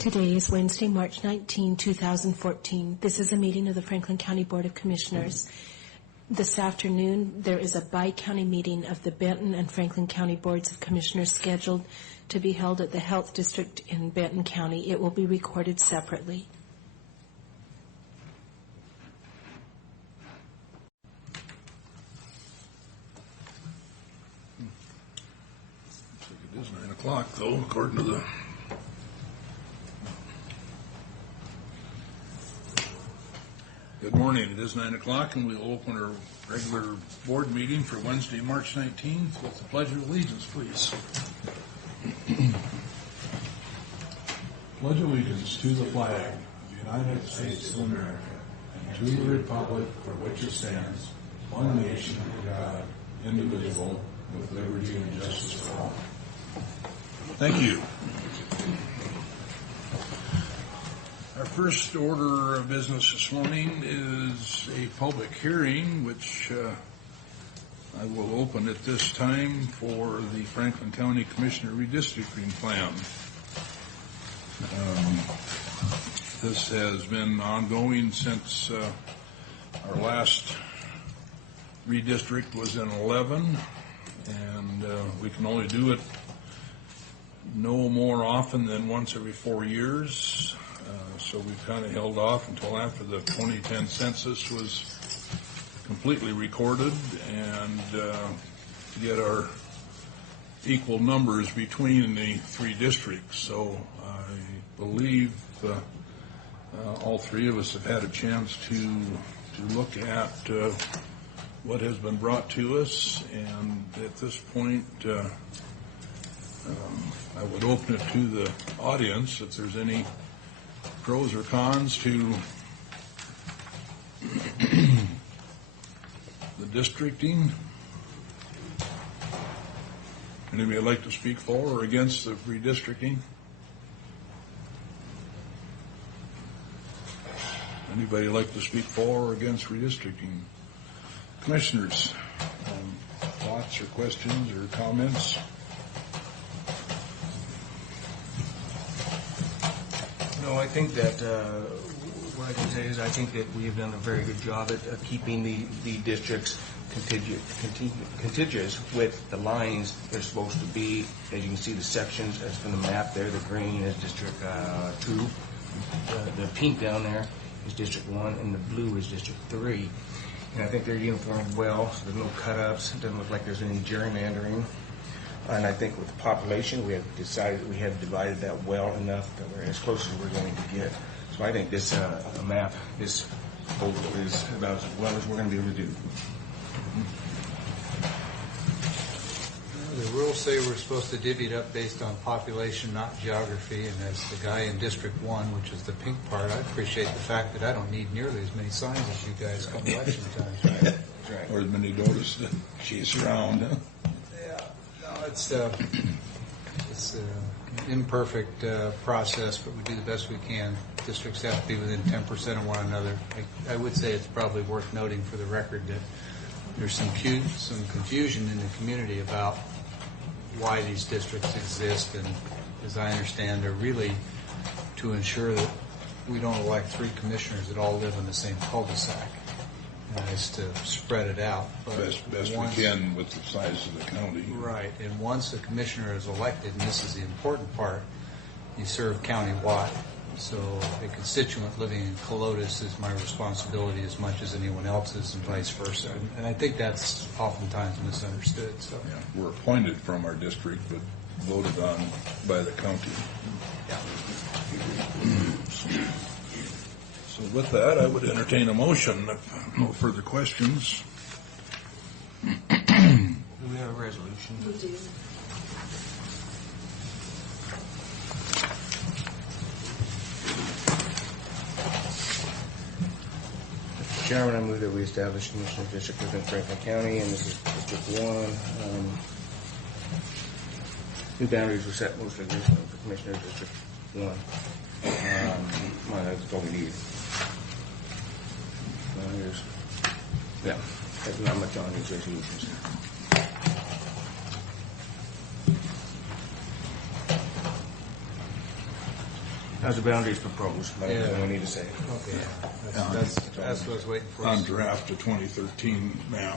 Today is Wednesday, March 19, 2014. This is a meeting of the Franklin County Board of Commissioners. This afternoon, there is a bi-county meeting of the Benton and Franklin County Boards of Commissioners scheduled to be held at the Health District in Benton County. It will be recorded separately. It is 9 o'clock, though, according to the... Good morning. It is 9 o'clock, and we'll open our regular board meeting for Wednesday, March 19th with the Pledge of Allegiance, please. Pledge allegiance to the flag of the United States of America and to the republic for which it stands, one nation under God, indivisible, with liberty and justice for all. Thank you. Our first order of business this morning is a public hearing, which I will open at this time for the Franklin County Commissioner Redistricting Plan. This has been ongoing since our last redistrict was in 11, and we can only do it no more often than once every 4 years. So we've kind of held off until after the 2010 census was completely recorded and to get our equal numbers between the three districts. So I believe all three of us have had a chance to look at what has been brought to us, and at this point I would open it to the audience if there's any pros or cons to the districting. Anybody like to speak for or against the redistricting? Anybody like to speak for or against redistricting? Commissioners, thoughts or questions or comments? No, I think that what I can say is I think that we have done a very good job at keeping the districts contiguous with the lines they're supposed to be. As you can see, the sections as from the map there, the green is District 2, the pink down there is District 1, and the blue is District 3. And I think they're uniformed well, so there's no cut-ups. It doesn't look like there's any gerrymandering. And I think with the population, we have decided we have divided that well enough that we're as close as we're going to get. So I think this map, this proposal is about as well as we're going to be able to do. The rules say we're supposed to divvy it up based on population, not geography. And as the guy in District 1, which is the pink part, I appreciate the fact that I don't need nearly as many signs as you guys come election times. Right. Or as many notices to chase around. Huh? It's an imperfect process, but we do the best we can. Districts have to be within 10% of one another. I would say it's probably worth noting for the record that there's some confusion in the community about why these districts exist, and as I understand, they're really to ensure that we don't elect three commissioners that all live in the same cul-de-sac. Is to spread it out. But best we can with the size of the county. Right, and once a commissioner is elected, and this is the important part, you serve county-wide. So a constituent living in Colotis is my responsibility as much as anyone else's, and vice versa. And I think that's oftentimes misunderstood. So yeah, we're appointed from our district, but voted on by the county. Yeah. So with that, I would entertain a motion. If no further questions. Do we have a resolution? We do. Mr. Chairman, I move that we establish a commissioner district within Franklin County, and this is District 1. New boundaries were set most recently for Commissioner District 1. Well, that's all we need. Yeah, that's not much on these resolutions. As the boundaries proposed, that's Yeah. what we need to say. Okay, that's what I was waiting for. On draft to 2013 map.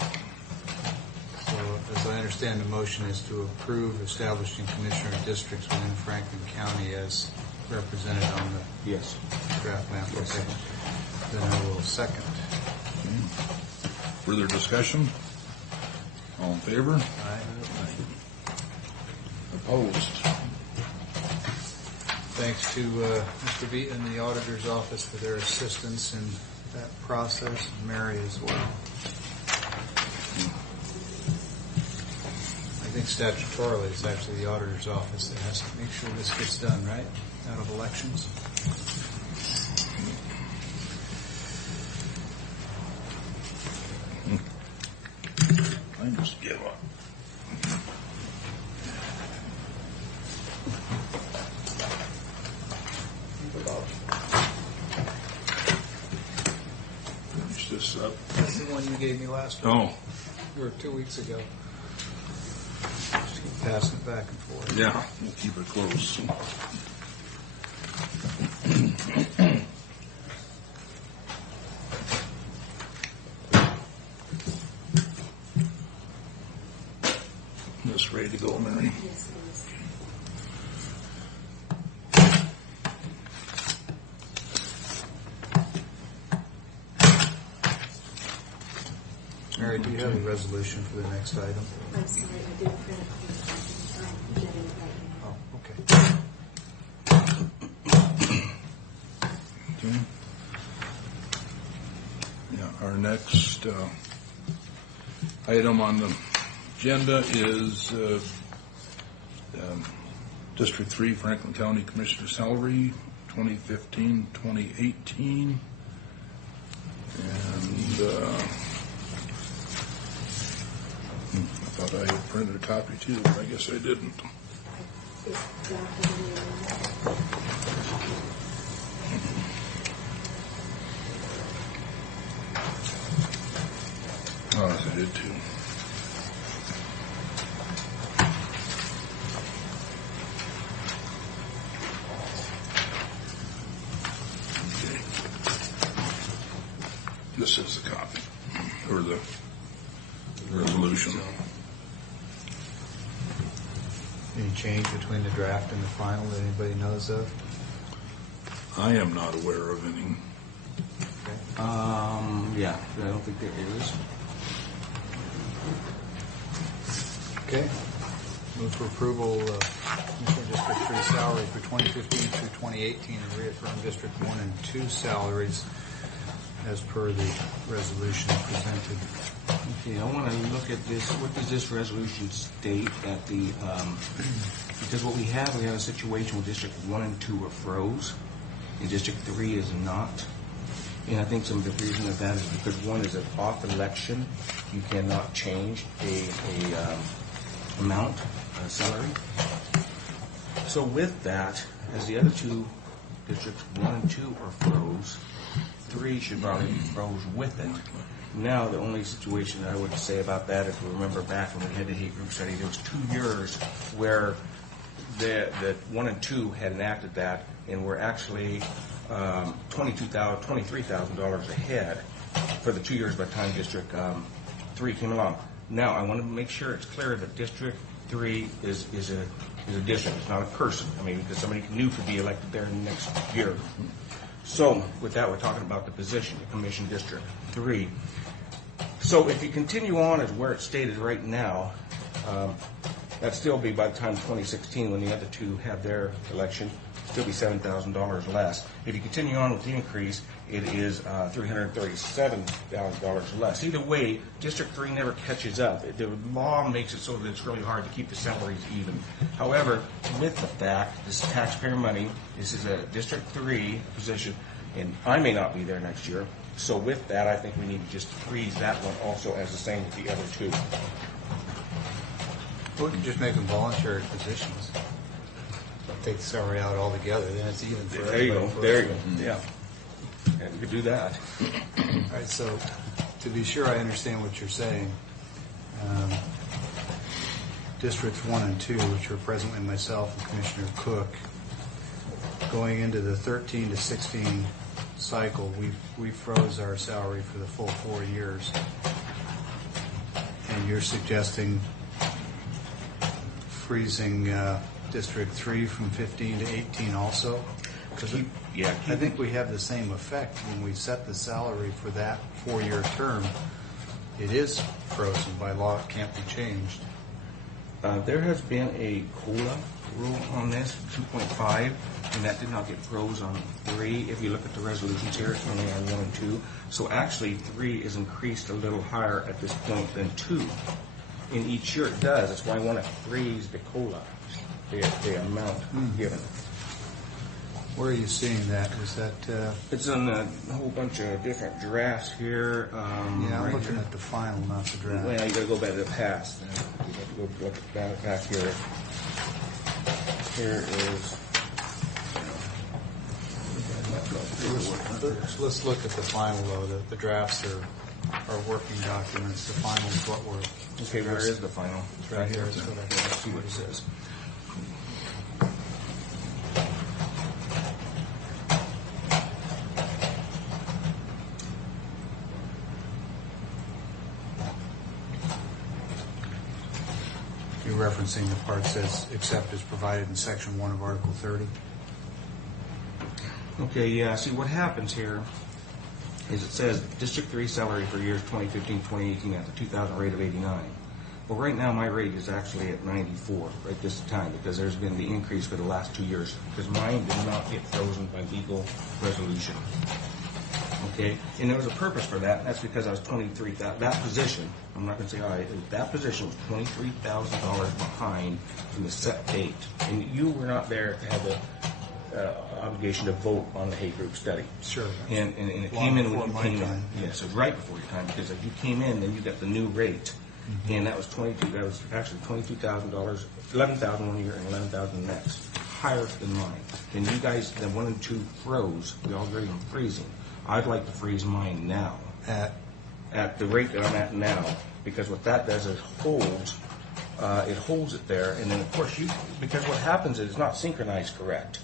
So, as I understand, the motion is to approve establishing commissioner districts within Franklin County as represented on the Yes. draft map. Okay. Then I will second. Further discussion? All in favor? Opposed? Thanks to Mr. Beaton and the auditor's office for their assistance in that process, and Mary as well. I think statutorily it's actually the auditor's office that has to make sure this gets done, right, out of elections. I just give up. Finish this up. That's the one you gave me last week, Oh, or 2 weeks ago. Just keep passing it back and forth. yeah, we'll keep it close. This ready to go, Mary? Mary, do you have a resolution for the next item? I'm sorry, I didn't print it. I'm getting it right now. Oh, okay. Okay. Yeah, our next item on the agenda is District 3 Franklin County Commissioner salary 2015-2018. And I thought I had printed a copy too, but I guess I didn't. It's drafted in the Oh, yes, I did too. Okay. This is the copy, or the resolution. Any change between the draft and the final that anybody knows of? I am not aware of any. Yeah, I don't think there is. Okay. Move for approval of Commissioner District 3 salaries for 2015 through 2018 and reaffirm District 1 and 2 salaries as per the resolution presented. Okay, I want to look at this. What does this resolution state at the, because what we have a situation where District 1 and 2 are froze, and District 3 is not. And I think some of the reason of that is because 1 is an off election. You cannot change a amount, salary. So with that, as the other two districts, 1 and 2 are froze, 3 should probably be froze with it. Now, the only situation that I would say about that, if we remember back when we had the heat group study, there was 2 years where the 1 and 2 had enacted that and were actually $23,000 ahead for the 2 years by the time District 3 came along. Now, I want to make sure it's clear that District 3 is a district. It's not a person. I mean, because somebody new could be elected there in the next year. So, with that, we're talking about the position, the Commission District 3. So, if you continue on as where it's stated right now, that'd still be by the time 2016 when the other two have their election, still be $7,000 less. If you continue on with the increase, it is $337,000 less. Either way, District 3 never catches up. The law makes it so that it's really hard to keep the salaries even. However, with the fact, this is taxpayer money, this is a District 3 position, and I may not be there next year. So with that, I think we need to just freeze that one also as the same with the other two. We can just make them voluntary positions. Take the salary out altogether, then it's even for There you go. everybody. There you go. Yeah. And we could do that. All right, so to be sure I understand what you're saying, Districts 1 and 2, which are presently myself and Commissioner Cook, going into the 13 to 16 cycle, we froze our salary for the full 4 years. And you're suggesting freezing District 3 from 15 to 18 also? Because Yeah, I think we have the same effect when we set the salary for that 4-year term. It is frozen by law, it can't be changed. There has been a COLA rule on this, 2.5, and that did not get froze on 3. If you look at the resolutions here, it's only on 1 and 2. So actually, 3 is increased a little higher at this point than 2. In each year it does. That's why I want to freeze the COLA, the amount given. Where are you seeing that? Is that, It's on a whole bunch of different drafts here. yeah, I'm right looking here. at the final, not the draft. Well, you gotta go back to the past. Then. You have to go look back here. Here is. Let's look at the final, though. The drafts are working documents. The final is what we're... Okay, where is the final? It's right here. It's what I- Let's see what it says. You're referencing the part that says, except as provided in Section 1 of Article 30? Okay, yeah, see what happens here is it says District 3 salary for years 2015, 2018 at the 2000 rate of 89. Well, right now my rate is actually at 94 right this time because there's been the increase for the last 2 years because mine did not get frozen by legal resolution. Okay, and there was a purpose for that, and that's because I was that position, I'm not going to say that position was $23,000 behind from the set date. And you were not there to have the obligation to vote on the Hay Group study. Sure. And it Long came in when before you my came time. in. Yes, it was right before your time because if you came in, then you got the new rate. And that was that was actually $22,000, $11,000 one year and $11,000 the next, higher than mine. Then you guys, then 1 and 2 froze. We all agreed on freezing. I'd like to freeze mine now at the rate that I'm at now, because what that does is it holds it there, and then of course because what happens is it's not synchronized correct.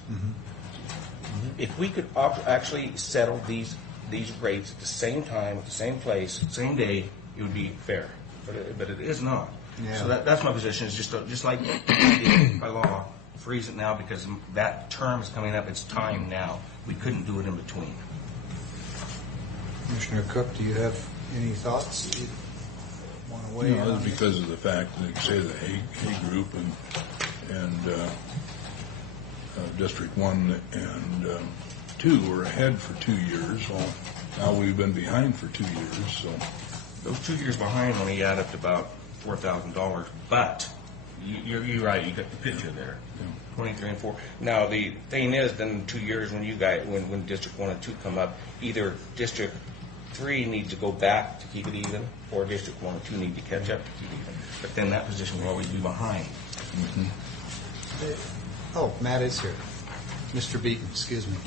If we could actually settle these rates at the same time, at the same place, same day, it would be fair. But it is not. Yeah. So that's my position. Is just like by law, freeze it now because that term is coming up. It's time now. We couldn't do it in between. Commissioner Cook, do you have any thoughts you want to weigh in on? It's because of the fact that they say the Hay Group and District 1 and 2 were ahead for 2 years. Well, now we've been behind for 2 years, so... Those 2 years behind only add up to about $4,000. But you're right. You got the picture there. 23 and 4. Now the thing is, then 2 years when when District 1 and 2 come up, either District 3 needs to go back to keep it even, or District 1 and 2 need to catch up to keep it even. But then that position will always be behind. Oh, Matt is here. Mr. Beaton, excuse me.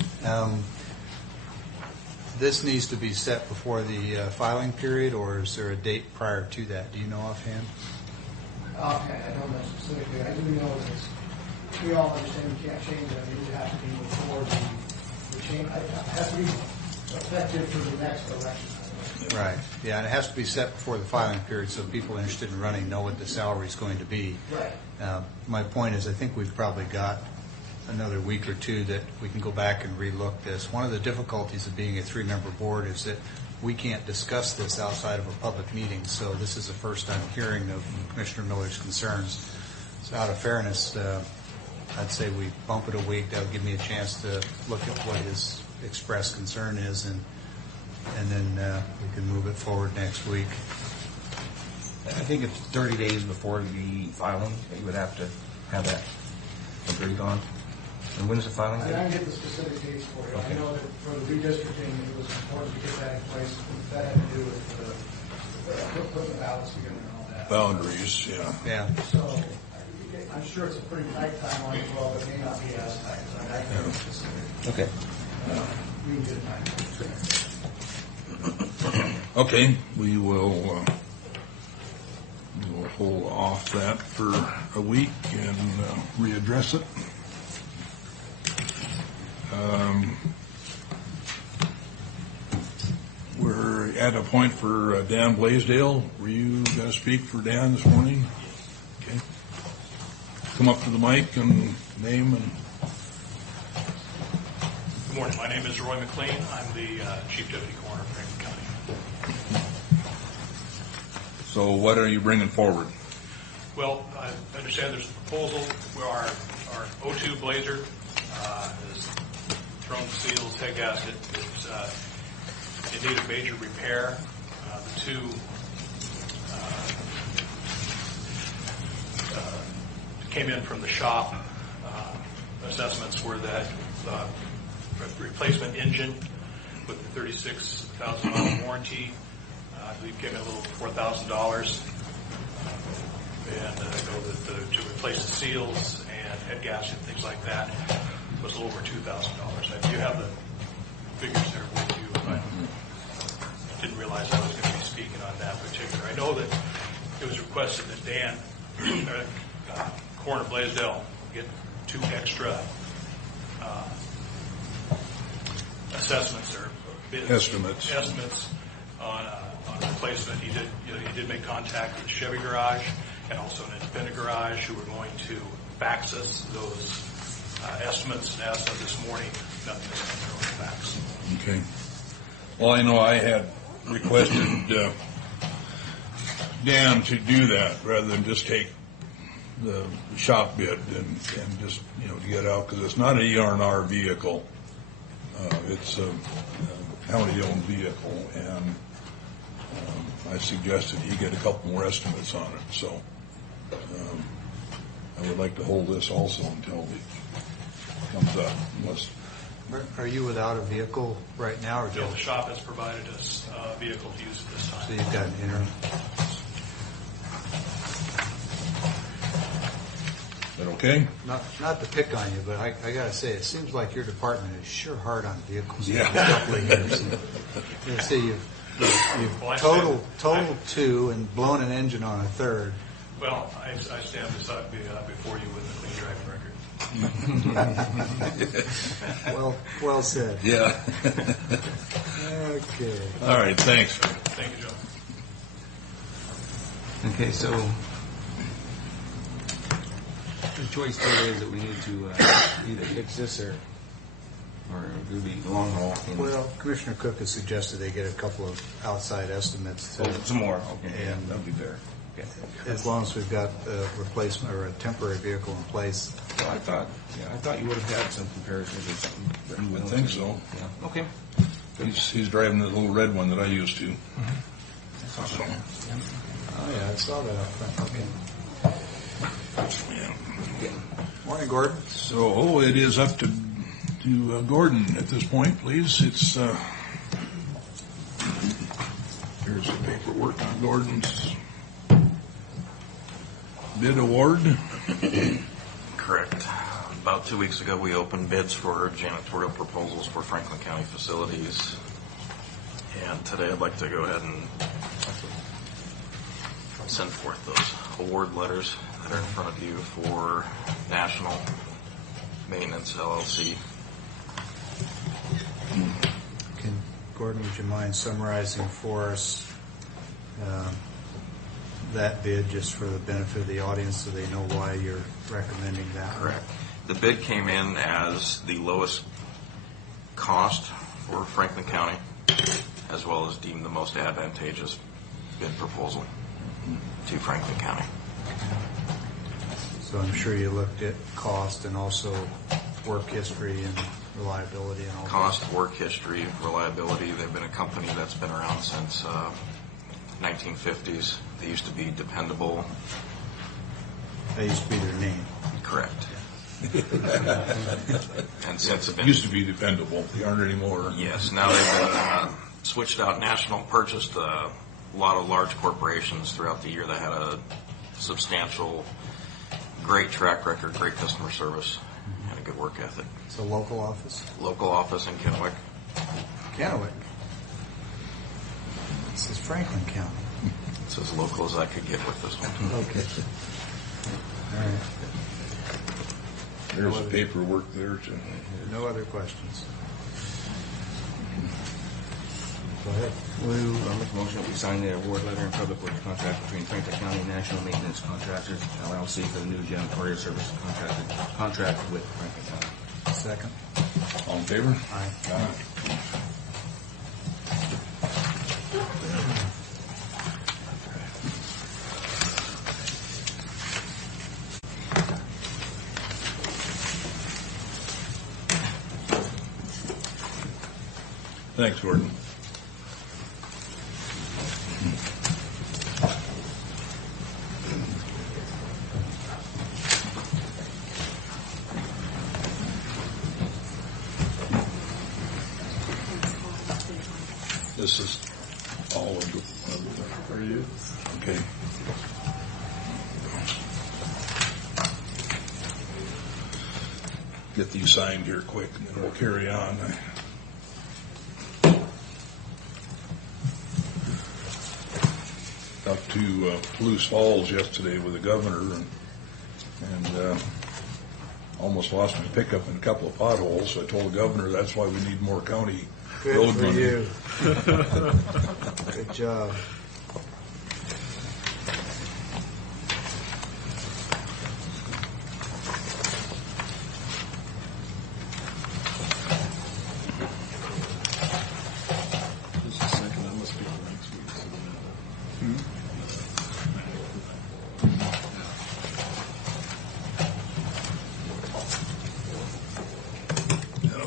This needs to be set before the filing period, or is there a date prior to that? Do you know offhand? Okay, I don't know specifically. I do know that we all understand you can't change it. It would have to be before the change. It has to be effective for the next election. Right. Yeah, and it has to be set before the filing period so people interested in running know what the salary is going to be. Right. My point is I think we've probably got another week or two that we can go back and relook this. One of the difficulties of being a 3-member board is that we can't discuss this outside of a public meeting, so this is the first time hearing of Commissioner Miller's concerns. So out of fairness, I'd say we bump it a week. That would give me a chance to look at what his expressed concern is, and then we can move it forward next week. I think it's 30 days before the filing that you would have to have that agreed on. And when's the filing I date? can get the specific dates for you. Okay. I know that for the redistricting, it was important to get that in place. That had to do with putting the ballots together and all that. Boundaries, yeah. Yeah. So I'm sure it's a pretty tight timeline as well, but it may not be as tight. So I can get the specific. Okay. We can get it time. Okay, we will hold off that for a week and readdress it. We're at a point for Dan Blaisdell. Were you going to speak for Dan this morning? Okay. Come up to the mic and name and... Good morning. My name is Roy McLean. I'm the Chief Deputy Coroner of Franklin County. So what are you bringing forward? Well, I understand there's a proposal where our O2 Blazer has thrown seals, head gasket. It's in need of major repair. The two came in from the shop. Assessments were that replacement engine with the 36,000 mile warranty, I believe came in a little $4,000. And to replace the seals and head gasket, things like that, was a little over $2,000. Do you have the figures there with you? I didn't realize I was going to be speaking on that particular. I know that it was requested that Dan, Coroner Blaisdell, get 2 extra assessments or bids, estimates on a replacement. He did make contact with Chevy Garage and also an independent garage who were going to fax us those estimates. And as of this morning, nothing has come through on fax. Okay. Well, I know I had requested Dan to do that rather than just take the shop bid and just, to get out, because it's not an ER&R vehicle. It's a county-owned vehicle, and I suggested he get a couple more estimates on it. So I would like to hold this also until it comes up. Are you without a vehicle right now? Or No, the shop has provided us a vehicle to use at this time. So you've got an interim? Is that okay? Not to pick on you, but I got to say, it seems like your department is sure hard on vehicles. Yeah. For a couple of years. You see, you've totaled 2 and blown an engine on a third. Well, I stand beside before you with a clean driving record. Well said. Yeah. Okay. All right, thanks. Thank you, Joe. Okay, so the choice there is that we need to either fix this or do the long haul. Well, Commissioner Cook has suggested they get a couple of outside estimates. Some more. Okay, And that'll be fair. Okay. As long as we've got a replacement or a temporary vehicle in place. Well, I thought you would have had some comparisons or something. I would think so. Yeah. Okay. He's driving the little red one that I used to. That's awesome. Oh, yeah, I saw that up front. Okay. Yeah. Morning, Gordon. So it is up to Gordon at this point, please. It's here's the paperwork on Gordon's bid award. Correct. About 2 weeks ago, we opened bids for janitorial proposals for Franklin County facilities. And today I'd like to go ahead and send forth those award letters that are in front of you for National Maintenance LLC. Gordon, would you mind summarizing for us that bid just for the benefit of the audience so they know why you're recommending that? Correct. The bid came in as the lowest cost for Franklin County, as well as deemed the most advantageous bid proposal to Franklin County. So I'm sure you looked at cost and also work history and reliability and all Cost, work history, reliability. They've been a company that's been around since 1950s. They used to be dependable. That used to be their name. Correct. And since have been Used to be dependable. They aren't anymore. yes, now they've been switched out. National purchased a lot of large corporations throughout the year that had a substantial, great track record, great customer service, and a good work ethic. It's a local office? Local office in Kennewick. Kennewick. This is Franklin County. It's as local as I could get with this one. Okay. All right. There's the paperwork there too. No other questions? Go ahead. I'll make a motion that we sign the award letter and public works contract between Franklin County National Maintenance Contractors, LLC, for the new janitorial services contract with Franklin County. Second. All in favor? Aye. Thanks, Gordon. This is all of the, are you? Okay. Get these signed here quick and then we'll carry on. Up to Palouse Falls yesterday with the governor and almost lost my pickup in a couple of potholes. So I told the governor that's why we need more county road Good for money. you. Good job.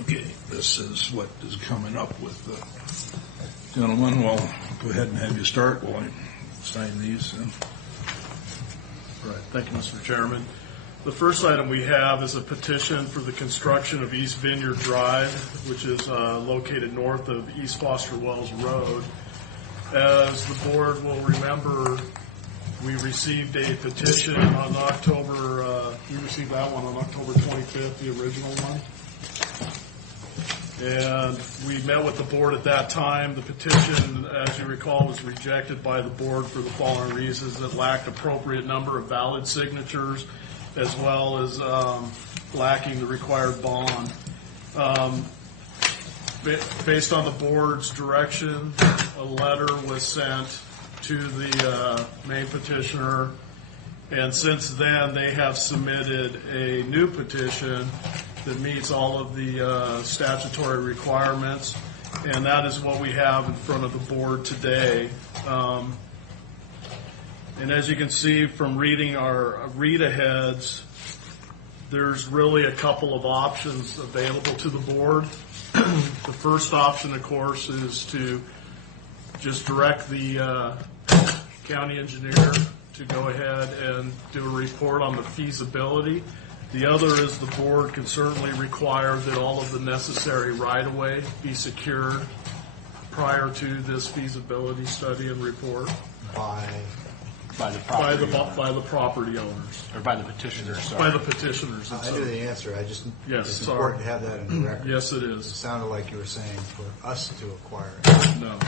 Okay, this is what is coming up with the gentleman. Well, go ahead and have you start while I sign these. Right. Thank you, Mr. Chairman. The first item we have is a petition for the construction of East Vineyard Drive, which is located north of East Foster Wells Road. As the board will remember, we received a petition on October, we received that one on October 25th, the original one. And we met with the board at that time. The petition, as you recall, was rejected by the board for the following reasons: it lacked appropriate number of valid signatures, as well as lacking the required bond. Based on the board's direction, a letter was sent to the main petitioner, and since then they have submitted a new petition that meets all of the statutory requirements, and that is what we have in front of the board today. And as you can see from reading our read-aheads, there's really a couple of options available to the board. The first option, of course, is to just direct the county engineer to go ahead and do a report on the feasibility. The other is the board can certainly require that all of the necessary right-of-way be secured prior to this feasibility study and report By the property owners. Or by the petitioner, sorry. By the petitioners. I knew the answer. I just, Yes, it's sorry. important to have that in the record. Yes, it It is. sounded like you were saying for us to acquire it. No.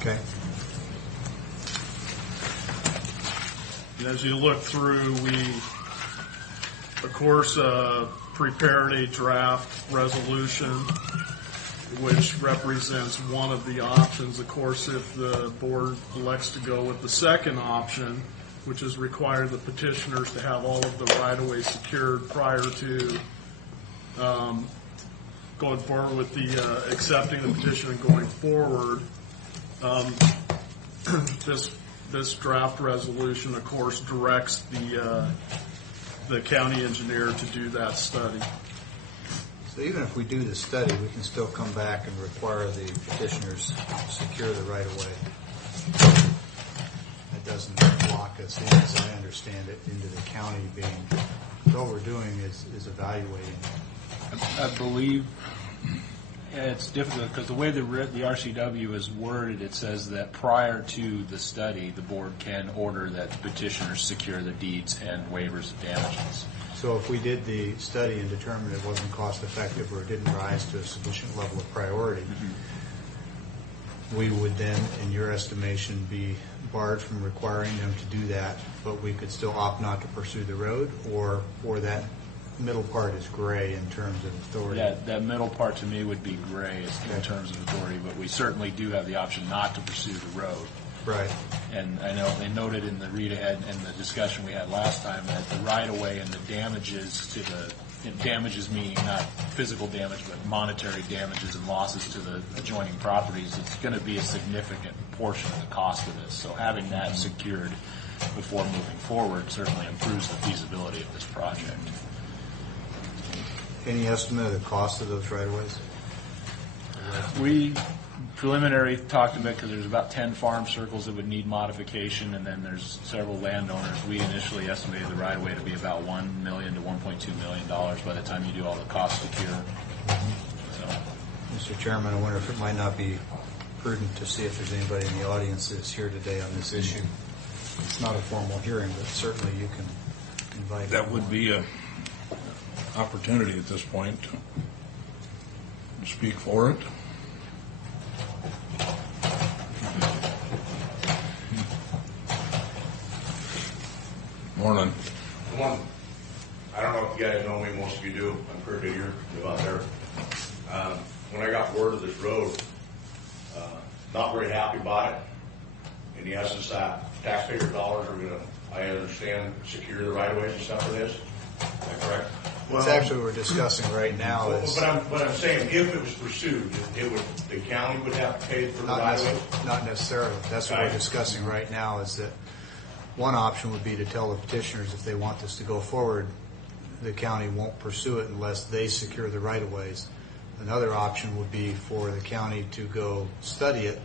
Okay. And as you look through, we, of course, prepared a draft resolution which represents one of the options. Of course, if the board elects to go with the second option, which is require the petitioners to have all of the right-of-way secured prior to going forward with the accepting the petition and going forward, this draft resolution, of course, directs the county engineer to do that study. So even if we do the study, we can still come back and require the petitioners to secure the right-of-way. That doesn't block us, as I understand it, into the county being, all we're doing is evaluating. I believe it's difficult because the way the RCW is worded, it says that prior to the study, the board can order that the petitioners secure the deeds and waivers of damages. So if we did the study and determined it wasn't cost-effective or it didn't rise to a sufficient level of priority, we would then, in your estimation, be barred from requiring them to do that, but we could still opt not to pursue the road, or that middle part is gray in terms of authority? That middle part to me would be gray in terms of authority, but we certainly do have the option not to pursue the road. Right. And I know they noted in the read-ahead and the discussion we had last time that the right-of-way and the damages to the, damages meaning not physical damage, but monetary damages and losses to the adjoining properties, it's going to be a significant portion of the cost of this. So having that secured before moving forward certainly improves the feasibility of this project. Any estimate of the cost of those right-of-ways? We preliminary talked about, because there's about 10 farm circles that would need modification, and then there's several landowners. We initially estimated the right-of-way to be about $1 million to $1.2 million by the time you do all the costs secure. So, Mr. Chairman, I wonder if it might not be prudent to see if there's anybody in the audience that's here today on this issue. It's not a formal hearing, but certainly you can invite. That would be a opportunity at this point to speak for it. Morning. One, I don't know if you guys know me, most of you do. I'm Kurt Didier, live out there. When I got word of this road, not very happy about it. In the essence that taxpayer dollars are going to, I understand, secure the right-of-ways and stuff for this. Is that correct? Well, it's actually what we're discussing right now is But I'm saying, if it was pursued, the county would have to pay for the right-of-ways? not necessarily. That's what we're discussing right now, is that one option would be to tell the petitioners if they want this to go forward, the county won't pursue it unless they secure the right-of-ways. Another option would be for the county to go study it,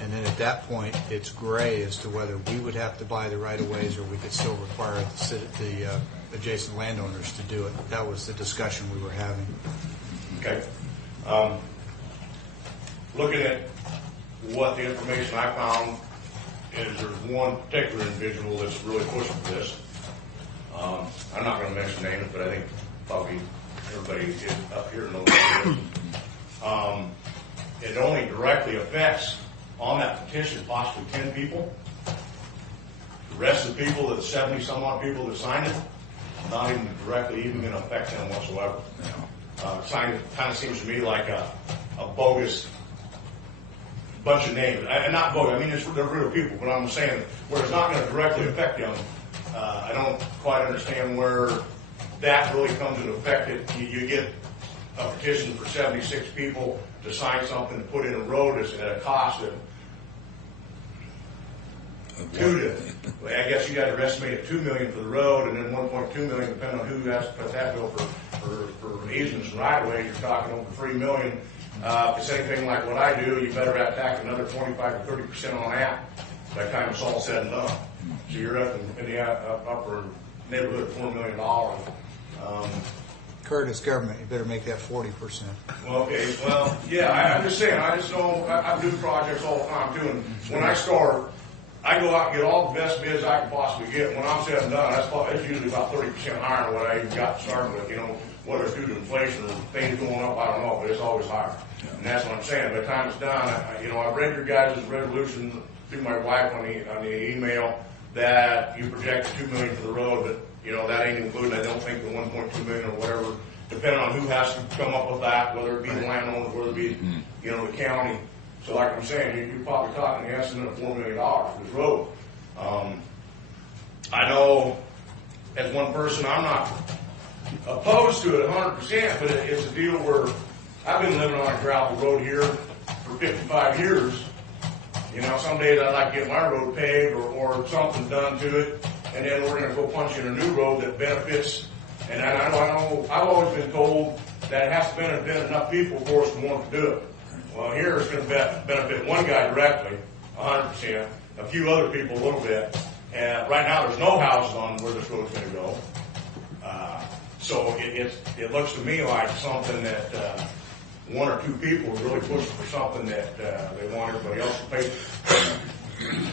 and then at that point, it's gray as to whether we would have to buy the right-of-ways or we could still require the adjacent landowners to do it. That was the discussion we were having. Okay. Looking at what the information I found is there's one particular individual that's really pushing for this. I'm not going to mention names, but I think probably everybody up here knows who it is. It only directly affects, on that petition, possibly 10 people. The rest of the people, the 70-some odd people that signed it, not even directly even going to affect them whatsoever. Kind of seems to me like a bogus bunch of names. Not bogus, I mean, they're real people, but I'm saying where it's not going to directly affect them, I don't quite understand where that really comes into effect. You get a petition for 76 people to sign something to put in a road at a cost of I guess you guys are estimating $2 million for the road, and then $1.2 million depending on who has to put that bill for easements and right of ways. You're talking over $3 million. If it's anything like what I do, you better have tacked another 25 to 30% on that by the time it's all said and done. So you're up in the upper neighborhood of $4 million. Curtis government, you better make that 40%. Well, okay, well, yeah, I'm just saying, I just know, I do projects all the time too, and when I start, I go out and get all the best bids I can possibly get. When I'm said and done, it's usually about 30% higher than what I even got started with, whether it's due to inflation or things going up, I don't know, but it's always higher. And that's what I'm saying. By the time it's done, I've read your guys' resolution through my wife on the email that you projected $2 million for the road, but that ain't included. I don't think the $1.2 million or whatever, depending on who has to come up with that, whether it be the landowner, whether it be, the county. So like I'm saying, you're probably talking an estimate of $4 million for this road. I know as one person, I'm not opposed to it 100%, but it's a deal where I've been living on a gravel road here for 55 years. Some days I'd like to get my road paved or something done to it, and then we're going to go punch in a new road that benefits. And I know I've always been told that it has to benefit enough people for us to want to do it. Well, here it's going to benefit one guy directly, 100%, a few other people a little bit. And right now there's no houses on where this road's going to go. So it looks to me like something that one or two people are really pushing for something that they want everybody else to pay for.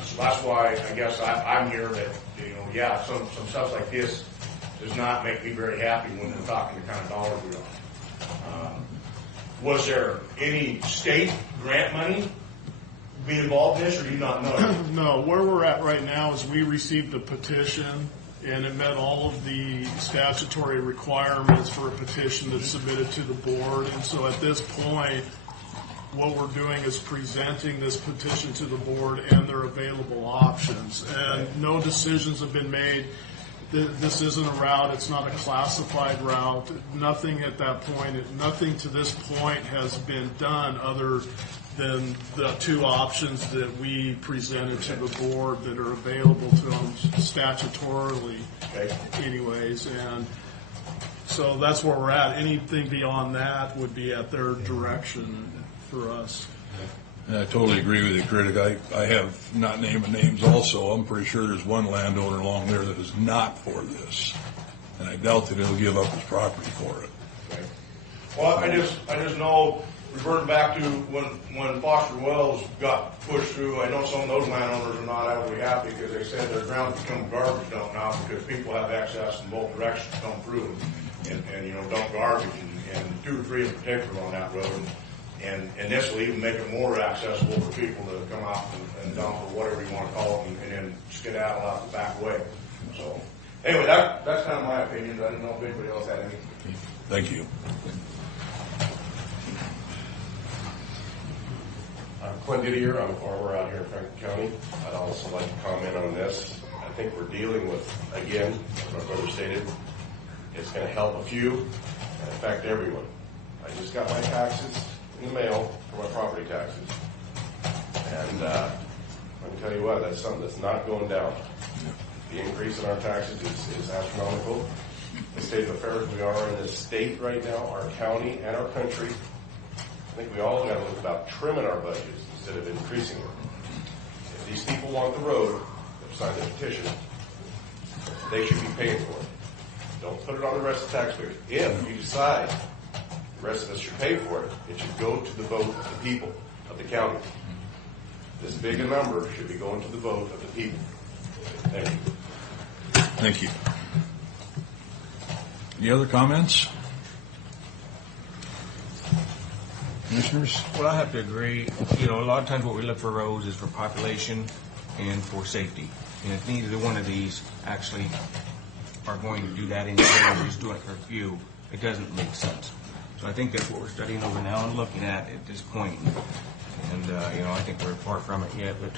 So that's why I guess I'm here that, some stuff like this does not make me very happy when we're talking the kind of dollars we are. Was there any state grant money be involved in this, or do you not know? No, where we're at right now is we received a petition, and it met all of the statutory requirements for a petition that's submitted to the board. And so at this point, what we're doing is presenting this petition to the board and their available options. And no decisions have been made. This isn't a route. It's not a classified route. Nothing at that point, nothing to this point has been done other than the two options that we presented to the board that are available to them statutorily anyways. And so that's where we're at. Anything beyond that would be at their direction for us. I totally agree with you, Critic. I have not named names also. I'm pretty sure there's one landowner along there that is not for this. And I doubt that he'll give up his property for it. Okay. Well, I just know, reverting back to when Foster Wells got pushed through, I know some of those landowners are not overly happy because they said their ground's become garbage dump now because people have access in both directions to come through and dump garbage and 2 or 3 in particular on that road. And this will even make it more accessible for people to come out and dump or whatever you want to call it and then skedaddle out the back way. So anyway, that's kind of my opinion. I don't know if anybody else had any. Thank you. I'm Quinn Didier. I'm a farmer out here in Franklin County. I'd also like to comment on this. I think we're dealing with, again, as my brother stated, it's going to help a few and affect everyone. I just got my taxes in the mail for my property taxes. And I can tell you what, that's something that's not going down. The increase in our taxes is astronomical. The state of affairs we are in this state right now, our county and our country, I think we all got to look about trimming our budgets instead of increasing them. If these people want the road, they've signed the petition, they should be paying for it. Don't put it on the rest of the taxpayers. If you decide the rest of us should pay for it, it should go to the vote of the people of the county. This big a number should be going to the vote of the people. Thank you. Thank you. Any other comments? Commissioners? Well, I have to agree. A lot of times what we look for roads is for population and for safety. And if neither one of these actually are going to do that individually, just doing it for a few, it doesn't make sense. So I think that's what we're studying over now and looking at this point. And I think we're far from it yet. But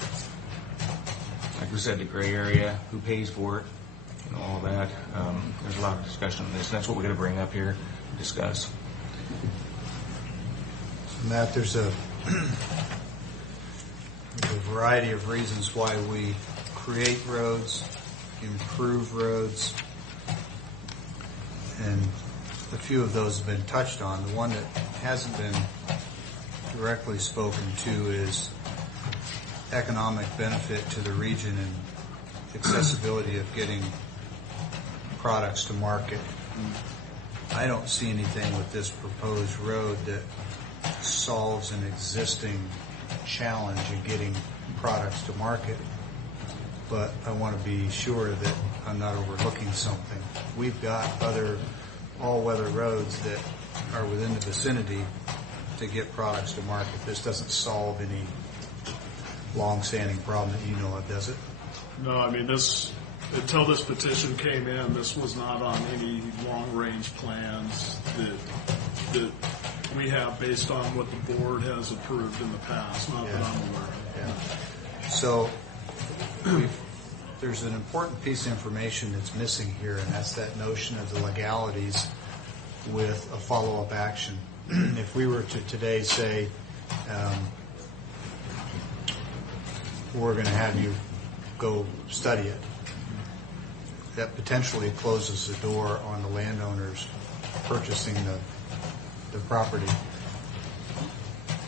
like we said, the gray area, who pays for it, all that. There's a lot of discussion on this. And that's what we're going to bring up here and discuss. Matt, there's a variety of reasons why we create roads, improve roads, and a few of those have been touched on. The one that hasn't been directly spoken to is economic benefit to the region and accessibility of getting products to market. I don't see anything with this proposed road that solves an existing challenge in getting products to market, but I want to be sure that I'm not overlooking something. We've got other all-weather roads that are within the vicinity to get products to market. This doesn't solve any long-standing problem that you know of, does it? No, I mean, until this petition came in, this was not on any long-range plans that we have based on what the board has approved in the past, not that I'm aware of. Yeah. So there's an important piece of information that's missing here, and that's that notion of the legalities with a follow-up action. If we were to today say, we're going to have you go study it, that potentially closes the door on the landowners purchasing the property.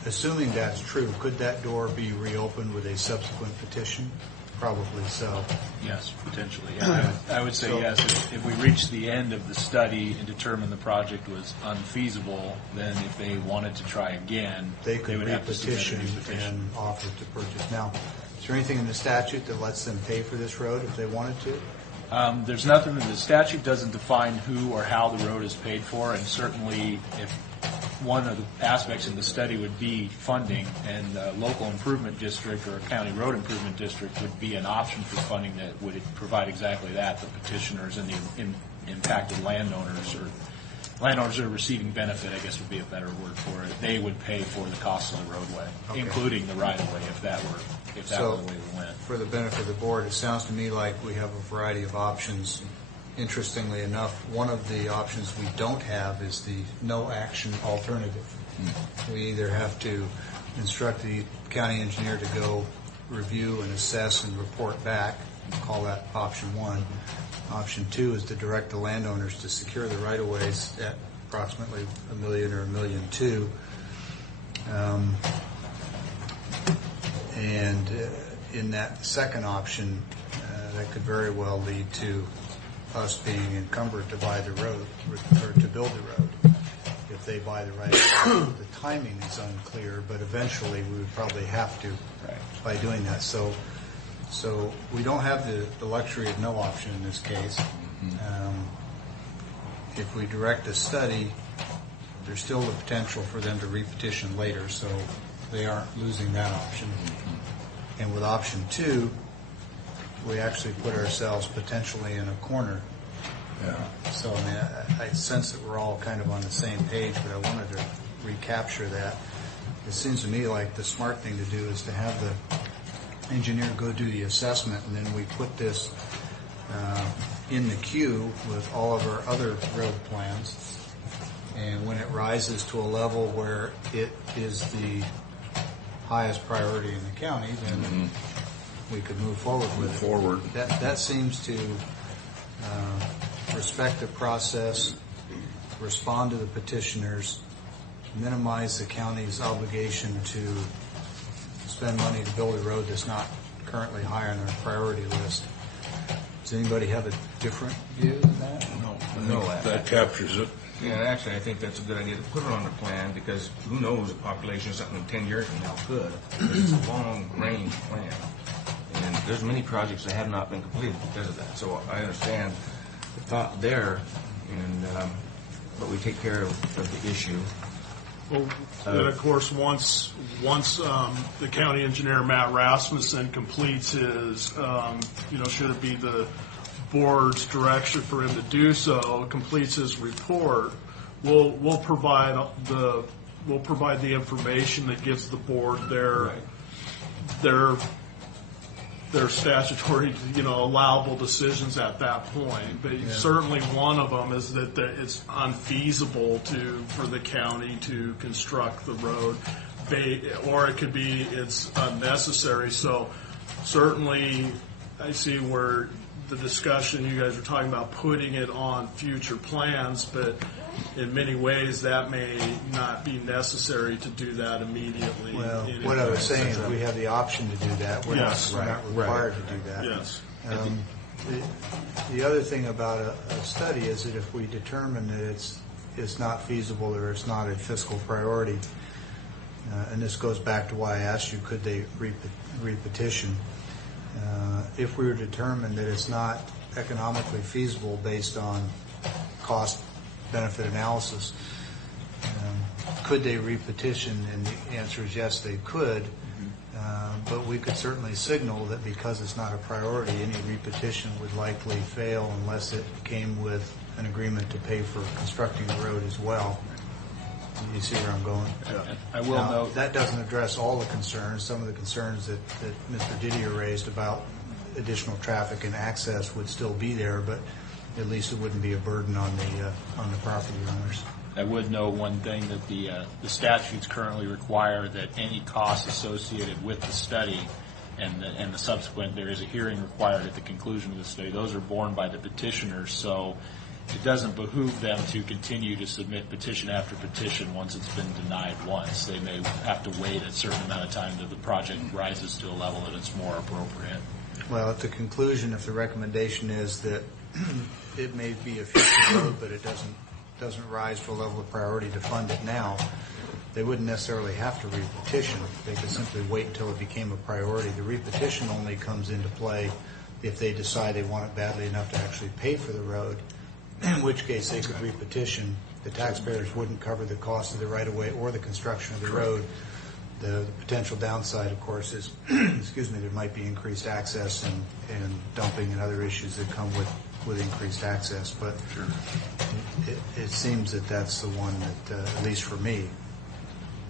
Assuming that's true, could that door be reopened with a subsequent petition? Probably so. Yes, potentially. Yeah, I would say yes. If we reach the end of the study and determine the project was unfeasible, then if they wanted to try again, they would have to petition and offer to purchase. Now, is there anything in the statute that lets them pay for this road if they wanted to? There's nothing in the statute doesn't define who or how the road is paid for, and certainly if one of the aspects in the study would be funding, and a local improvement district or a county road improvement district would be an option for funding that would provide exactly that. The petitioners and the impacted landowners, or landowners that are receiving benefit, I guess would be a better word for it, they would pay for the cost of the roadway, including the right-of-way if that were the way we went. For the benefit of the board, it sounds to me like we have a variety of options. Interestingly enough, one of the options we don't have is the no-action alternative. We either have to instruct the county engineer to go review and assess and report back, call that option one. Option two is to direct the landowners to secure the right-of-ways at approximately $1 million or $1.2 million. And in that second option, that could very well lead to us being encumbered to buy the road, or to build the road. If they buy the right of way, the timing is unclear, but eventually we would probably have to by doing that. So we don't have the luxury of no option in this case. If we direct a study, there's still the potential for them to repetition later, so they aren't losing that option. And with option two, we actually put ourselves potentially in a corner. So I mean, I sense that we're all kind of on the same page, but I wanted to recapture that. It seems to me like the smart thing to do is to have the engineer go do the assessment, and then we put this in the queue with all of our other road plans. And when it rises to a level where it is the highest priority in the county, then we could move forward with it. That seems to respect the process, respond to the petitioners, minimize the county's obligation to spend money to build a road that's not currently high on their priority list. Does anybody have a different view than that? No, that captures it. Yeah, actually, I think that's a good idea to put it on the plan, because who knows, the population of something in 10 years from now could. It's a long-range plan. And there's many projects that have not been completed because of that. So I understand the thought there, and but we take care of the issue. Well, and of course, once the county engineer, Matt Rasmussen, completes his, should it be the board's direction for him to do so, completes his report, we'll provide the information that gives the board their statutory, allowable decisions at that point. But certainly one of them is that it's unfeasible for the county to construct the road, or it could be it's unnecessary. So certainly I see where the discussion you guys are talking about putting it on future plans, but in many ways that may not be necessary to do that immediately. Well, what I was saying is we have the option to do that. We're not required to do that. Yes. The other thing about a study is that if we determine that it's not feasible or it's not a fiscal priority, and this goes back to why I asked you, could they repetition? If we were determined that it's not economically feasible based on cost-benefit analysis, could they repetition? And the answer is yes, they could. But we could certainly signal that because it's not a priority, any repetition would likely fail unless it came with an agreement to pay for constructing the road as well. You see where I'm going? I will note that doesn't address all the concerns. Some of the concerns that Mr. Didier raised about additional traffic and access would still be there, but at least it wouldn't be a burden on the property owners. I would note one thing, that the statutes currently require that any costs associated with the study and the subsequent, there is a hearing required at the conclusion of the study. Those are borne by the petitioners, so it doesn't behoove them to continue to submit petition after petition once it's been denied once. They may have to wait a certain amount of time till the project rises to a level that it's more appropriate. Well, at the conclusion, if the recommendation is that it may be a future road, but it doesn't rise to a level of priority to fund it now, they wouldn't necessarily have to repetition. They could simply wait until it became a priority. The repetition only comes into play if they decide they want it badly enough to actually pay for the road. in which case they could repetition. The taxpayers wouldn't cover the cost of the right-of-way or the construction of the road. The potential downside, of course, is, excuse me, there might be increased access and dumping and other issues that come with increased access. But it seems that that's the one that, at least for me,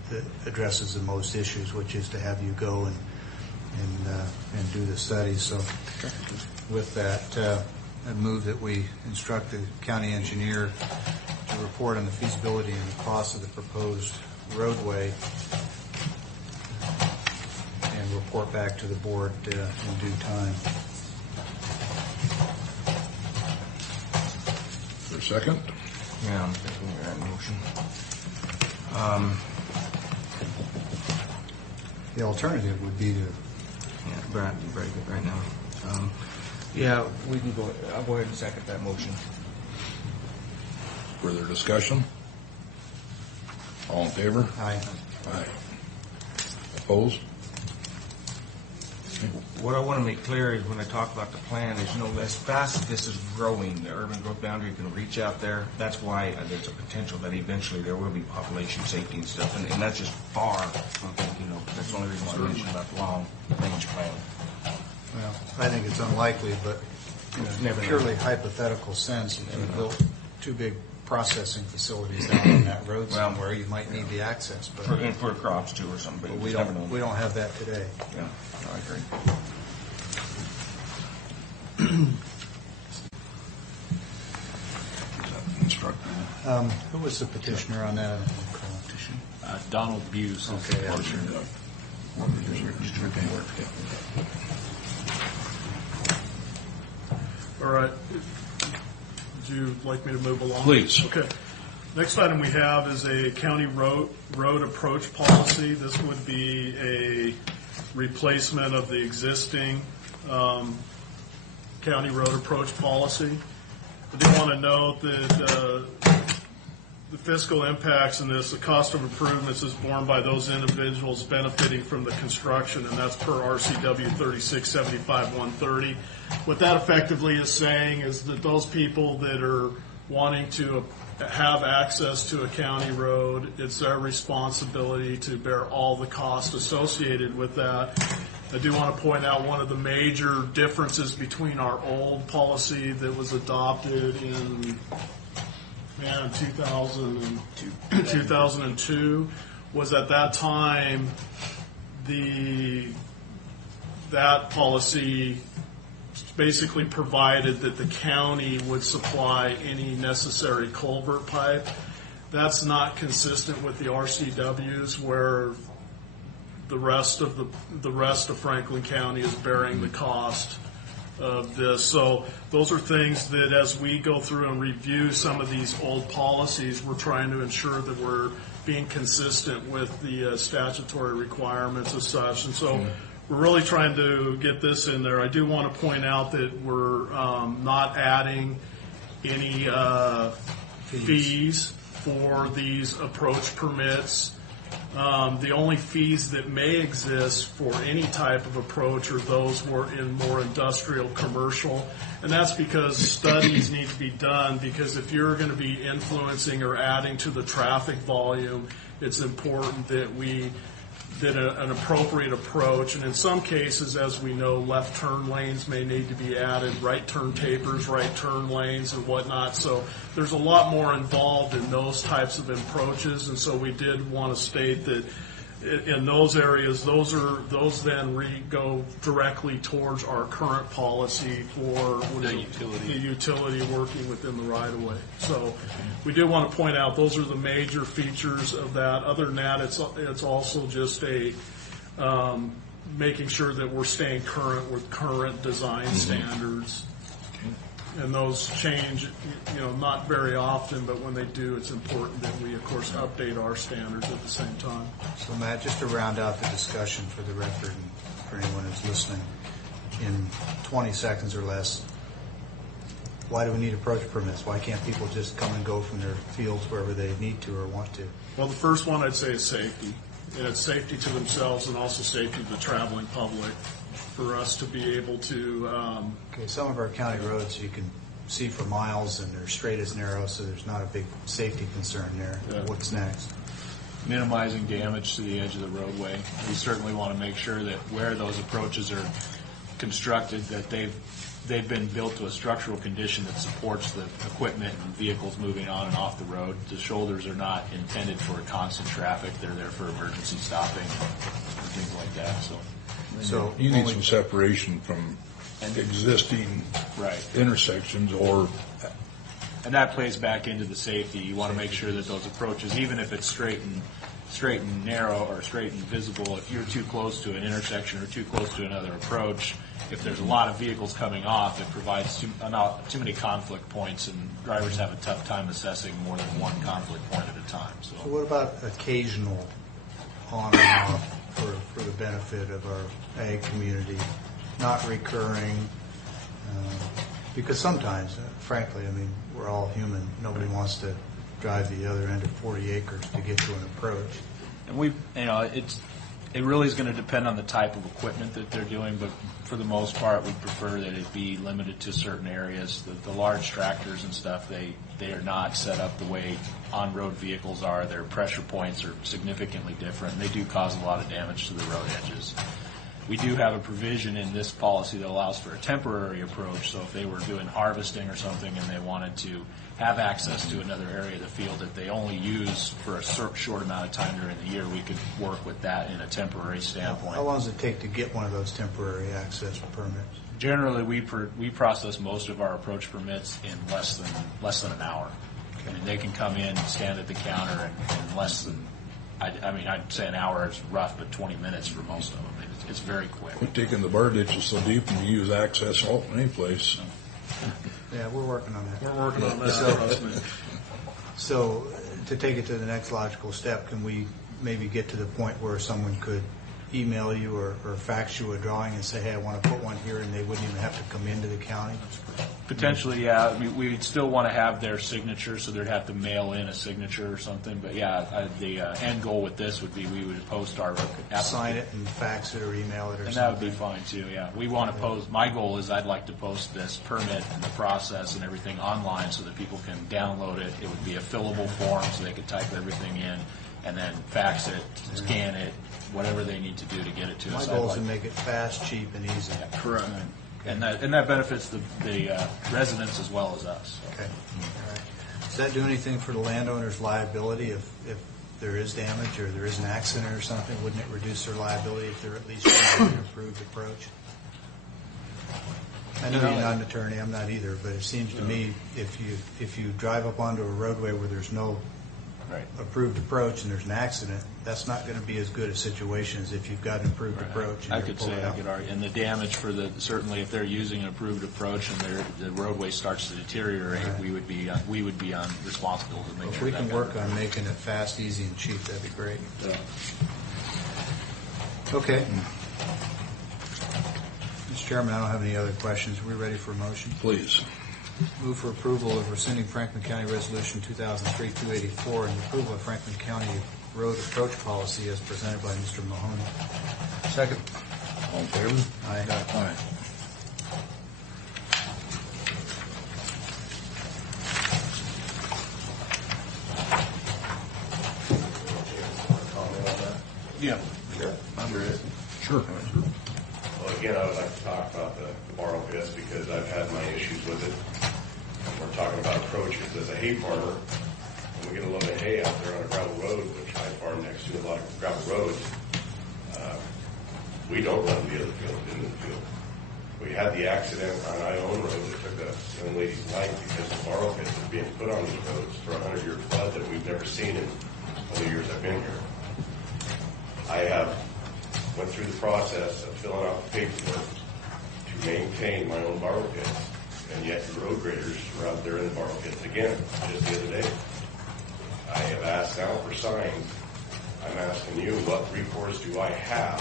that addresses the most issues, which is to have you go and do the study. So with that, I move that we instruct the county engineer to report on the feasibility and the cost of the proposed roadway and report back to the board in due time. For a second? Yeah, I'm thinking you're at motion. The alternative would be to Yeah, Brad, very good right now. Yeah, we can go, I'll go ahead and second that motion. Further discussion? All in favor? Aye. Aye. Opposed? What I want to make clear is when I talk about the plan is, as fast as this is growing, the urban growth boundary can reach out there. That's why there's a potential that eventually there will be population safety and stuff. And that's just far from thinking, that's the only reason why I mentioned about the long-range plan. Well, I think it's unlikely, but in a purely hypothetical sense, if you built two big processing facilities out on that road somewhere, you might need the access. But for crops too or something. But we don't have that today. Yeah, I agree. Who was the petitioner on that? Donald Buse. Okay. All right. Would you like me to move along? Please. Okay. Next item we have is a county road approach policy. This would be a replacement of the existing county road approach policy. I do want to note that the fiscal impacts in this, the cost of improvements is borne by those individuals benefiting from the construction, and that's per RCW 3675-130. What that effectively is saying is that those people that are wanting to have access to a county road, it's their responsibility to bear all the costs associated with that. I do want to point out one of the major differences between our old policy that was adopted in 2002 was at that time that policy basically provided that the county would supply any necessary culvert pipe. That's not consistent with the RCWs, where the rest of Franklin County is bearing the cost of this. So those are things that as we go through and review some of these old policies, we're trying to ensure that we're being consistent with the statutory requirements as such. And so we're really trying to get this in there. I do want to point out that we're not adding any fees for these approach permits. The only fees that may exist for any type of approach are those in more industrial commercial, and that's because studies need to be done, because if you're going to be influencing or adding to the traffic volume, it's important that an appropriate approach, and in some cases, as we know, left turn lanes may need to be added, right turn tapers, right turn lanes, and whatnot. So there's a lot more involved in those types of approaches, and so we did want to state that in those areas, those then go directly towards our current policy for the utility working within the right of way. So we do want to point out those are the major features of that. Other than that, it's also just making sure that we're staying current with current design standards. And those change, not very often, but when they do, it's important that we, of course, update our standards at the same time. So, Matt, just to round out the discussion for the record and for anyone who's listening, in 20 seconds or less, why do we need approach permits? Why can't people just come and go from their fields wherever they need to or want to? Well, the first one I'd say is safety. And it's safety to themselves and also safety to the traveling public, for us to be able to... Okay, some of our county roads, you can see for miles, and they're straight as an arrow, so there's not a big safety concern there. Yeah. What's next? Minimizing damage to the edge of the roadway. We certainly want to make sure that where those approaches are constructed, that they've been built to a structural condition that supports the equipment and vehicles moving on and off the road. The shoulders are not intended for constant traffic. They're there for emergency stopping and things like that. So You need some separation from existing Right. intersections or And that plays back into the safety. You want to make sure that those approaches, even if it's straight and narrow or straight and visible, if you're too close to an intersection or too close to another approach, if there's a lot of vehicles coming off, it provides too many conflict points, and drivers have a tough time assessing more than one conflict point at a time. So what about occasional on and off for the benefit of our ag community, not recurring? Because sometimes, frankly, I mean, we're all human. Nobody wants to drive the other end of 40 acres to get to an approach. And it really is going to depend on the type of equipment that they're doing, but for the most part, we prefer that it be limited to certain areas. The large tractors and stuff, they are not set up the way on-road vehicles are. Their pressure points are significantly different, and they do cause a lot of damage to the road edges. We do have a provision in this policy that allows for a temporary approach, so if they were doing harvesting or something and they wanted to have access to another area of the field that they only use for a short amount of time during the year, we could work with that in a temporary standpoint. How long does it take to get one of those temporary access permits? Generally, we process most of our approach permits in less than an hour. I mean, they can come in, stand at the counter, and in less than, I'd say an hour is rough, but 20 minutes for most of them. It's very quick. we're taking the bar ditches so deep and you use access all any place. Yeah, we're working on that. We're working on that. So to take it to the next logical step, can we maybe get to the point where someone could email you or fax you a drawing and say, hey, I want to put one here, and they wouldn't even have to come into the county? Potentially, yeah. We'd still want to have their signature, so they'd have to mail in a signature or something. But yeah, the end goal with this would be we would post our application. Sign it and fax it or email it or and something. that would be fine too, yeah. We want to post, my goal is I'd like to post this permit and the process and everything online so that people can download it. It would be a fillable form so they could type everything in and then fax it, scan it, whatever they need to do to get it to us. My goal is to make it fast, cheap, and easy. Yeah, correct. And that benefits the residents as well as us. So. Okay. All right. Does that do anything for the landowner's liability if there is damage or there is an accident or something? Wouldn't it reduce their liability if they're at least trying an improved approach? I know you're not an attorney. I'm not either. But it seems to me if you drive up onto a roadway where there's no approved approach and there's an accident, that's not going to be as good a situation as if you've got an approved approach. And I could argue, and the damage for certainly if they're using an approved approach and the roadway starts to deteriorate, we would be responsible to make if sure we that can got work done. on making it fast, easy, and cheap, that'd be great. Yeah. Okay. Mr. Chairman, I don't have any other questions. Are we ready for a motion? Please. Move for approval of rescinding Franklin County Resolution 2003-284 and approval of Franklin County Road Approach Policy as presented by Mr. Mahoney. Second. All in favor? Aye. Aye. Yeah. Sure. Well, again, I would like to talk about the borrow pits because I've had my issues with it. And we're talking about approaches. As a hay farmer, when we get a load of hay out there on a gravel road, which I farm next to a lot of gravel roads, we don't run the other field into the field. We had the accident on Ione Road that took a young lady's life because the borrow pits are being put on these roads for a 100-year flood that we've never seen in all the years I've been here. I went through the process of filling out the paperwork to maintain my own borrow pits, and yet the road graders were out there in the borrow pits again just the other day. I have asked now for signs. I'm asking you, what recourse do I have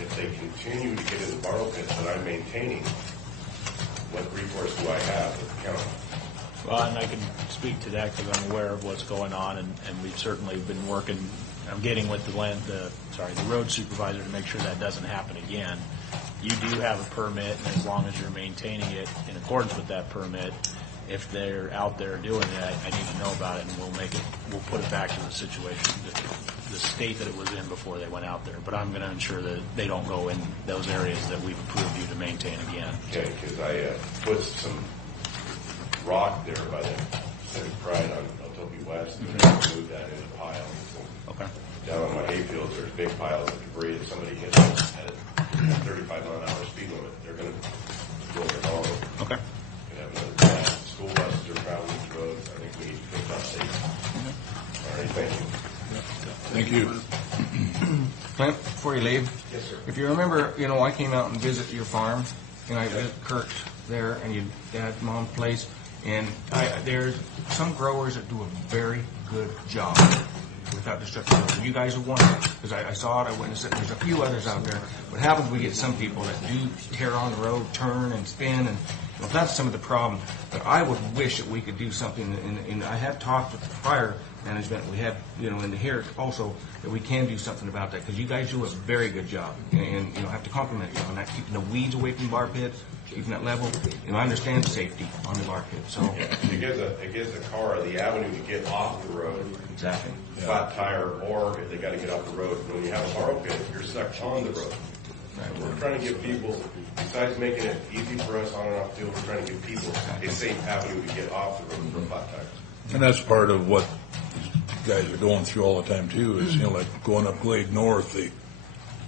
if they continue to get in the borrow pits that I'm maintaining? What recourse do I have with the county? Well, and I can speak to that because I'm aware of what's going on, and we've certainly been working. I'm getting with the road supervisor to make sure that doesn't happen again. You do have a permit, and as long as you're maintaining it in accordance with that permit, if they're out there doing it, I need to know about it, and we'll put it back to the situation, the state that it was in before they went out there. But I'm going to ensure that they don't go in those areas that we've approved you to maintain again. Okay, because I put some rock there by the Civic Pride on Otopee West, and moved that into a pile. Okay. Down on my hayfields, there's big piles of debris. If somebody hits us at a 35-mile-an-hour speed limit, they're going to go their home. Okay. Could have another crash. School buses are traveling the road. I think we need to pick up safe. All right, thank you. Thank you. Clint, before you leave. Yes, sir. If you remember, I came out and visited your farm, and I visited Kurt there, and your dad, mom's place, and there's some growers that do a very good job without destructive growth. You guys are one of them, because I saw it, I witnessed it. There's a few others out there. What happens, we get some people that do tear on the road, turn and spin, and that's some of the problem. But I would wish that we could do something, and I have talked with the prior management, we have, in the here also, that we can do something about that, because you guys do a very good job, and I have to compliment you on that, keeping the weeds away from bar pits, keeping that level, and I understand safety on the bar pit, so. It gives the car the avenue to get off the road. Exactly. Flat tire, or if they got to get off the road. When you have a borrow pit, you're stuck on the road. Right. We're trying to give people, besides making it easy for us on and off the field, we're trying to give people a safe avenue to get off the road for flat tires. And that's part of what these guys are going through all the time too, is, like going up Glade North, they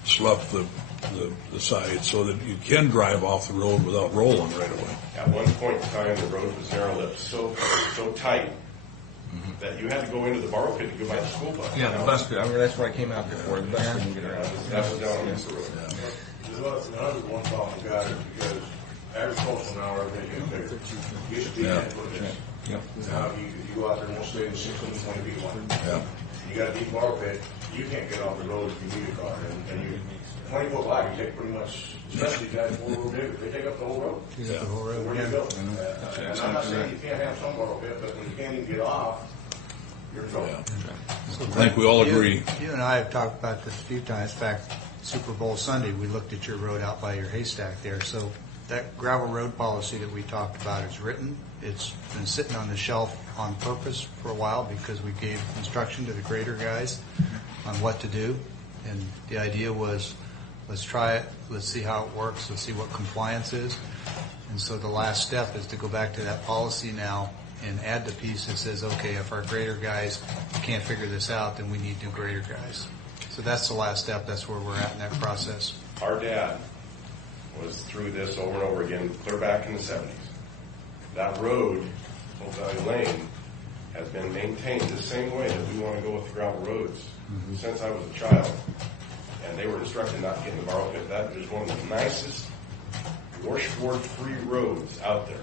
slough the sides so that you can drive off the road without rolling right away. At one point in time, the road was narrow-lipped so tight that you had to go into the borrow pit to go by the school bus. Yeah, the bus pit, that's where I came out before, the bus couldn't get around. That was down on this road. There's another one problem we got is because agricultural now are getting bigger. Used to be Yeah. 10 foot ditch. Yep. Now you go out there and won't stay in 16, 20 feet one. Yeah. You got a deep borrow pit, you can't get off the road if you need a car. And you 20 foot wide, you take pretty much, especially guys 4 wheel big, they take up the whole road. Yeah. So where do you go? And I'm not saying you can't have some borrow pit, but when you can't even get off, you're in trouble. I think we all agree. You and I have talked about this a few times. In fact, Super Bowl Sunday, we looked at your road out by your haystack there. So that gravel road policy that we talked about is written. It's been sitting on the shelf on purpose for a while because we gave instruction to the grader guys on what to do. And the idea was, let's try it, let's see how it works, let's see what compliance is. And so the last step is to go back to that policy now and add the piece that says, okay, if our grader guys can't figure this out, then we need new grader guys. So that's the last step. That's where we're at in that process. Our dad was through this over and over again, clear back in the 70s. That road, Old Valley Lane, has been maintained the same way that we want to go with the gravel roads since I was a child. And they were instructed not to get in the borrow pit. That is one of the nicest washboard-free roads out there.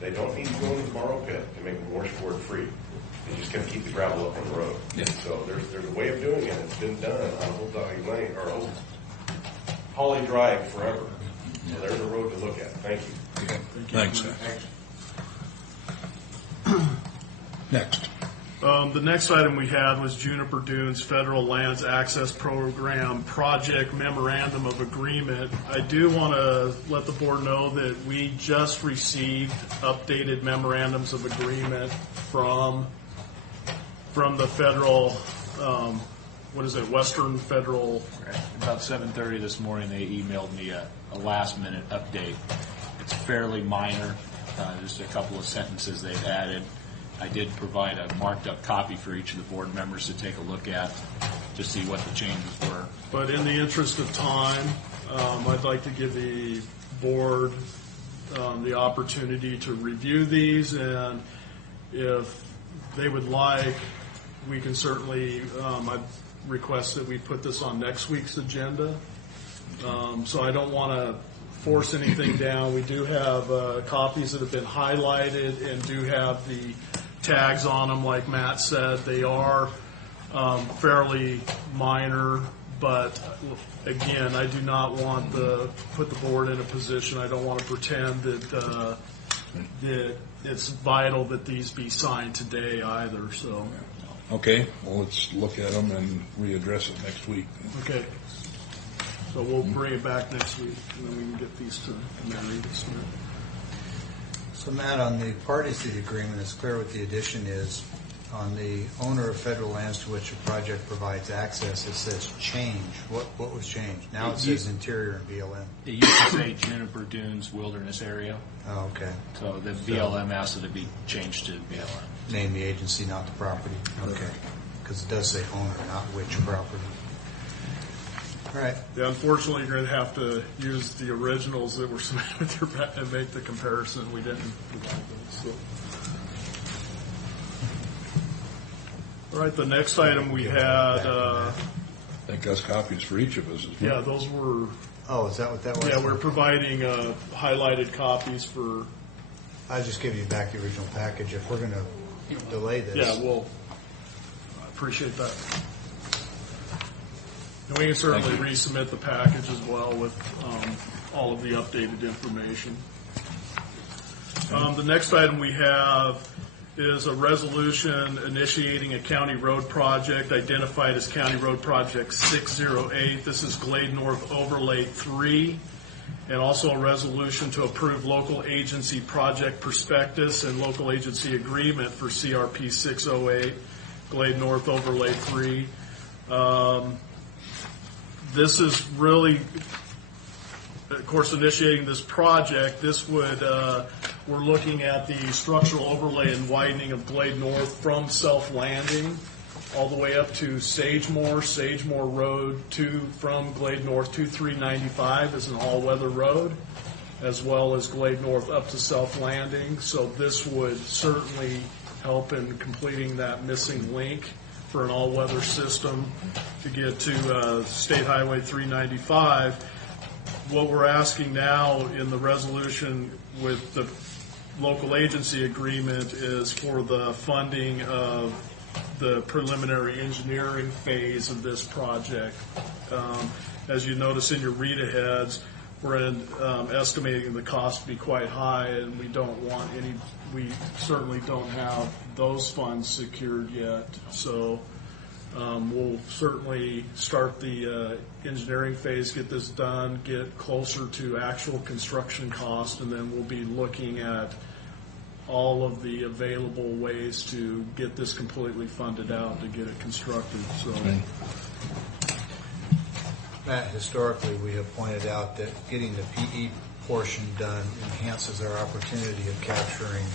They don't need to go into the borrow pit to make them washboard-free. They just got to keep the gravel up on the road. Yeah. So there's a way of doing it. It's been done on Old Valley Lane, or Old Holly Drive forever. So there's a road to look at. Thank you. Okay. Thanks. Next. The next item we had was Juniper Dunes Federal Lands Access Program Project Memorandum of Agreement. I do want to let the board know that we just received updated memorandums of agreement from the federal, Western Federal. About 7:30 this morning, they emailed me a last-minute update. It's fairly minor, just a couple of sentences they've added. I did provide a marked-up copy for each of the board members to take a look at to see what the changes were. But in the interest of time, I'd like to give the board the opportunity to review these, and if they would like, we can certainly, I'd request that we put this on next week's agenda. So I don't want to force anything down. We do have copies that have been highlighted and do have the tags on them, like Matt said. They are fairly minor, but again, I do not want to put the board in a position. I don't want to pretend that it's vital that these be signed today either. So, Okay, well, let's look at them and readdress it next week. okay. So we'll bring it back next week, and then we can get these to Mary this minute. So Matt, on the parties to the agreement, it's clear what the addition is. On the owner of federal lands to which the project provides access, it says change. What was changed? Now it says interior and BLM. It used to say Juniper Dunes Wilderness Area, Oh, okay. so the BLM asked it to be changed to BLM. Name the agency, not the property. Okay. Because it does say owner, not which property. All right. Yeah, unfortunately, you're going to have to use the originals that were submitted with your and make the comparison. We didn't provide those. So. All right, the next item we had. I think that's copies for each of us. Isn't it? Yeah, those were. Oh, is that what that was? Yeah, we're providing highlighted copies for. I'll just give you back the original package if we're going to delay this. Yeah, well, I appreciate that. And we can certainly resubmit the package as well with all of the updated information. The next item we have is a resolution initiating a county road project identified as County Road Project 608. This is Glade North Overlay 3. And also a resolution to approve local agency project prospectus and local agency agreement for CRP 608, Glade North Overlay 3. This is really, of course, initiating this project. This would, we're looking at the structural overlay and widening of Glade North from Self Landing all the way up to Sagemore Road from Glade North to 395 is an all-weather road, as well as Glade North up to Self Landing. So this would certainly help in completing that missing link for an all-weather system to get to State Highway 395. What we're asking now in the resolution with the local agency agreement is for the funding of the preliminary engineering phase of this project. As you notice in your read-aheads, we're estimating the cost to be quite high, and we certainly don't have those funds secured yet. So we'll certainly start the engineering phase, get this done, get closer to actual construction cost, and then we'll be looking at all of the available ways to get this completely funded out to get it constructed. So, Matt, historically we have pointed out that getting the PE portion done enhances our opportunity of capturing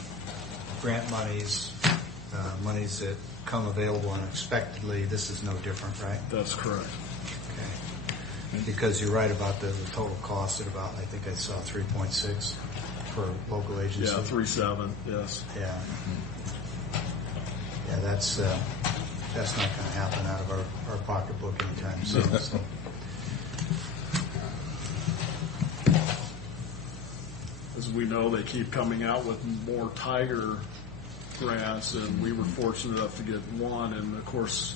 grant monies, monies that come available unexpectedly. This is no different, right? That's correct. Okay. Because you're right about the total cost at about, I think I saw 3.6 for local agency. Yeah, 3.7, yes. Yeah. Yeah, that's not going to happen out of our pocketbook anytime soon. So. As we know, they keep coming out with more Tiger grants, and we were fortunate enough to get one. And of course,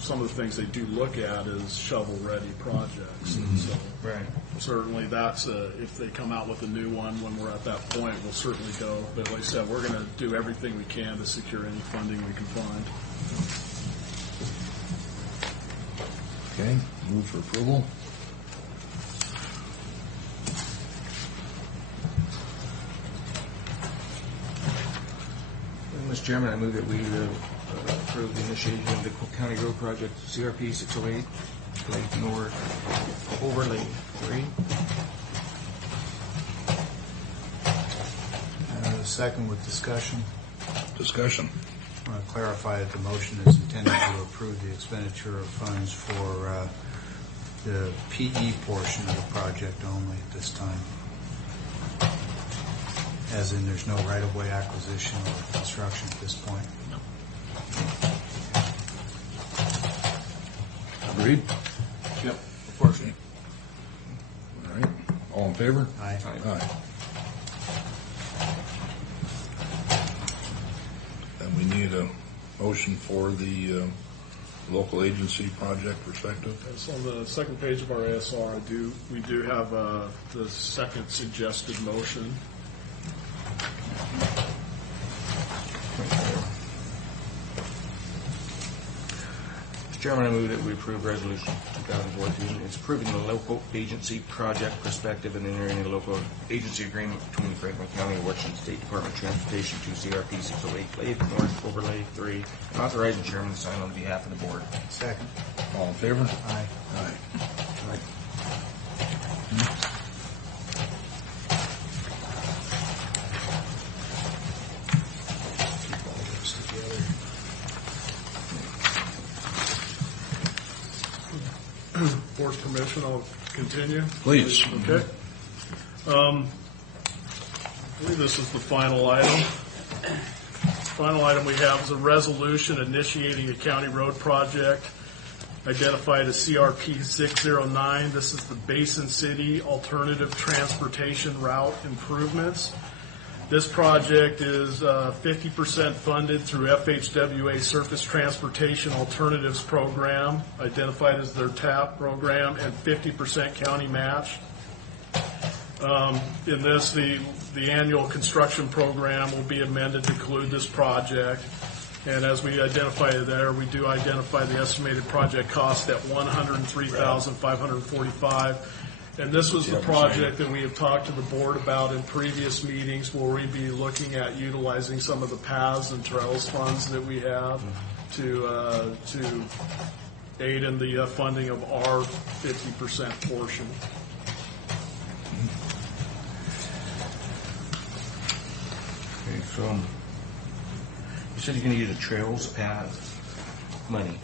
some of the things they do look at is shovel-ready projects. Mm-hmm. And so right. Certainly, that's if they come out with a new one when we're at that point, we'll certainly go. But like I said, we're going to do everything we can to secure any funding we can find. Okay, move for approval. Mr. Chairman, I move that we approve the initiation of the County Road Project CRP 608, Glade North Overlay 3. Second with discussion. Discussion. I want to clarify that the motion is intended to approve the expenditure of funds for the PE portion of the project only at this time. As in, there's no right-of-way acquisition or construction at this point. Agreed? Yep. Portion. All right. All in favor? Aye. Aye. And we need a motion for the local agency project perspective. So on the second page of our ASR, we do have the second suggested motion. Mr. Chairman, I move that we approve Resolution 2014. It's approving the local agency project perspective and entering a local agency agreement between the Franklin County and Washington State Department of Transportation to CRP 608 Clave North Overlay 3, and authorizing the chairman to sign on behalf of the board. Second. All in favor? Aye. Aye. Board permission, I'll continue. Please. Okay. I believe this is the final item. Final item we have is a resolution initiating a county road project identified as CRP 609. This is the Basin City Alternative Transportation Route Improvements. This project is 50% funded through FHWA Surface Transportation Alternatives Program, identified as their TAP program, and 50% county match. In this, the annual construction program will be amended to include this project. And as we identify there, we do identify the estimated project cost at $103,545. And this was the project that we have talked to the board about in previous meetings, where we'd be looking at utilizing some of the paths and trails funds that we have to aid in the funding of our 50% portion. Okay, so you said you're going to use a trails path money.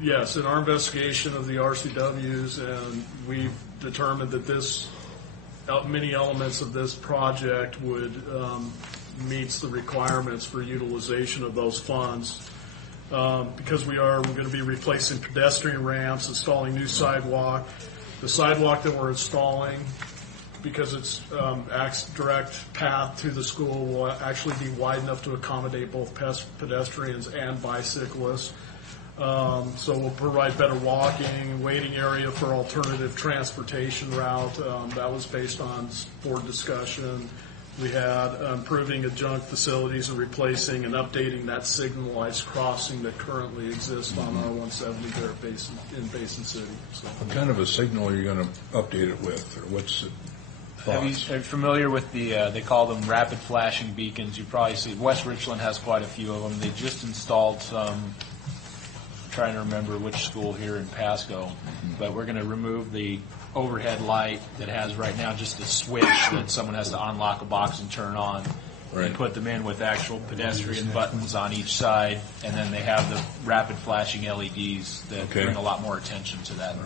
Yes, in our investigation of the RCWs, and we've determined that many elements of this project would meets the requirements for utilization of those funds. Because we're going to be replacing pedestrian ramps, installing new sidewalk. The sidewalk that we're installing, because it's acts direct path to the school, will actually be wide enough to accommodate both pedestrians and bicyclists. So we'll provide better walking, waiting area for alternative transportation route. That was based on board discussion. We had improving adjunct facilities and replacing and updating that signalized crossing that currently exists on R-170 there in Basin City. So. What kind of a signal are you going to update it with, or what's the Are you thoughts? familiar with they call them rapid flashing beacons? You probably see, West Richland has quite a few of them. They just installed some, I'm trying to remember which school here in Pasco, but we're going to remove the overhead light that has right now just a switch that someone has to unlock a box and turn on. Right. And put them in with actual pedestrian buttons on each side, and then they have the rapid flashing LEDs that Okay. bring a lot more attention to that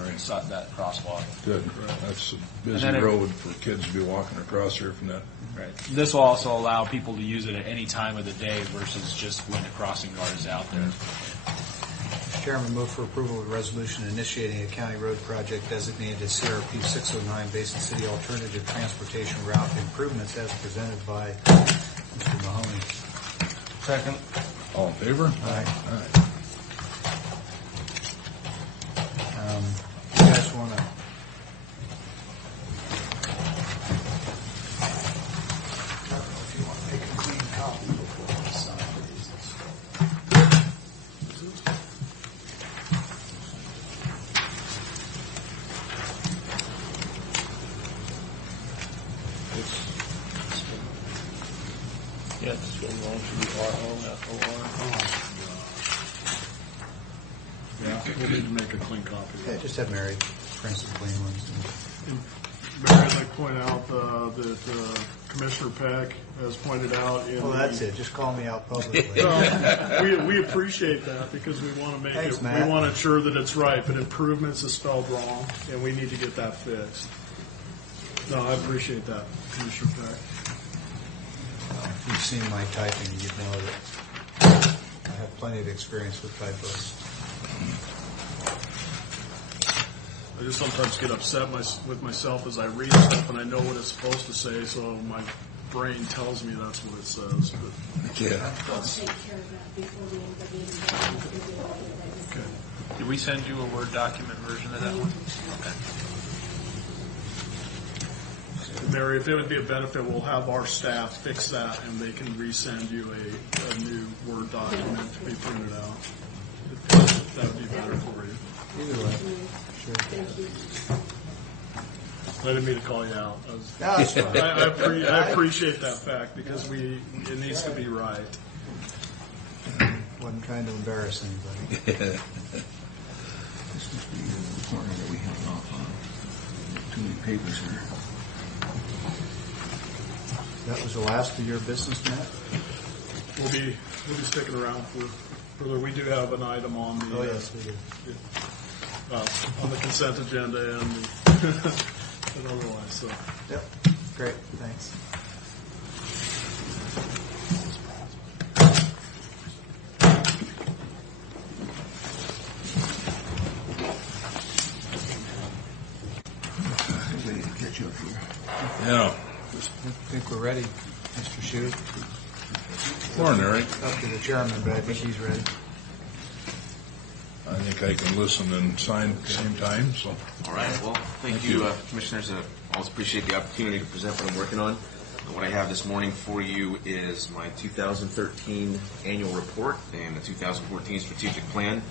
that crosswalk. Good. That's a busy And then road for kids to be walking across here from that. Right. This will also allow people to use it at any time of the day versus just when the crossing guard is out there. Mr. Chairman, move for approval of a resolution initiating a county road project designated as CRP 609 Basin City Alternative Transportation Route Improvements as presented by Mr. Mahoney. Second. All in favor? Aye. Aye. You guys want to? I don't know if you want to make a clean copy before we sign these. Yeah, it's going to be R-O-F-O-R. Yeah, we'll need to make a clean copy. Yeah, just have Mary print some clean ones. Mary, I'd like to point out that Commissioner Peck has pointed out in Well, that's it. Just call me out publicly. we appreciate that because we want to make Thanks, it. Matt. We want to ensure that it's right, but improvements is spelled wrong, and we need to get that fixed. No, I appreciate that, Commissioner Peck. If you've seen my typing, you'd know that I have plenty of experience with typos. I just sometimes get upset with myself as I read stuff and I know what it's supposed to say, so my brain tells me that's what it says. But Yeah. I'll take care of that before the end of the meeting. okay. Did we send you a Word document version of that one? Mary, if it would be a benefit, we'll have our staff fix that and they can resend you a new Word document to be printed out. That would be better for you. Either way. Sure. I didn't mean to call you out. No, that's fine. I appreciate that fact because it needs to be right. Wasn't trying to embarrass anybody. This must be the corner that we held off on. Too many papers here. That was the last of your business, Matt? We'll be sticking around for further. We do have an item on the Oh, yes, we do. on the consent agenda and and otherwise. So Yep. Great. Thanks. Ready to catch up here. Yeah. I think we're ready, Mr. Shu. Morning, Eric. Up to the chairman, but I think he's ready. I think I can listen and sign at the same time, so. All right. Well, thank you, Commissioners. I always appreciate the opportunity to present what I'm working on. And what I have this morning for you is my 2013 annual report and the 2014 strategic plan.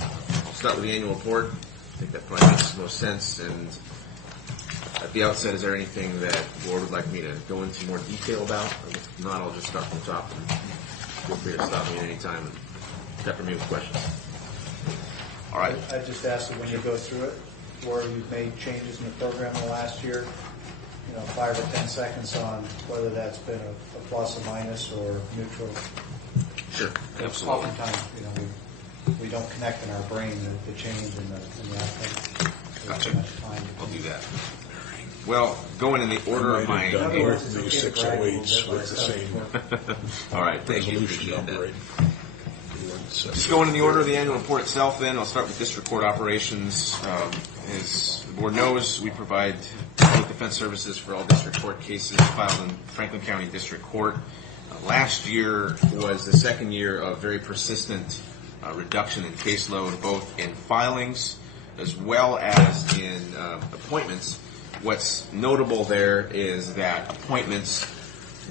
I'll start with the annual report. I think that probably makes the most sense. And at the outset, is there anything that the board would like me to go into more detail about? If not, I'll just start from the top and feel free to stop me at any time and pepper me with questions. All right. I just asked that when you go through it, where you've made changes in the program in the last year, 5 or 10 seconds on whether that's been a plus, a minus, or neutral. Sure, absolutely. Oftentimes, we don't connect in our brain the change in the outcome. Gotcha. I'll do that. Well, going in the order of my... Both of these 608s with the same All right, thank you. resolution Appreciate number. that. Just going in the order of the annual report itself, then, I'll start with district court operations. As the board knows, we provide public defense services for all district court cases filed in Franklin County District Court. Last year was the second year of very persistent reduction in caseload, both in filings as well as in appointments. What's notable there is that appointments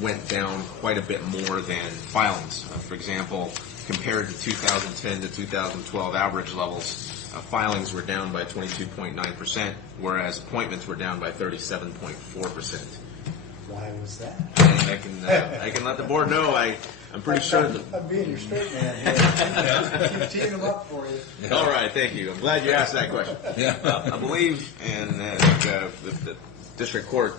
went down quite a bit more than filings. For example, compared to 2010 to 2012 average levels, filings were down by 22.9%, whereas appointments were down by 37.4%. Why was that? I can let the board know. I'm pretty sure that... I'm being your straight man here. Keep teeing them up for you. All right, thank you. I'm glad you asked that question. I believe, and the district court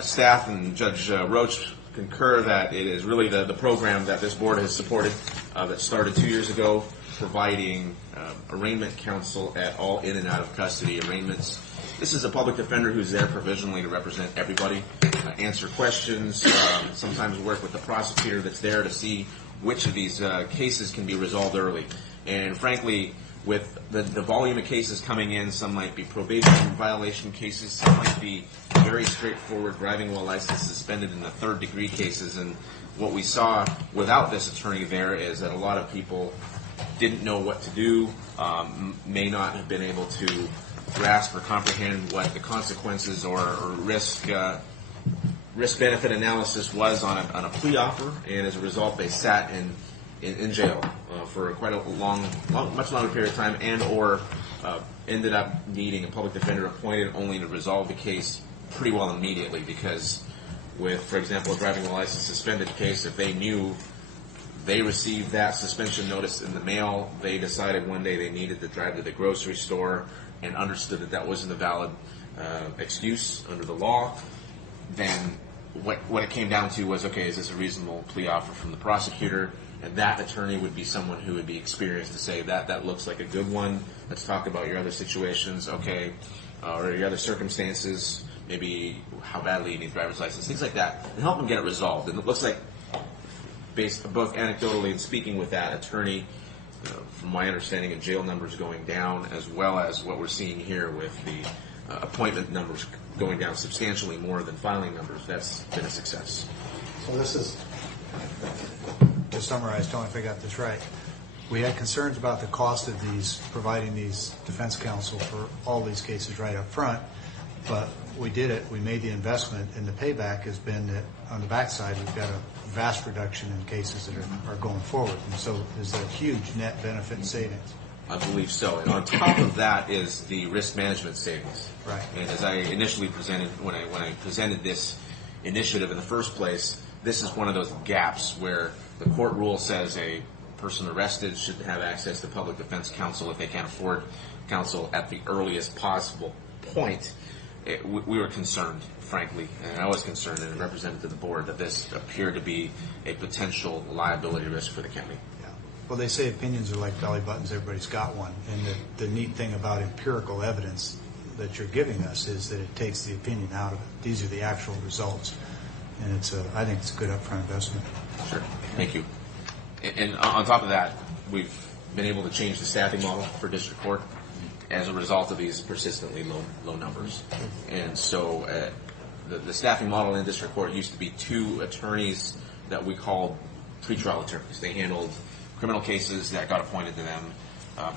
staff and Judge Roach concur that it is really the program that this board has supported that started 2 years ago, providing arraignment counsel at all in and out of custody arraignments. This is a public defender who's there provisionally to represent everybody, answer questions, sometimes work with the prosecutor that's there to see which of these cases can be resolved early. And frankly, with the volume of cases coming in, some might be probation violation cases, some might be very straightforward driving while license suspended in the third-degree cases. And what we saw without this attorney there is that a lot of people didn't know what to do, may not have been able to grasp or comprehend what the consequences or risk-benefit analysis was on a plea offer, and as a result, they sat in jail for quite a much longer period of time, and or ended up needing a public defender appointed only to resolve the case pretty well immediately. Because with, for example, a driving while license suspended case, if they knew they received that suspension notice in the mail, they decided one day they needed to drive to the grocery store and understood that that wasn't a valid excuse under the law, then what it came down to was, okay, is this a reasonable plea offer from the prosecutor? And that attorney would be someone who would be experienced to say that looks like a good one. Let's talk about your other situations, okay, or your other circumstances, maybe how badly you need a driver's license, things like that, and help them get it resolved. And it looks like, based both anecdotally and speaking with that attorney, from my understanding of jail numbers going down, as well as what we're seeing here with the appointment numbers going down substantially more than filing numbers, that's been a success. So this is, To summarize, Tony, if I got this right, we had concerns about the cost of providing these defense counsel for all these cases right up front, but we did it, we made the investment, and the payback has been that on the backside we've got a vast reduction in cases that are going forward. And so there's a huge net benefit in savings. I believe so. And on top of that is the risk management savings. Right. And as I initially presented, when I presented this initiative in the first place, this is one of those gaps where the court rule says a person arrested should have access to public defense counsel if they can't afford counsel at the earliest possible point. We were concerned, frankly, and I was concerned and represented to the board that this appeared to be a potential liability risk for the county. Well, they say opinions are like belly buttons. Everybody's got one. And the neat thing about empirical evidence that you're giving us is that it takes the opinion out of it. These are the actual results. And I think it's a good upfront investment. Sure. Thank you. And on top of that, we've been able to change the staffing model for district court as a result of these persistently low numbers. And so the staffing model in district court used to be 2 attorneys that we called pretrial attorneys. They handled criminal cases that got appointed to them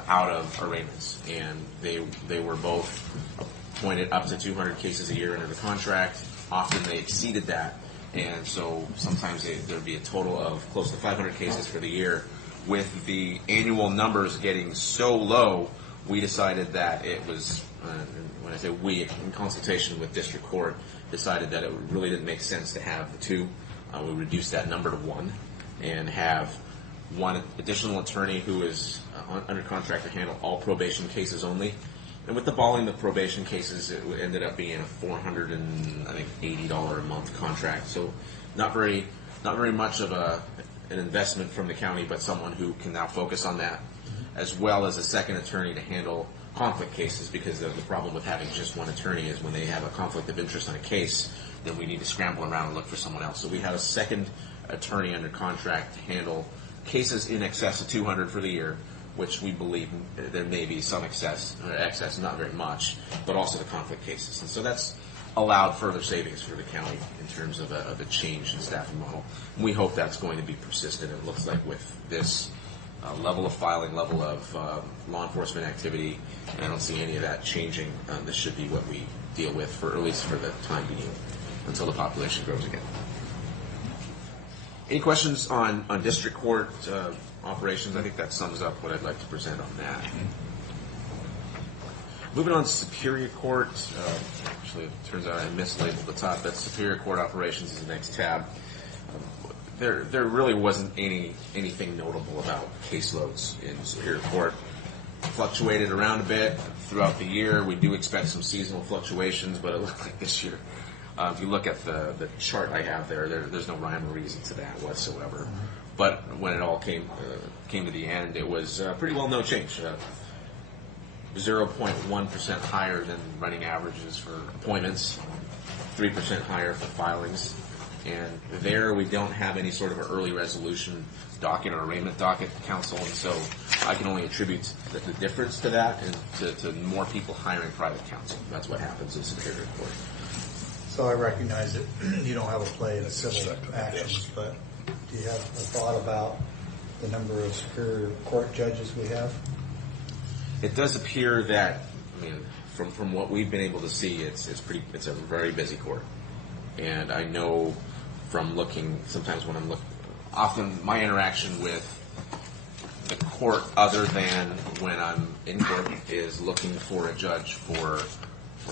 out of arraignments, and they were both appointed up to 200 cases a year under the contract. Often they exceeded that, and so sometimes there would be a total of close to 500 cases for the year. With the annual numbers getting so low, we decided that it was, when I say we, in consultation with district court, decided that it really didn't make sense to have the 2. We reduced that number to 1 and have 1 additional attorney who is under contract to handle all probation cases only. And with the volume of probation cases, it ended up being a $480 a month contract. So not very much of an investment from the county, but someone who can now focus on that, as well as a second attorney to handle conflict cases, because the problem with having just 1 attorney is when they have a conflict of interest on a case, then we need to scramble around and look for someone else. So we have a second attorney under contract to handle cases in excess of 200 for the year, which we believe there may be some excess, not very much, but also the conflict cases. And so that's allowed further savings for the county in terms of a change in staffing model. And we hope that's going to be persistent. It looks like with this level of filing, level of law enforcement activity, and I don't see any of that changing. This should be what we deal with, for at least for the time being, until the population grows again. Any questions on district court operations? I think that sums up what I'd like to present on that. Moving on to Superior Court. Actually, it turns out I mislabeled the top. That's Superior Court operations is the next tab. There really wasn't anything notable about caseloads in Superior Court. Fluctuated around a bit throughout the year. We do expect some seasonal fluctuations, but it looked like this year, if you look at the chart I have there's no rhyme or reason to that whatsoever. But when it all came to the end, it was pretty well no change. 0.1% higher than running averages for appointments, 3% higher for filings. And there we don't have any sort of an early resolution docket or arraignment docket counsel, and so I can only attribute the difference to that and to more people hiring private counsel. That's what happens in Superior Court. So I recognize that you don't have a play in civil actions, but do you have a thought about the number of Superior Court judges we have? It does appear that, from what we've been able to see, it's a very busy court. And I know from looking, sometimes when I'm looking, often my interaction with the court, other than when I'm in court, is looking for a judge for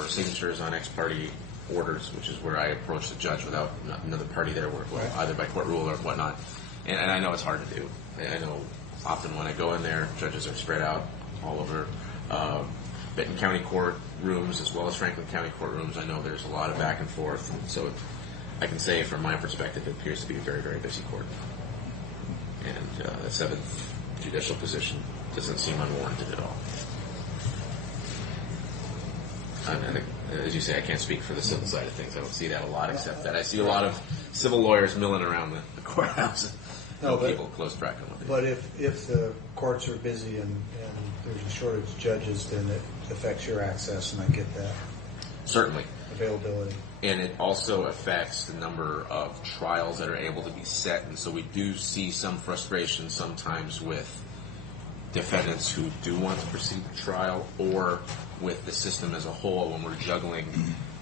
signatures on ex parte orders, which is where I approach the judge without another party there, either by court rule or whatnot. And I know it's hard to do. I know often when I go in there, judges are spread out all over Benton County court rooms as well as Franklin County court rooms. I know there's a lot of back and forth, and so I can say from my perspective it appears to be a very, very busy court. And the 7th judicial position doesn't seem unwarranted at all. And as you say, I can't speak for the civil side of things. I don't see that a lot, except that I see a lot of civil lawyers milling around the courthouse. People close track on what they do. But if the courts are busy and there's a shortage of judges, then it affects your access, and I get that. Certainly. Availability. And it also affects the number of trials that are able to be set. And so we do see some frustration sometimes with defendants who do want to proceed to trial, or with the system as a whole when we're juggling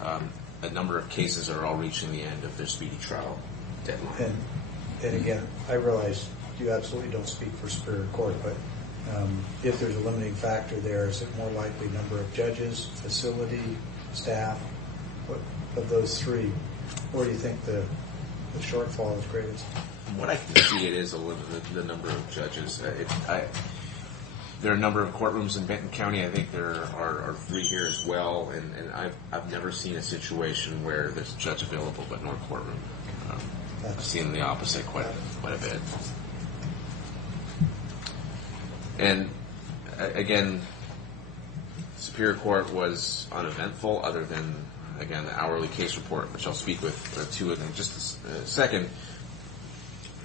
a number of cases that are all reaching the end of their speedy trial deadline. and again, I realize you absolutely don't speak for Superior Court, but if there's a limiting factor there, is it more likely number of judges, facility, staff? What, of those three, where do you think the shortfall is greatest? From what I can see, it is the number of judges. There are a number of courtrooms in Benton County. I think there are 3 here as well, and I've never seen a situation where there's a judge available but no courtroom. I've seen the opposite quite a bit. And again, Superior Court was uneventful, other than again the hourly case report, which I'll speak with to it in just a second.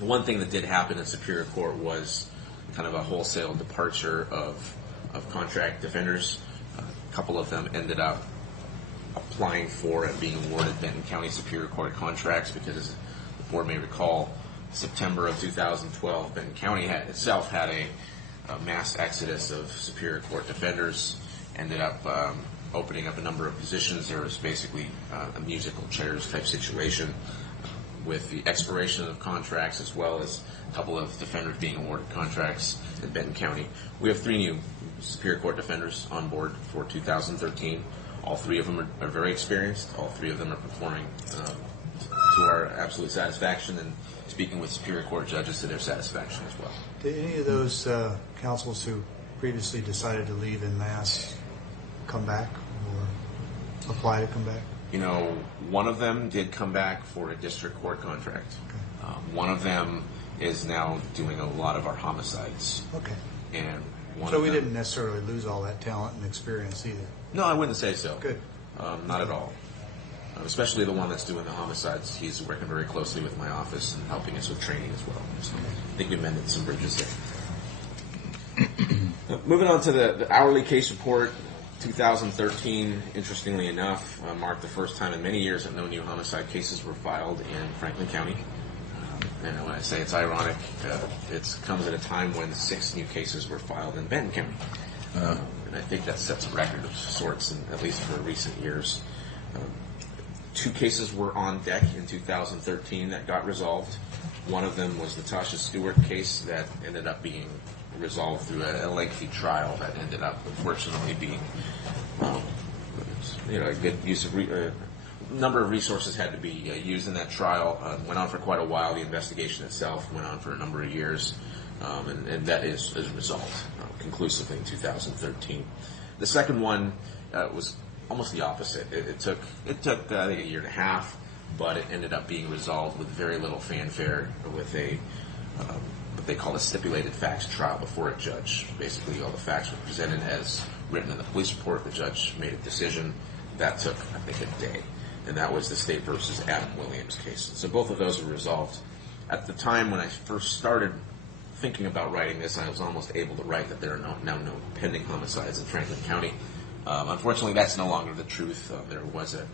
The one thing that did happen in Superior Court was kind of a wholesale departure of contract defenders. A couple of them ended up applying for and being awarded Benton County Superior Court contracts because, as the board may recall, September of 2012, Benton County itself had a mass exodus of Superior Court defenders, ended up opening up a number of positions. There was basically a musical chairs type situation with the expiration of contracts, as well as a couple of defenders being awarded contracts in Benton County. We have 3 new Superior Court defenders on board for 2013. All 3 of them are very experienced. All 3 of them are performing to our absolute satisfaction, and speaking with Superior Court judges to their satisfaction as well. Did any of those counsels who previously decided to leave en masse come back or apply to come back? You know, one of them did come back for a district court contract. Okay. One of them is now doing a lot of our homicides. Okay. And so we didn't necessarily lose all that talent and experience either. No, I wouldn't say so. Good. Not at all. Especially the one that's doing the homicides. He's working very closely with my office and helping us with training as well. So I think we mended some bridges there. Moving on to the hourly case report. 2013, interestingly enough, marked the first time in many years that no new homicide cases were filed in Franklin County. And when I say it's ironic, it comes at a time when 6 new cases were filed in Benton County. And I think that sets a record of sorts, at least for recent years. 2 cases were on deck in 2013 that got resolved. One of them was the Tasha Stewart case that ended up being resolved through a lengthy trial that ended up, unfortunately, being a good use of number of resources had to be used in that trial. Went on for quite a while. The investigation itself went on for a number of years, and that is resolved conclusively in 2013. The second one was almost the opposite. It took I think a year and a half, but it ended up being resolved with very little fanfare, with a what they call a stipulated facts trial before a judge. Basically, all the facts were presented as written in the police report. The judge made a decision. That took, I think, a day, and that was the State versus Adam Williams case. So both of those were resolved. At the time when I first started thinking about writing this, I was almost able to write that there are now no pending homicides in Franklin County. Unfortunately, that's no longer the truth. There was a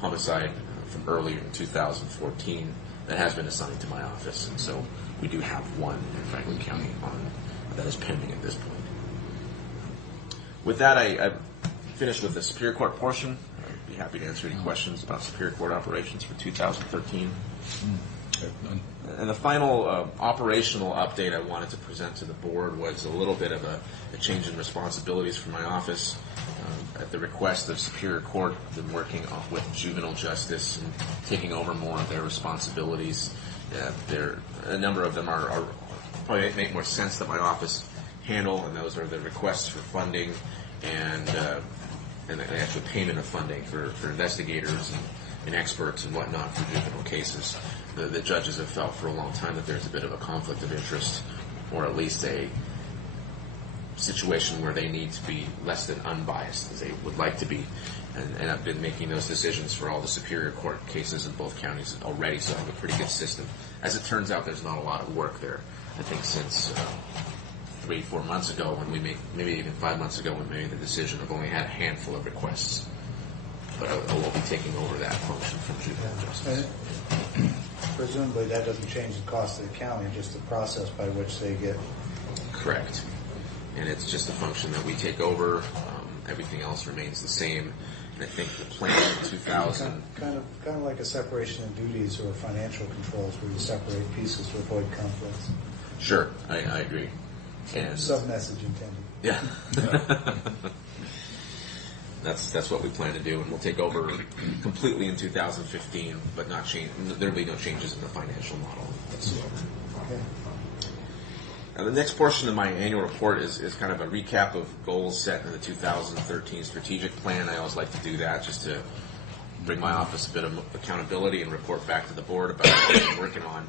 homicide from earlier in 2014 that has been assigned to my office, and so we do have one in Franklin County that is pending at this point. With that, I finished with the Superior Court portion. I'd be happy to answer any questions about Superior Court operations for 2013. And the final operational update I wanted to present to the board was a little bit of a change in responsibilities for my office. At the request of Superior Court, I've been working with juvenile justice and taking over more of their responsibilities. A number of them are probably make more sense that my office handle, and those are the requests for funding and the actual payment of funding for investigators and experts and whatnot for juvenile cases. The judges have felt for a long time that there's a bit of a conflict of interest, or at least a situation where they need to be less than unbiased as they would like to be. And I've been making those decisions for all the Superior Court cases in both counties already, so I have a pretty good system. As it turns out, there's not a lot of work there. I think since 3-4 months ago, when we maybe even 5 months ago when we made the decision, I've only had a handful of requests. But I will be taking over that function from juvenile justice. Presumably that doesn't change the cost of the county, just the process by which they get... Correct. And it's just a function that we take over. Everything else remains the same. And I think the plan in 2000... Kind of like a separation of duties or financial controls where you separate pieces to avoid conflicts. Sure, I agree. And Sub-message intended. Yeah. That's what we plan to do, and we'll take over completely in 2015, but not change. There'll be no changes in the financial model whatsoever. Okay. Now, the next portion of my annual report is kind of a recap of goals set in the 2013 strategic plan. I always like to do that just to bring my office a bit of accountability and report back to the board about what we're working on.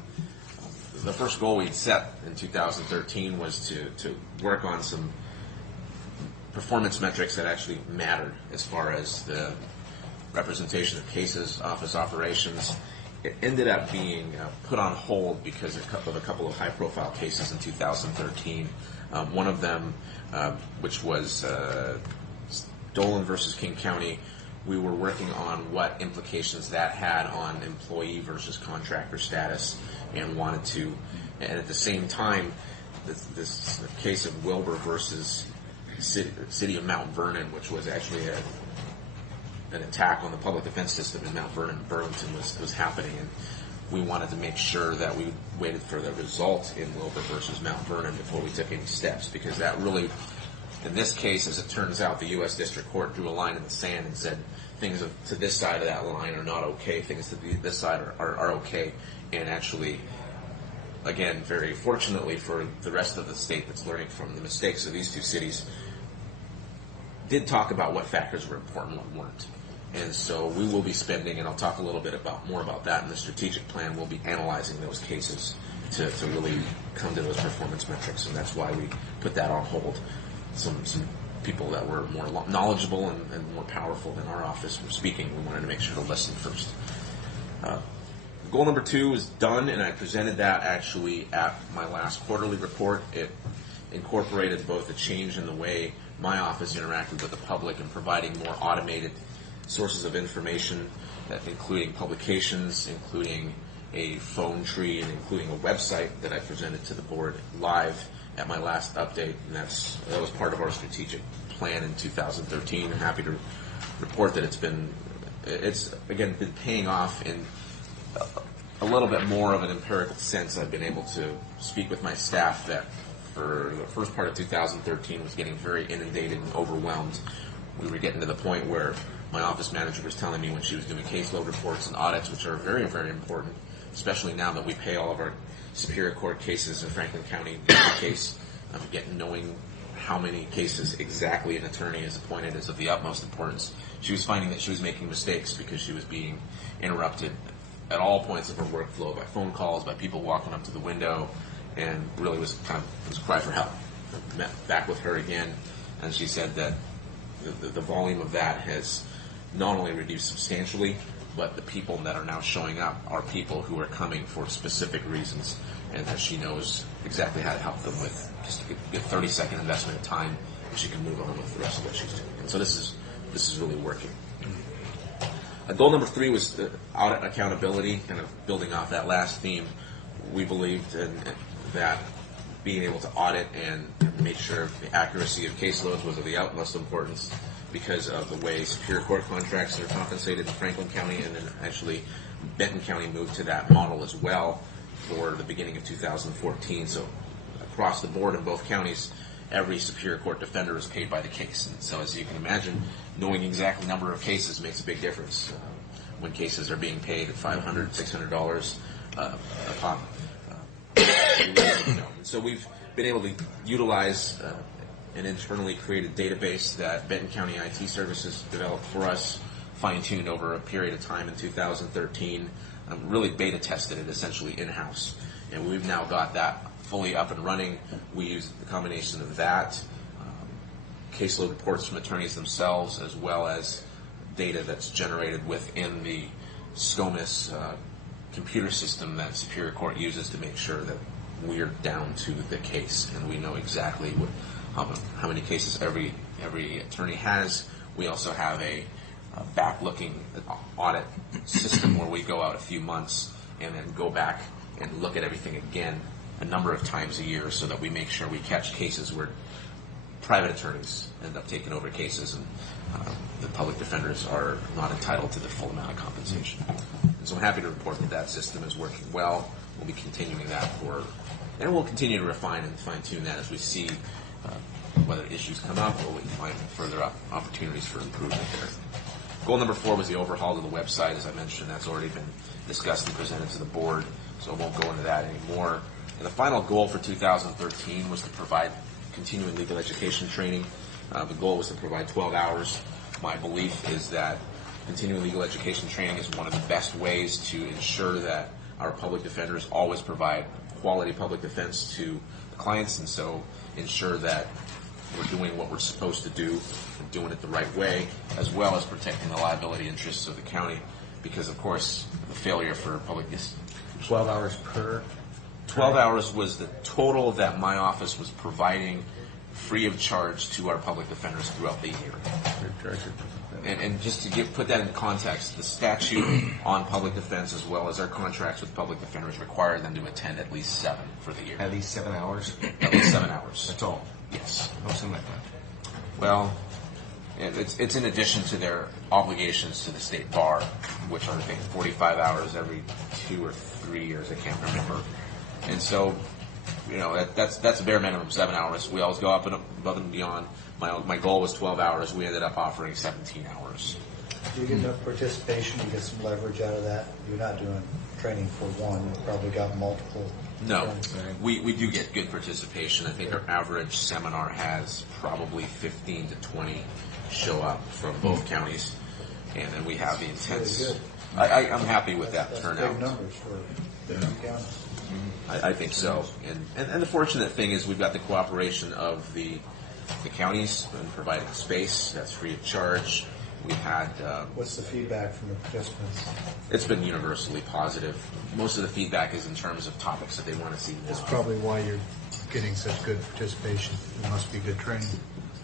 The first goal we set in 2013 was to work on some performance metrics that actually mattered as far as the representation of cases, office operations. It ended up being put on hold because of a couple of high-profile cases in 2013. One of them, which was Dolan versus King County, we were working on what implications that had on employee versus contractor status, and wanted to, and at the same time, this case of Wilbur versus City of Mount Vernon, which was actually an attack on the public defense system in Mount Vernon, Burlington, was happening, and we wanted to make sure that we waited for the result in Wilbur versus Mount Vernon before we took any steps, because that really, in this case, as it turns out, the U.S. District Court drew a line in the sand and said things to this side of that line are not okay, things to this side are okay, and actually, again, very fortunately for the rest of the state that's learning from the mistakes of these two cities, did talk about what factors were important and what weren't. And so we will be spending, and I'll talk a little bit more about that in the strategic plan, we'll be analyzing those cases to really come to those performance metrics, and that's why we put that on hold. Some people that were more knowledgeable and more powerful than our office were speaking. We wanted to make sure to listen first. Goal number 2 is done, and I presented that actually at my last quarterly report. It incorporated both a change in the way my office interacted with the public and providing more automated sources of information, including publications, including a phone tree, and including a website that I presented to the board live at my last update, and that was part of our strategic plan in 2013. I'm happy to report that it's again been paying off in a little bit more of an empirical sense. I've been able to speak with my staff that for the first part of 2013 was getting very inundated and overwhelmed. We were getting to the point where my office manager was telling me when she was doing caseload reports and audits, which are very, very important, especially now that we pay all of our Superior Court cases in Franklin County case, knowing how many cases exactly an attorney is appointed is of the utmost importance. She was finding that she was making mistakes because she was being interrupted at all points of her workflow by phone calls, by people walking up to the window, and really was a cry for help. I met back with her again, and she said that the volume of that has not only reduced substantially, but the people that are now showing up are people who are coming for specific reasons, and that she knows exactly how to help them with just a 30-second investment of time, and she can move on with the rest of what she's doing. And so this is really working. Goal number 3 was the audit accountability, kind of building off that last theme. We believed that being able to audit and make sure the accuracy of caseloads was of the utmost importance because of the way Superior Court contracts are compensated in Franklin County, and then actually Benton County moved to that model as well for the beginning of 2014. So across the board in both counties, every Superior Court defender is paid by the case. And so as you can imagine, knowing exact number of cases makes a big difference when cases are being paid at $500, $600 a pop. So we've been able to utilize an internally created database that Benton County IT Services developed for us, fine-tuned over a period of time in 2013, really beta tested it essentially in-house. And we've now got that fully up and running. We use the combination of that, caseload reports from attorneys themselves, as well as data that's generated within the SCOMIS computer system that Superior Court uses to make sure that we're down to the case and we know exactly how many cases every attorney has. We also have a back-looking audit system where we go out a few months and then go back and look at everything again a number of times a year so that we make sure we catch cases where private attorneys end up taking over cases, and the public defenders are not entitled to the full amount of compensation. And so I'm happy to report that that system is working well. We'll be continuing that and we'll continue to refine and fine-tune that as we see whether issues come up or we can find further opportunities for improvement there. Goal number 4 was the overhaul of the website. As I mentioned, that's already been discussed and presented to the board, so I won't go into that anymore. And the final goal for 2013 was to provide continuing legal education training. The goal was to provide 12 hours. My belief is that continuing legal education training is one of the best ways to ensure that our public defenders always provide quality public defense to the clients, and so ensure that we're doing what we're supposed to do and doing it the right way, as well as protecting the liability interests of the county, because, of course, the failure for public... 12 hours per? 12 hours was the total that my office was providing free of charge to our public defenders throughout the year. And just to put that in context, the statute on public defense, as well as our contracts with public defenders, require them to attend at least 7 for the year. At least 7 hours? At least 7 hours. That's all? Yes. No, something like that. Well, it's in addition to their obligations to the state bar, which are, I think, 45 hours every 2 or 3 years. I can't remember. And so, that's a bare minimum, 7 hours. We always go up and above and beyond. My goal was 12 hours. We ended up offering 17 hours. Do you get enough participation? You get some leverage out of that? You're not doing training for one. You probably got multiple. No. We do get good participation. I think our average seminar has probably 15 to 20 show up from both counties. And then we have the intense... Really good. I'm happy with that turnout. Big numbers for the counties. I think so. And the fortunate thing is we've got the cooperation of the counties in providing space. That's free of charge. We've had... What's the feedback from the participants? It's been universally positive. Most of the feedback is in terms of topics that they want to see more. That's probably why you're getting such good participation. It must be good training.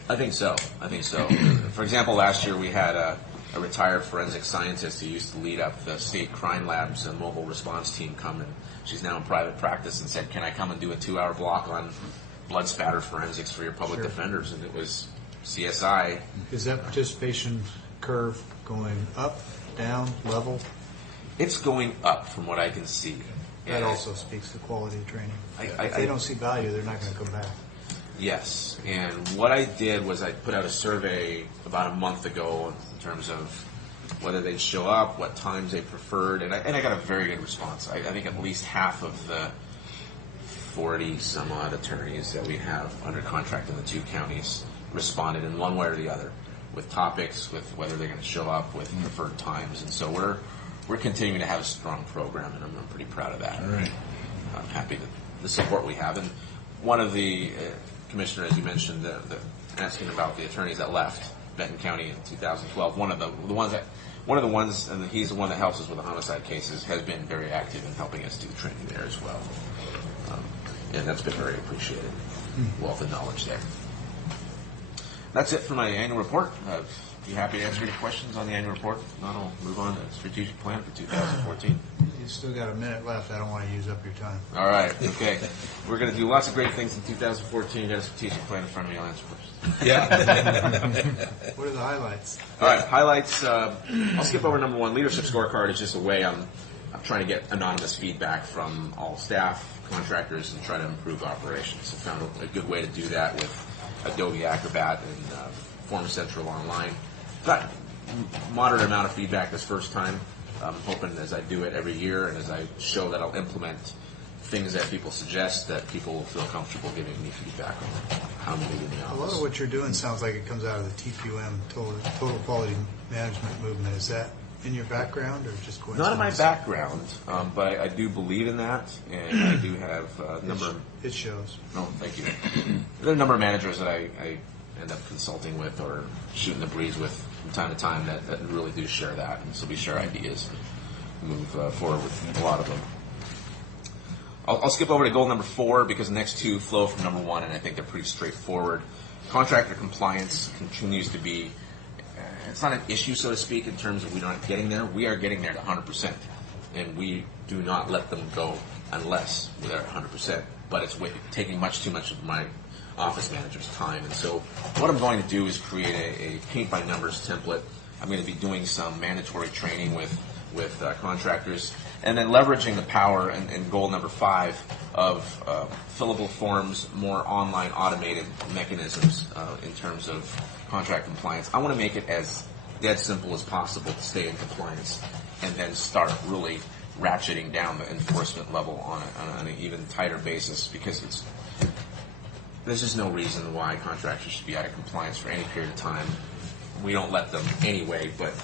I think so. For example, last year we had a retired forensic scientist who used to lead up the state crime labs and mobile response team come in. She's now in private practice and said, can I come and do a 2-hour block on blood spatter forensics for your public defenders? And it was CSI. Is that participation curve going up, down, level? It's going up from what I can see. That also speaks to quality of training. If they don't see value, they're not going to come back. Yes, and what I did was I put out a survey about a month ago in terms of whether they'd show up, what times they preferred, and I got a very good response. I think at least half of the 40-some-odd attorneys that we have under contract in the 2 counties responded in one way or the other, with topics, with whether they're going to show up, with preferred times, and so we're continuing to have a strong program, and I'm pretty proud of that. All right. I'm happy with the support we have, and one of the commissioner, as you mentioned, asking about the attorneys that left Benton County in 2012. One of the ones, and he's the one that helps us with the homicide cases, has been very active in helping us do training there as well, and that's been very appreciated. Wealth of knowledge there. That's it for my annual report. Be happy to answer any questions on the annual report. If not, I'll move on to the strategic plan for 2014. You still got a minute left. I don't want to use up your time. All right. Okay. We're going to do lots of great things in 2014. You got a strategic plan in front of me. I'll answer first. Yeah. What are the highlights? All right. Highlights. I'll skip over number 1. Leadership scorecard is just a way I'm trying to get anonymous feedback from all staff, contractors, and try to improve operations. I found a good way to do that with Adobe Acrobat and Form Central Online. Got moderate amount of feedback this first time. I'm hoping as I do it every year and as I show that I'll implement things that people suggest, that people will feel comfortable giving me feedback on how I'm doing in the office. A lot of what you're doing sounds like it comes out of the TQM, Total Quality Management movement. Is that in your background or just coincidence? Not in my background, but I do believe in that, and I do have a number. It shows. No, thank you. There are a number of managers that I end up consulting with or shooting the breeze with from time to time that really do share that, and so we share ideas, move forward with a lot of them. I'll skip over to goal number 4 because the next 2 flow from number 1, and I think they're pretty straightforward. Contractor compliance continues to be, it's not an issue, so to speak, in terms of we're not getting there. We are getting there to 100%, and we do not let them go unless we're at 100%. But it's taking much too much of my office manager's time. And so what I'm going to do is create a paint-by-numbers template. I'm going to be doing some mandatory training with contractors, and then leveraging the power and goal number 5 of fillable forms, more online automated mechanisms in terms of contract compliance. I want to make it as dead simple as possible to stay in compliance, and then start really ratcheting down the enforcement level on an even tighter basis, because there's just no reason why contractors should be out of compliance for any period of time. We don't let them anyway, but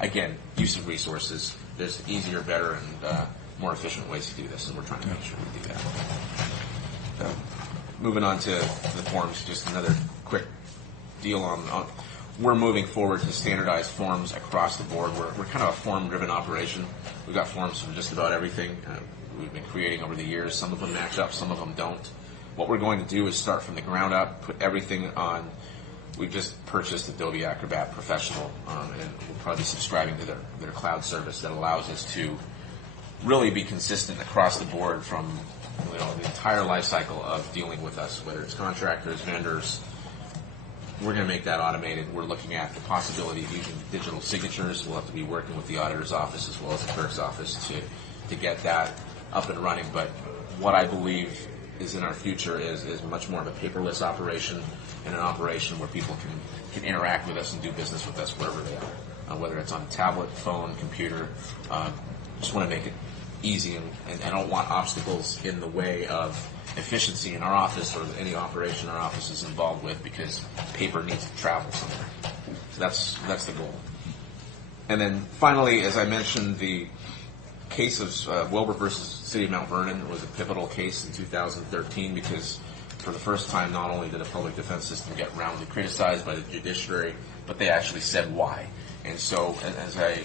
again, use of resources. There's easier, better, and more efficient ways to do this, and we're trying to make sure we do that. Moving on to the forms, just another quick deal on we're moving forward to standardize forms across the board. We're kind of a form-driven operation. We've got forms for just about everything we've been creating over the years. Some of them match up, some of them don't. What we're going to do is start from the ground up, put everything on. We just purchased Adobe Acrobat Professional, and we'll probably be subscribing to their cloud service that allows us to really be consistent across the board from the entire life cycle of dealing with us, whether it's contractors, vendors. We're going to make that automated. We're looking at the possibility of using digital signatures. We'll have to be working with the auditor's office as well as the clerk's office to get that up and running. But what I believe is in our future is much more of a paperless operation, and an operation where people can interact with us and do business with us wherever they are, whether it's on a tablet, phone, computer. Just want to make it easy, and I don't want obstacles in the way of efficiency in our office or any operation our office is involved with, because paper needs to travel somewhere. So that's the goal. And then finally, as I mentioned, the case of Wilbur versus City of Mount Vernon was a pivotal case in 2013, because for the first time, not only did a public defense system get roundly criticized by the judiciary, but they actually said why. And so, as I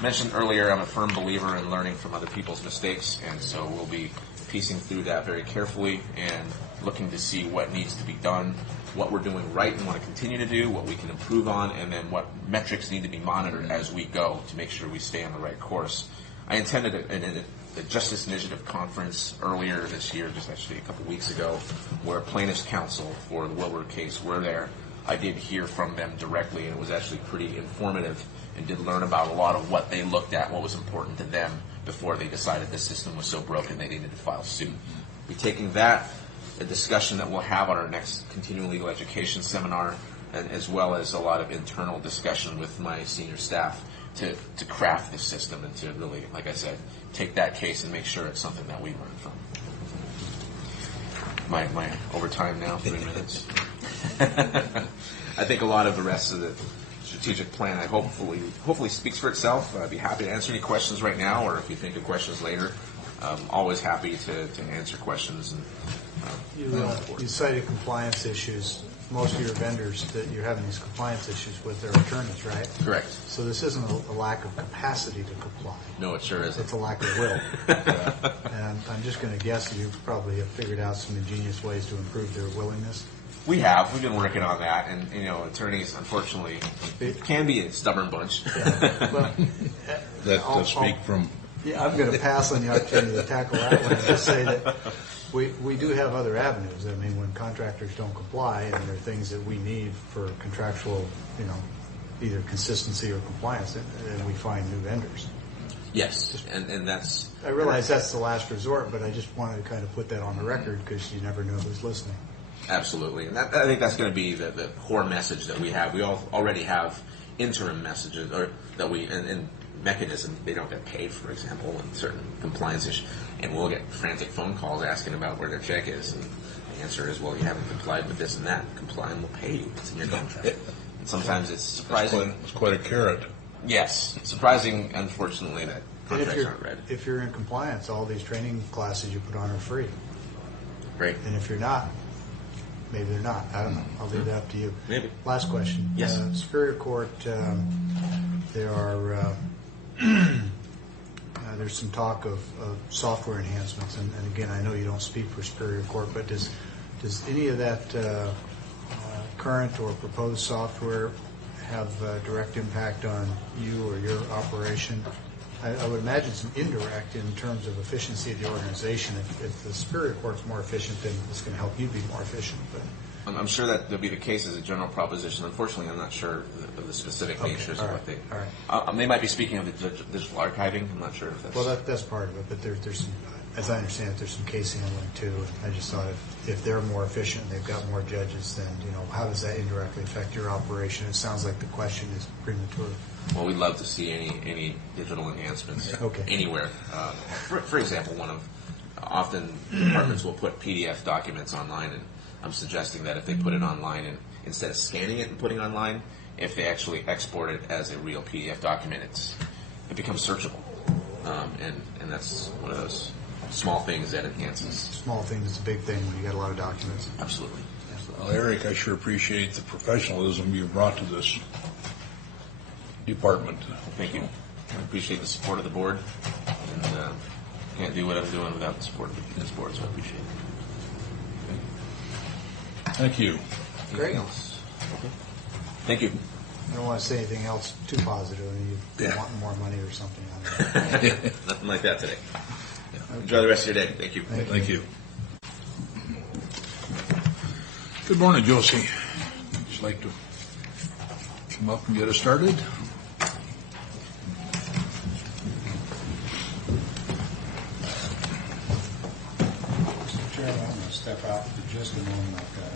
mentioned earlier, I'm a firm believer in learning from other people's mistakes, and so we'll be piecing through that very carefully and looking to see what needs to be done, what we're doing right and want to continue to do, what we can improve on, and then what metrics need to be monitored as we go to make sure we stay on the right course. I attended a Justice Initiative conference earlier this year, just actually a couple weeks ago, where plaintiffs' counsel for the Wilbur case were there. I did hear from them directly, and it was actually pretty informative, and did learn about a lot of what they looked at, what was important to them before they decided the system was so broken they needed to file suit. We're taking that, a discussion that we'll have on our next continuing legal education seminar, and as well as a lot of internal discussion with my senior staff to craft this system and to really, like I said, take that case and make sure it's something that we learn from. My overtime now, 3 minutes. I think a lot of the rest of the strategic plan, I hopefully speaks for itself. I'd be happy to answer any questions right now, or if you think of questions later, I'm always happy to answer questions. And you cited compliance issues. Most of your vendors that you're having these compliance issues with are attorneys, right? Correct. So this isn't a lack of capacity to comply. No, it sure isn't. It's a lack of will. And I'm just going to guess that you probably have figured out some ingenious ways to improve their willingness. We've been working on that, and attorneys, unfortunately, can be a stubborn bunch. Yeah. Well, speak from. Yeah, I'm going to pass on the opportunity to tackle that one and just say that we do have other avenues. I mean, when contractors don't comply, and there are things that we need for contractual, either consistency or compliance, then we find new vendors. Yes, and that's. I realize that's the last resort, but I just wanted to kind of put that on the record because you never know who's listening. Absolutely, and I think that's going to be the core message that we have. We already have interim messages, or that and mechanism. They don't get paid, for example, in certain compliance issues, and we'll get frantic phone calls asking about where their check is, and the answer is, well, you haven't complied with this and that. Comply, and we'll pay you. It's in your contract. And sometimes it's surprising. It's quite a carrot. Yes, surprising, unfortunately, that contracts aren't read. If you're in compliance, all these training classes you put on are free. Great. And if you're not, maybe they're not. I don't know. I'll leave that up to you. Maybe. Last question. Yes. Superior Court, there are there's some talk of software enhancements, and again, I know you don't speak for Superior Court, but does any of that current or proposed software have a direct impact on you or your operation? I would imagine some indirect in terms of efficiency of the organization. If the Superior Court's more efficient, then it's going to help you be more efficient. But I'm sure that there'll be the case as a general proposition. Unfortunately, I'm not sure of the specific natures of what they. All right. They might be speaking of the digital archiving. I'm not sure if that's. Well, that's part of it, but there's some, as I understand it, there's some case handling too. And I just thought if they're more efficient, they've got more judges, then how does that indirectly affect your operation? It sounds like the question is premature. Well, we'd love to see any digital enhancements anywhere. For example, often departments will put PDF documents online, and I'm suggesting that if they put it online and instead of scanning it and putting it online, if they actually export it as a real PDF document, it becomes searchable, and that's one of those small things that enhances. Small thing is a big thing when you got a lot of documents. Absolutely. Well, Eric, I sure appreciate the professionalism you've brought to this department. Thank you. I appreciate the support of the board, and can't do what I'm doing without the support of this board, so I appreciate it. Thank you. Great. Else? Okay. Thank you. I don't want to say anything else too positive. You want more money or something on that. Nothing like that today. Enjoy the rest of your day. Thank you. Thank you. Good morning, Josie. Would you like to come up and get us started? Mr. Chairman, I'm going to step out for just a moment. I've got a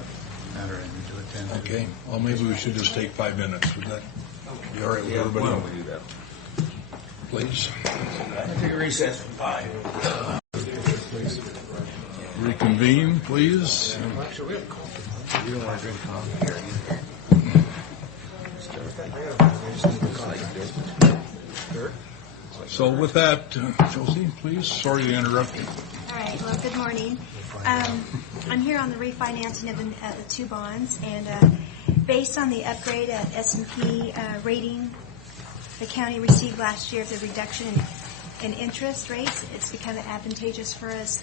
matter I need to attend to. Okay. Well, maybe we should just take 5 minutes. Would that be all right with everybody? Why don't we do that? Please. Take a recess from 5. Reconvene, please. You don't want to drink coffee here either. So with that, Josie, please. Sorry to interrupt you. All right. Well, good morning. I'm here on the refinancing of the two bonds, and based on the upgrade at S&P rating the county received last year, the reduction in interest rates, it's become advantageous for us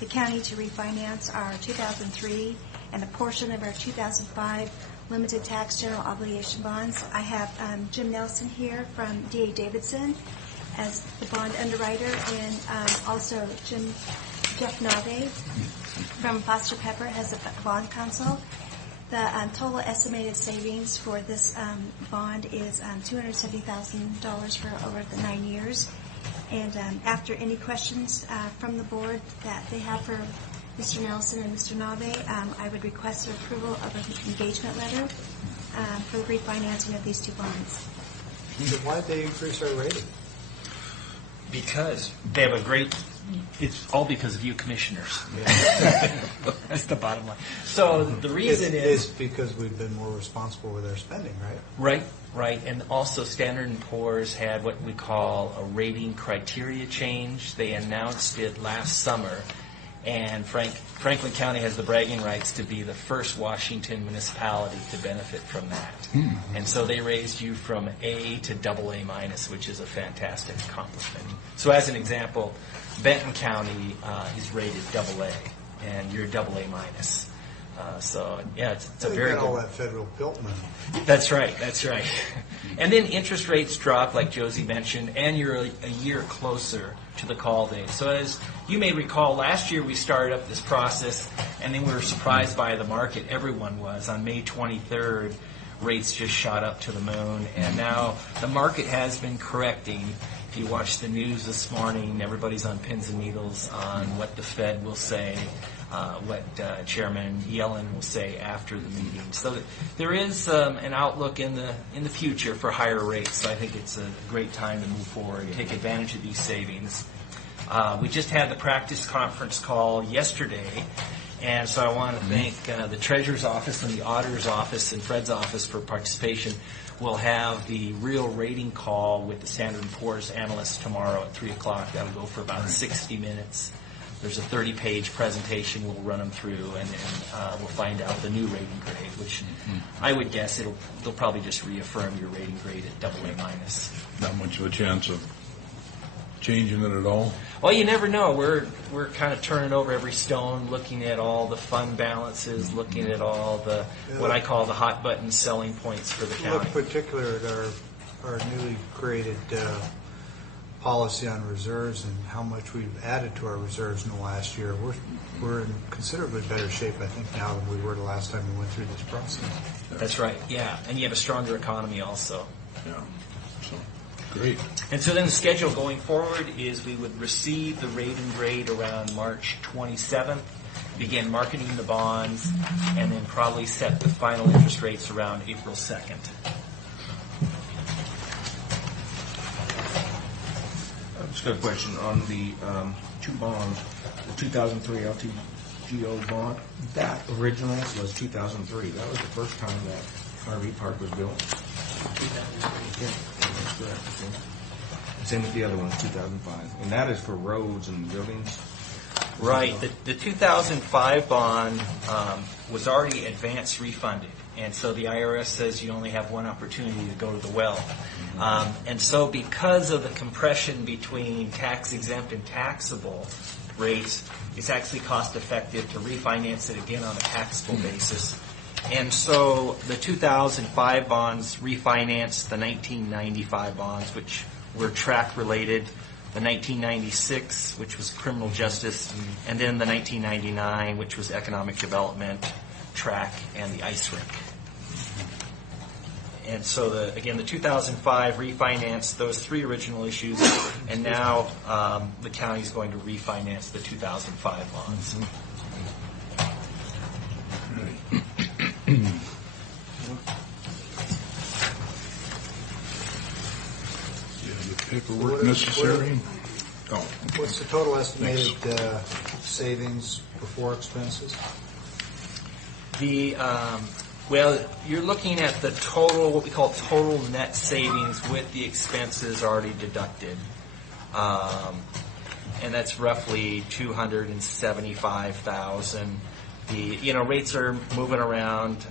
the county to refinance our 2003 and a portion of our 2005 limited tax general obligation bonds. I have Jim Nelson here from D.A. Davidson as the bond underwriter, and also Jeff Nave from Foster Pepper as the bond counsel. The total estimated savings for this bond is $270,000 for over the 9 years. And after any questions from the board that they have for Mr. Nelson and Mr. Nave, I would request their approval of an engagement letter for the refinancing of these two bonds. So why did they increase our rating? Because they have a great... It's all because of you commissioners. That's the bottom line. So the reason is because we've been more responsible with our spending, right? Right. And also Standard & Poor's had what we call a rating criteria change. They announced it last summer. And Franklin County has the bragging rights to be the first Washington municipality to benefit from that. And so they raised you from A to AA minus, which is a fantastic accomplishment. So as an example, Benton County is rated AA, and you're AA minus. So yeah, it's a very got good. all that federal PILT money. That's right. And then interest rates drop, like Josie mentioned, and you're a year closer to the call date. So as you may recall, last year we started up this process, and then we were surprised by the market. Everyone was. On May 23rd, rates just shot up to the moon, and now the market has been correcting. If you watch the news this morning, everybody's on pins and needles on what the Fed will say, what Chairman Yellen will say after the meeting. So there is an outlook in the future for higher rates. So I think it's a great time to move forward and take advantage of these savings. We just had the practice conference call yesterday, and so I want to thank the Treasurer's Office and the Auditor's Office and Fred's office for participation. We'll have the real rating call with the Standard & Poor's analysts tomorrow at 3 o'clock. That'll go for about 60 minutes. There's a 30-page presentation we'll run them through, and then we'll find out the new rating grade, which I would guess they'll probably just reaffirm your rating grade at AA minus. Not much of a chance of changing it at all? Well, you never know. We're kind of turning over every stone, looking at all the fund balances, looking at all the what I call the hot button selling points for the county. Look particular at our newly created policy on reserves and how much we've added to our reserves in the last year, we're in considerably better shape, I think, now than we were the last time we went through this process. That's right, yeah. And you have a stronger economy also. Yeah. So, great. And so then the schedule going forward is we would receive the rate and grade around March 27th, begin marketing the bonds, and then probably set the final interest rates around April 2nd. I've just got a question on the two bonds, the 2003 LTGO bond. That originally was 2003. That was the first time that RV park was built. 2003. Yeah, that's correct. Okay. Same with the other ones, 2005. And that is for roads and buildings. Right. The 2005 bond was already advance refunded. And so the IRS says you only have one opportunity to go to the well. And so because of the compression between tax-exempt and taxable rates, it's actually cost-effective to refinance it again on a taxable basis. And so the 2005 bonds refinanced the 1995 bonds, which were track-related, the 1996, which was criminal justice, and then the 1999, which was economic development, track, and the ice rink. And so, the 2005 refinanced those three original issues, and now the county is going to refinance the 2005 bonds. Paperwork necessary? Oh. What's the total estimated savings before expenses? Well, you're looking at the total, what we call total net savings with the expenses already deducted. And that's roughly $275,000. Rates are moving around,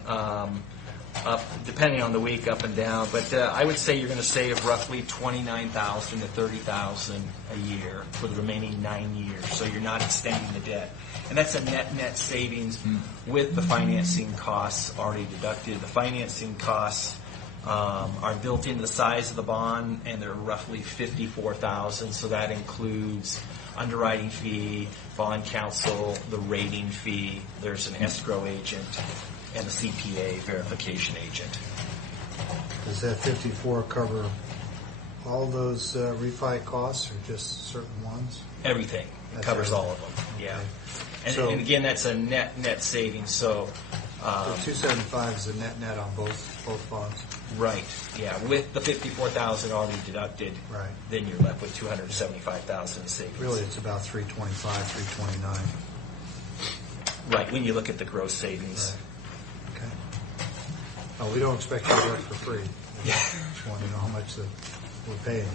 up depending on the week, up and down. But I would say you're going to save roughly $29,000 to $30,000 a year for the remaining 9 years. So you're not extending the debt. And that's a net savings with the financing costs already deducted. The financing costs are built into the size of the bond, and they're roughly $54,000. So that includes underwriting fee, bond counsel, the rating fee. There's an escrow agent and a CPA verification agent. Does that 54 cover all those refi costs, or just certain ones? Everything. It covers all of them. Yeah. And, So- and again, that's a net savings. So The 275 is the net on both bonds. right, yeah, with the $54,000 already deducted, Right. then you're left with $275,000 in savings. Really, it's about 325, 329. Right, when you look at the gross savings. Right. Okay. Oh, we don't expect you to work for free. We just want to know how much we're paying you.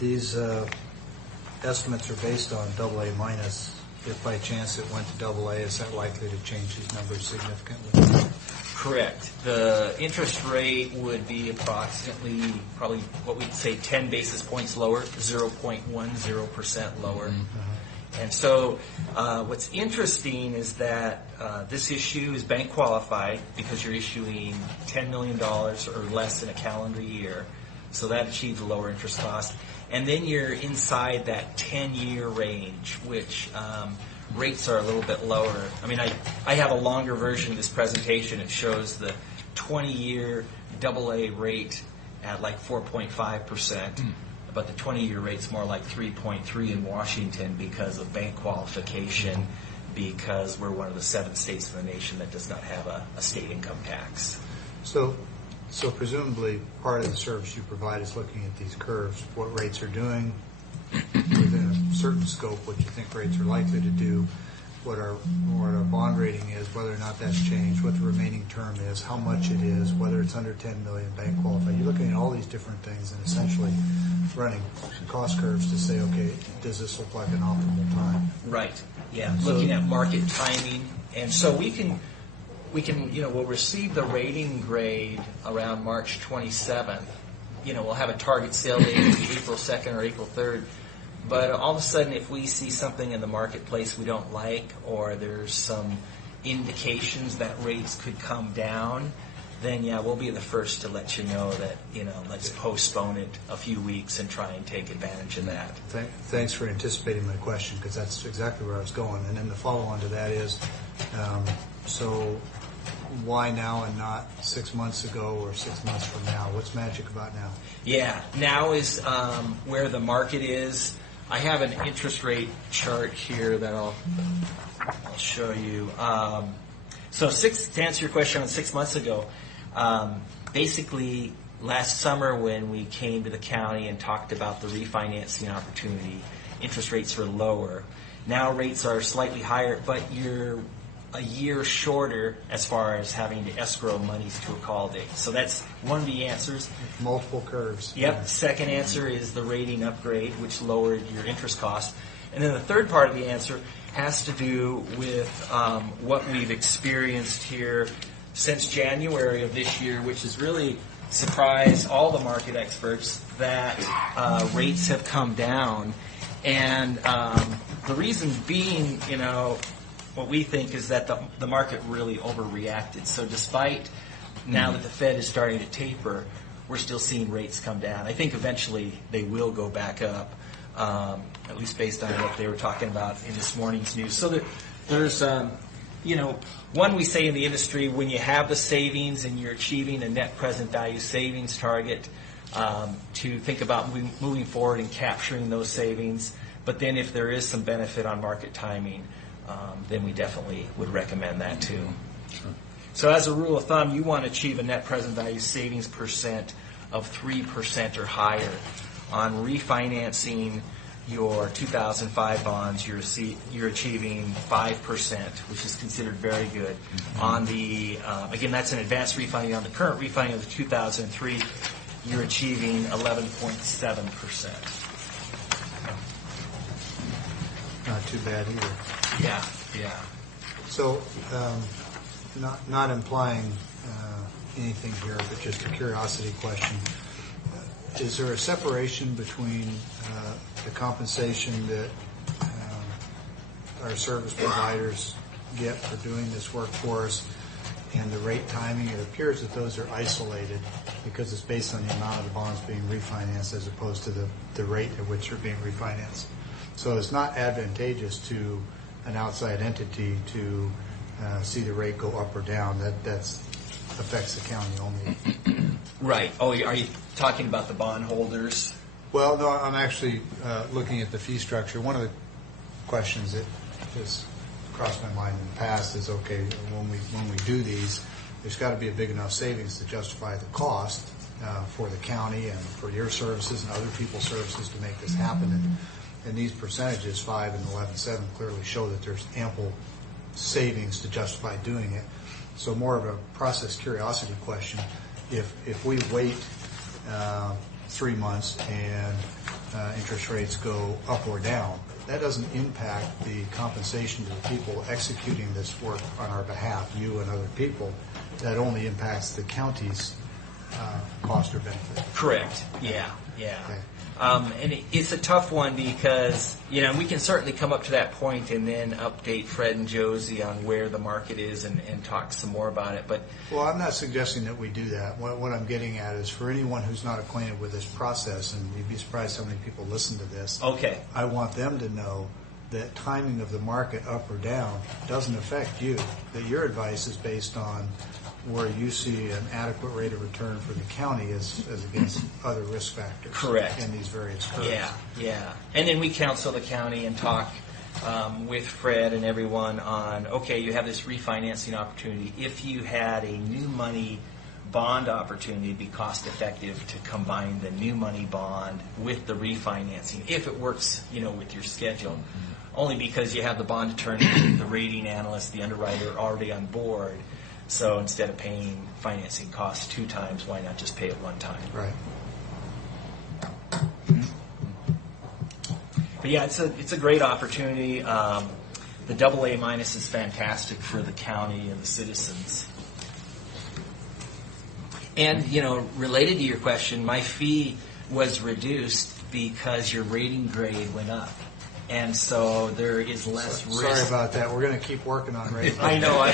These estimates are based on AA minus. If by chance it went to AA, is that likely to change these numbers significantly? Correct. The interest rate would be approximately, probably what we'd say 10 basis points lower, 0.10% lower. And so what's interesting is that this issue is bank qualified because you're issuing $10 million or less in a calendar year. So that achieves a lower interest cost. And then you're inside that 10-year range, which rates are a little bit lower. I mean, I have a longer version of this presentation. It shows the 20-year AA rate at like 4.5%. But the 20-year rate's more like 3.3 in Washington because of bank qualification, because we're one of the 7 states in the nation that does not have a state income tax. So presumably, part of the service you provide is looking at these curves, what rates are doing within a certain scope, what you think rates are likely to do, what our bond rating is, whether or not that's changed, what the remaining term is, how much it is, whether it's under 10 million bank qualified. You're looking at all these different things and essentially running cost curves to say, okay, does this look like an optimal time? Right. Yeah. Looking at market timing, and so we can, we'll receive the rating grade around March 27th. We'll have a target sale date April 2nd or April 3rd. But all of a sudden, if we see something in the marketplace we don't like, or there's some indications that rates could come down, then yeah, we'll be the first to let you know that, let's postpone it a few weeks and try and take advantage of that. Thanks for anticipating my question, because that's exactly where I was going. And then the follow-on to that is, so why now and not 6 months ago or 6 months from now? What's magic about now? Yeah, now is where the market is. I have an interest rate chart here that I'll show you. To answer your question on 6 months ago, basically last summer when we came to the county and talked about the refinancing opportunity, interest rates were lower. Now rates are slightly higher, but you're a year shorter as far as having to escrow monies to a call date. So that's one of the answers. Multiple curves. Yep. Second answer is the rating upgrade, which lowered your interest cost. And then the third part of the answer has to do with what we've experienced here since January of this year, which has really surprised all the market experts that rates have come down. And the reason being, what we think is that the market really overreacted. So despite now that the Fed is starting to taper, we're still seeing rates come down. I think eventually they will go back up, at least based on what they were talking about in this morning's news. So there's, one we say in the industry, when you have the savings and you're achieving a net present value savings target, to think about moving forward and capturing those savings. But then if there is some benefit on market timing, then we definitely would recommend that too. Sure. So as a rule of thumb, you want to achieve a net present value savings percent of 3% or higher. On refinancing your 2005 bonds, you're achieving 5%, which is considered very good. On the, again, that's an advanced refunding. On the current refunding of the 2003, you're achieving 11.7%. Not too bad either. Yeah. So, not implying anything here, but just a curiosity question. Is there a separation between the compensation that our service providers get for doing this work for us and the rate timing? It appears that those are isolated because it's based on the amount of the bonds being refinanced as opposed to the rate at which they're being refinanced. So it's not advantageous to an outside entity to see the rate go up or down. That affects the county only. Right. Oh, are you talking about the bondholders? Well, no, I'm actually looking at the fee structure. One of the questions that has crossed my mind in the past is, okay, when we do these, there's got to be a big enough savings to justify the cost for the county and for your services and other people's services to make this happen. And these percentages, 5 and 11.7, clearly show that there's ample savings to justify doing it. So more of a process curiosity question. If we wait 3 months and interest rates go up or down, that doesn't impact the compensation to the people executing this work on our behalf, you and other people. That only impacts the county's cost or benefit. Correct. Yeah. Okay. And it's a tough one because, we can certainly come up to that point and then update Fred and Josie on where the market is and talk some more about it. But well, I'm not suggesting that we do that. What I'm getting at is for anyone who's not acquainted with this process, and you'd be surprised how many people listen to this. Okay. I want them to know that timing of the market up or down doesn't affect you, that your advice is based on where you see an adequate rate of return for the county as against other risk factors. Correct. In these various curves. Yeah. And then we counsel the county and talk with Fred and everyone on, okay, you have this refinancing opportunity. If you had a new money bond opportunity, it'd be cost effective to combine the new money bond with the refinancing, if it works, with your schedule. Only because you have the bond attorney, the rating analyst, the underwriter already on board. So instead of paying financing costs 2 times, why not just pay it 1 time? Right. But yeah, it's a great opportunity. The AA minus is fantastic for the county and the citizens. And related to your question, my fee was reduced because your rating grade went up. And so there is less risk. Sorry about that. We're going to keep working on rating. I know. I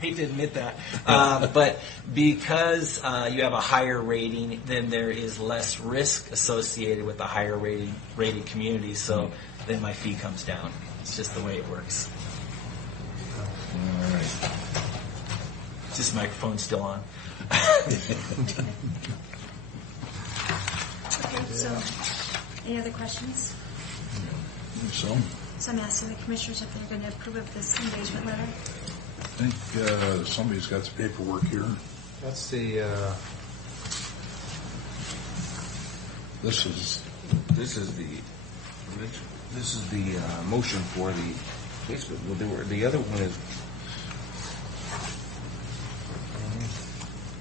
hate to admit that. But because you have a higher rating, then there is less risk associated with the higher rated community. So then my fee comes down. It's just the way it works. All right. Is this microphone still on? Okay, so any other questions? So, So I'm asking the commissioners if they're going to approve of this engagement letter. I think somebody's got the paperwork here. That's the, This is the motion for the basically. Well, the other one is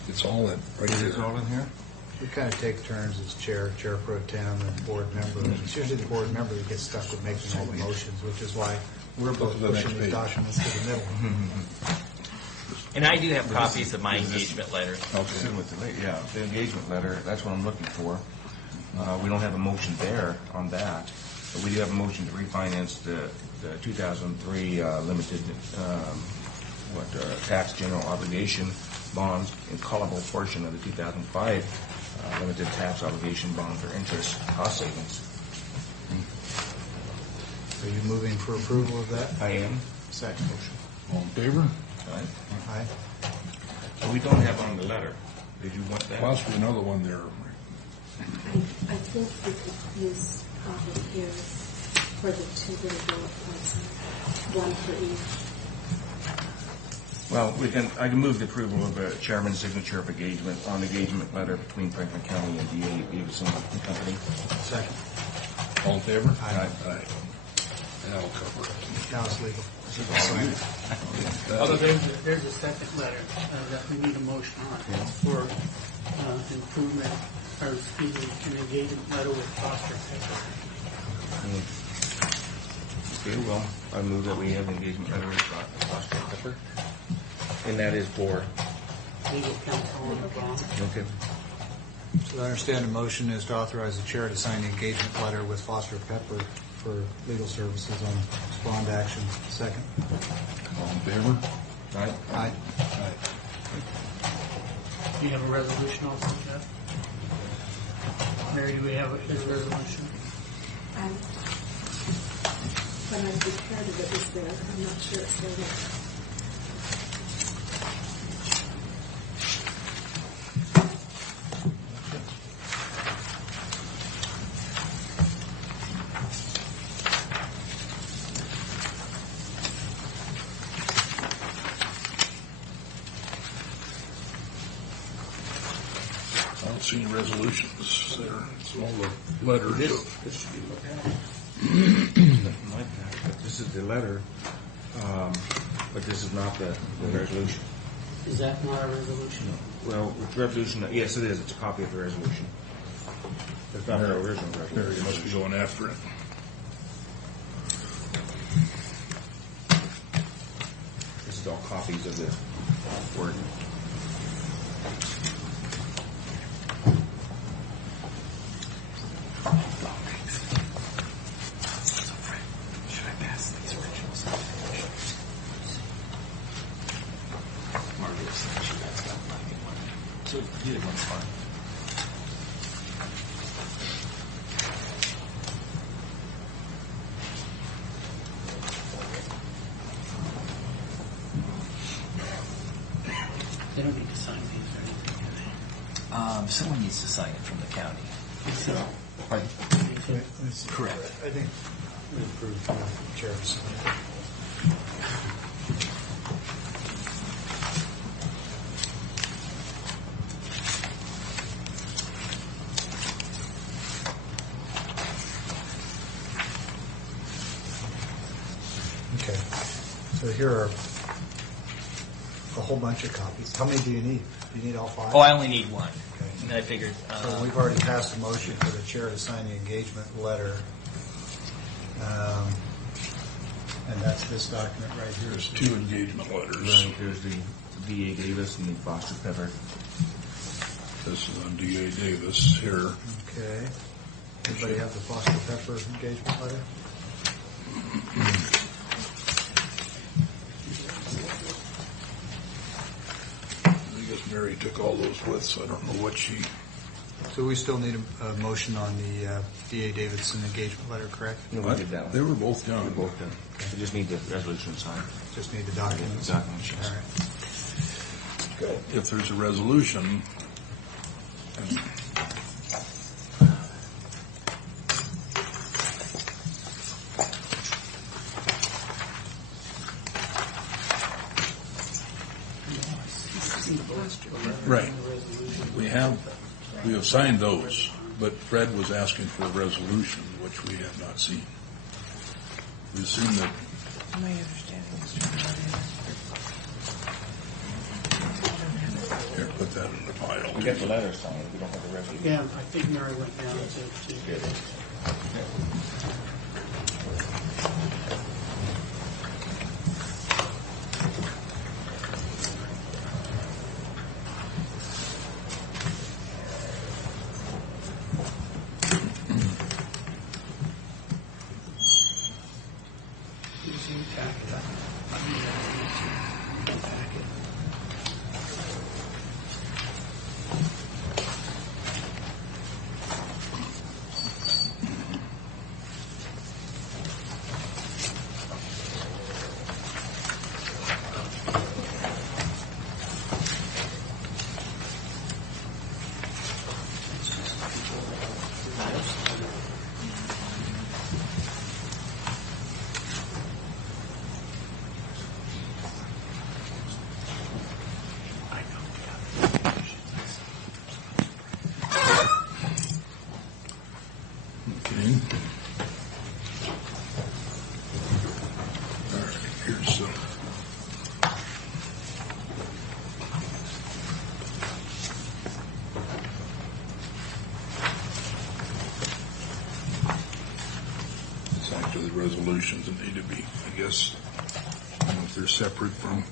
it's all in right here. it's all in here. We kind of take turns as chair pro tem, and board member. And it's usually the board member that gets stuck with making all the motions, which is why we're both pushing these documents to the middle. And I do have copies of my engagement letter. Okay. Yeah, the engagement letter. That's what I'm looking for. We don't have a motion there on that, but we do have a motion to refinance the 2003 limited tax general obligation bonds and callable portion of the 2005 limited tax obligation bond for interest cost savings. Are you moving for approval of that? I am. Second. All in favor? Aye. So we don't have on the letter. Did you want that? Possibly another one there. I think we could use here for the two little bullet points, one for each. Well, I can move the approval of the chairman's signature of engagement on the engagement letter between Franklin County and D.A. Davidson and Company. Second. All in favor? Aye. Aye. That'll cover it. Now it's legal. Although there's a second letter that we need a motion on for improvement, or excuse me, an engagement letter with Foster Pepper. Okay, well, I move that we have an engagement letter with Foster Pepper. And that is for Legal counsel on the bond. Okay. So I understand the motion is to authorize the chair to sign the engagement letter with Foster Pepper for legal services on bond action. Second. All in favor? Aye. Aye. Do you have a resolution also, Jeff? Mary, do we have a resolution? When I prepared it, it was there. I'm not sure it's there yet. I don't see any resolutions there. It's all the letters. This should be this is the letter, but this is not the resolution. Is that not a resolution? Well, the resolution, yes, it is. It's a copy of the resolution. It's not the original There, resolution. you must be going after it. This is all copies of the word. Should I pass these originals? Margaret said she has that blanket one. So either one's fine. They don't need to sign these or anything, do they? Someone needs to sign it from the county. So, Pardon? Correct. I think we approved the chair to sign it. Okay. So here are a whole bunch of copies. How many do you need? Do you need all five? Oh, I only need one. Okay. And I figured. So we've already passed a motion for the chair to sign the engagement letter. And that's this document right here. There's two engagement letters. Right, there's the D.A. Davis and the Foster Pepper. This is on D.A. Davis here. Okay. Anybody have the Foster Pepper engagement letter? I guess Mary took all those with, so I don't know what she... So we still need a motion on the D.A. Davidson engagement letter, correct? No, we did that one. They were both done. Both done. We just need the resolution signed. Just need the documents. Documents. All right. Okay. If there's a resolution, right. We have signed those, but Fred was asking for a resolution, which we have not seen. We assume that. My understanding is Here, put that in the file. We got the letter signed, we don't have the resolution. Yeah, I think Mary went down to get it. Resolutions that need to be, I guess, I don't know if they're separate from.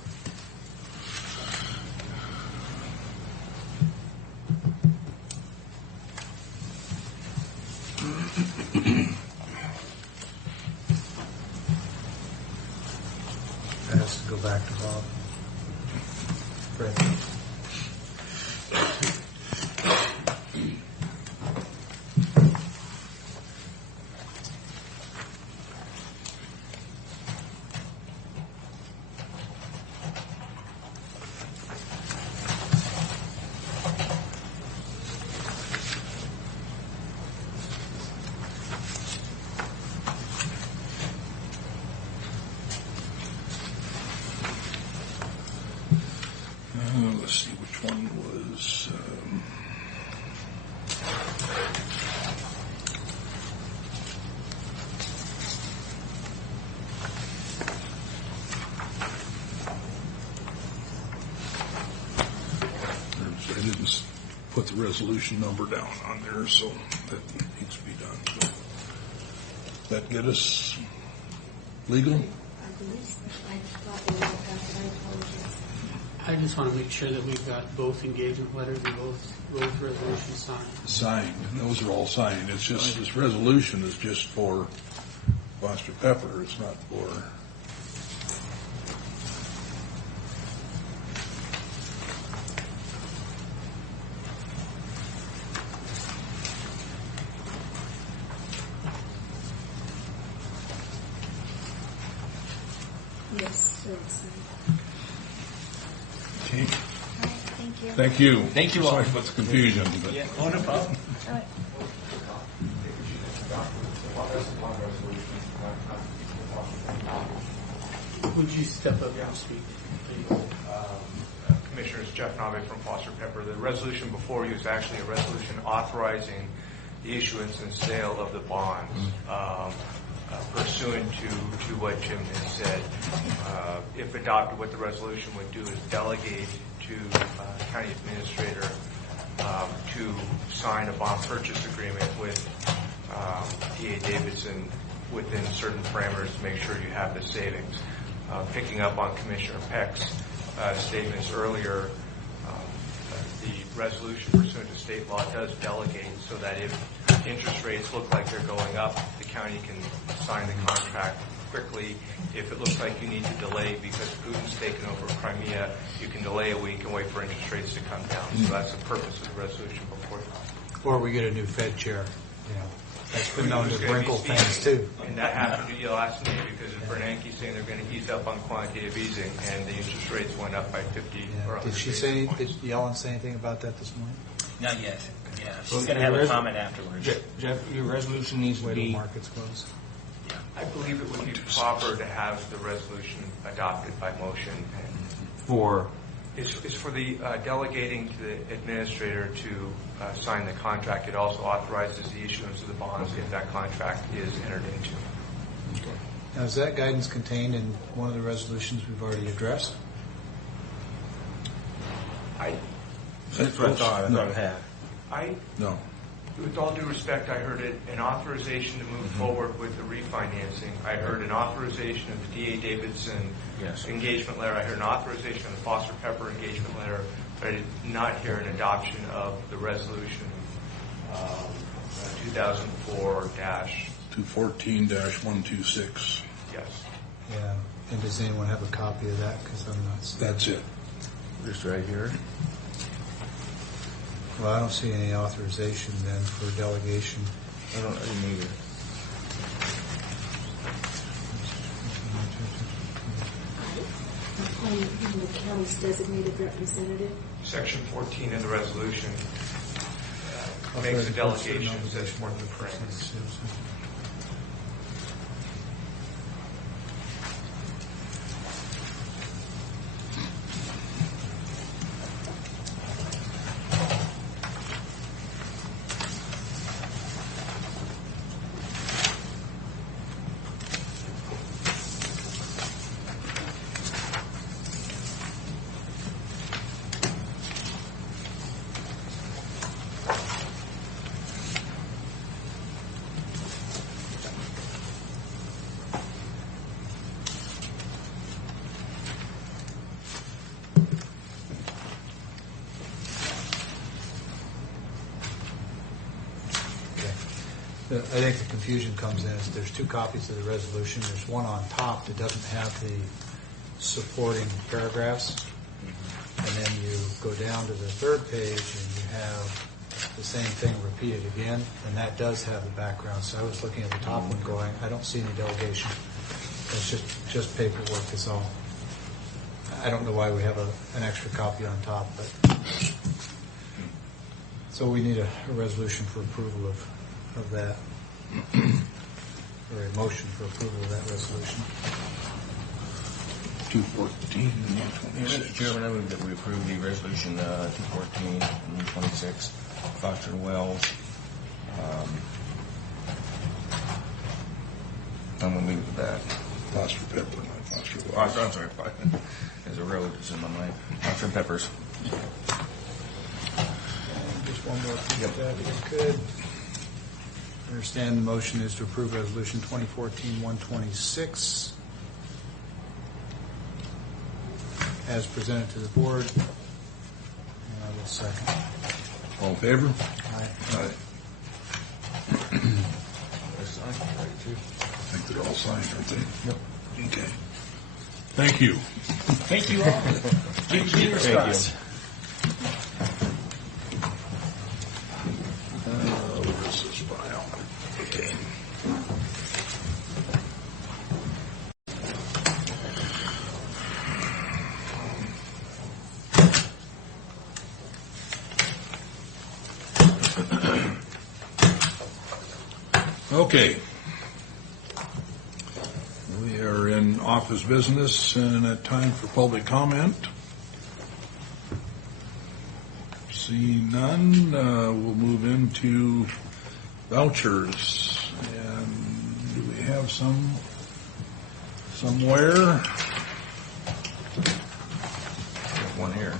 That has to go back to Bob. Fred. Let's see which one was. I didn't put the resolution number down on there, so that needs to be done. So, that get us legal? I just want to make sure that we've got both engagement letters and both resolutions signed. Signed. Those are all signed. It's just, this resolution is just for Foster Pepper. It's not for... Yes, it's Okay. all right, thank you. Thank you. Thank you all. Sorry about the confusion. But Yeah, oh, no problem. All right. Would you step up and speak, please? Commissioners, Jeff Nave from Foster Pepper. The resolution before you is actually a resolution authorizing the issuance and sale of the bonds pursuant to what Jim has said. If adopted, what the resolution would do is delegate to the county administrator to sign a bond purchase agreement with D.A. Davidson within certain parameters to make sure you have the savings. Picking up on Commissioner Peck's statements earlier, the resolution pursuant to state law does delegate so that if interest rates look like they're going up, the county can sign the contract quickly. If it looks like you need to delay because Putin's taken over Crimea, you can delay a week and wait for interest rates to come down. So that's the purpose of the resolution before you. Or we get a new Fed chair, That's been known to wrinkle things too. And that happened to you last night because of Bernanke saying they're going to ease up on quantitative easing, and the interest rates went up by 50 or 100 Did she say? Did Yellen say anything about that this morning? Not yet. Yeah, she's going to have a comment afterwards. Jeff, your resolution needs to be... markets close. I believe it would be proper to have the resolution adopted by motion. For? It's for the delegating to the administrator to sign the contract. It also authorizes the issuance of the bonds if that contract is entered into. Now, is that guidance contained in one of the resolutions we've already addressed? That's what I thought. I thought it had. No. With all due respect, I heard an authorization to move forward with the refinancing. I heard an authorization of the D.A. Davidson engagement letter. I heard an authorization of the Foster Pepper engagement letter, but I did not hear an adoption of the resolution 2004-214-126. Yes. Yeah. And does anyone have a copy of that? Because I'm not. That's it. Just right here. Well, I don't see any authorization then for delegation. I didn't either. The county's designated representative. Section 14 of the resolution makes a delegation that's more than parameters. I think the confusion comes in is there's two copies of the resolution. There's one on top that doesn't have the supporting paragraphs. And then you go down to the third page and you have the same thing repeated again, and that does have the background. So I was looking at the top one going, I don't see any delegation. It's just paperwork is all. I don't know why we have an extra copy on top, but so we need a resolution for approval of that, or a motion for approval of that resolution. 214-126. Mr. Chairman, I move that we approve the resolution 214-126, Foster and Wells. I'm going to leave it at that. Foster Pepper, not Foster Oh, Wells. I'm sorry. There's a road that's in my mind. Foster and Peppers. Just one more thing, if you could. I understand the motion is to approve resolution 2014-126 as presented to the board. And I will second. All in favor? Aye. Aye. I think they're all signed, aren't they? Yep. Okay. Thank you. Thank you all. Keep your fingers crossed. Where's this file? Okay. Okay. We are in office business and at time for public comment. See none, we'll move into vouchers. And do we have some somewhere? One here.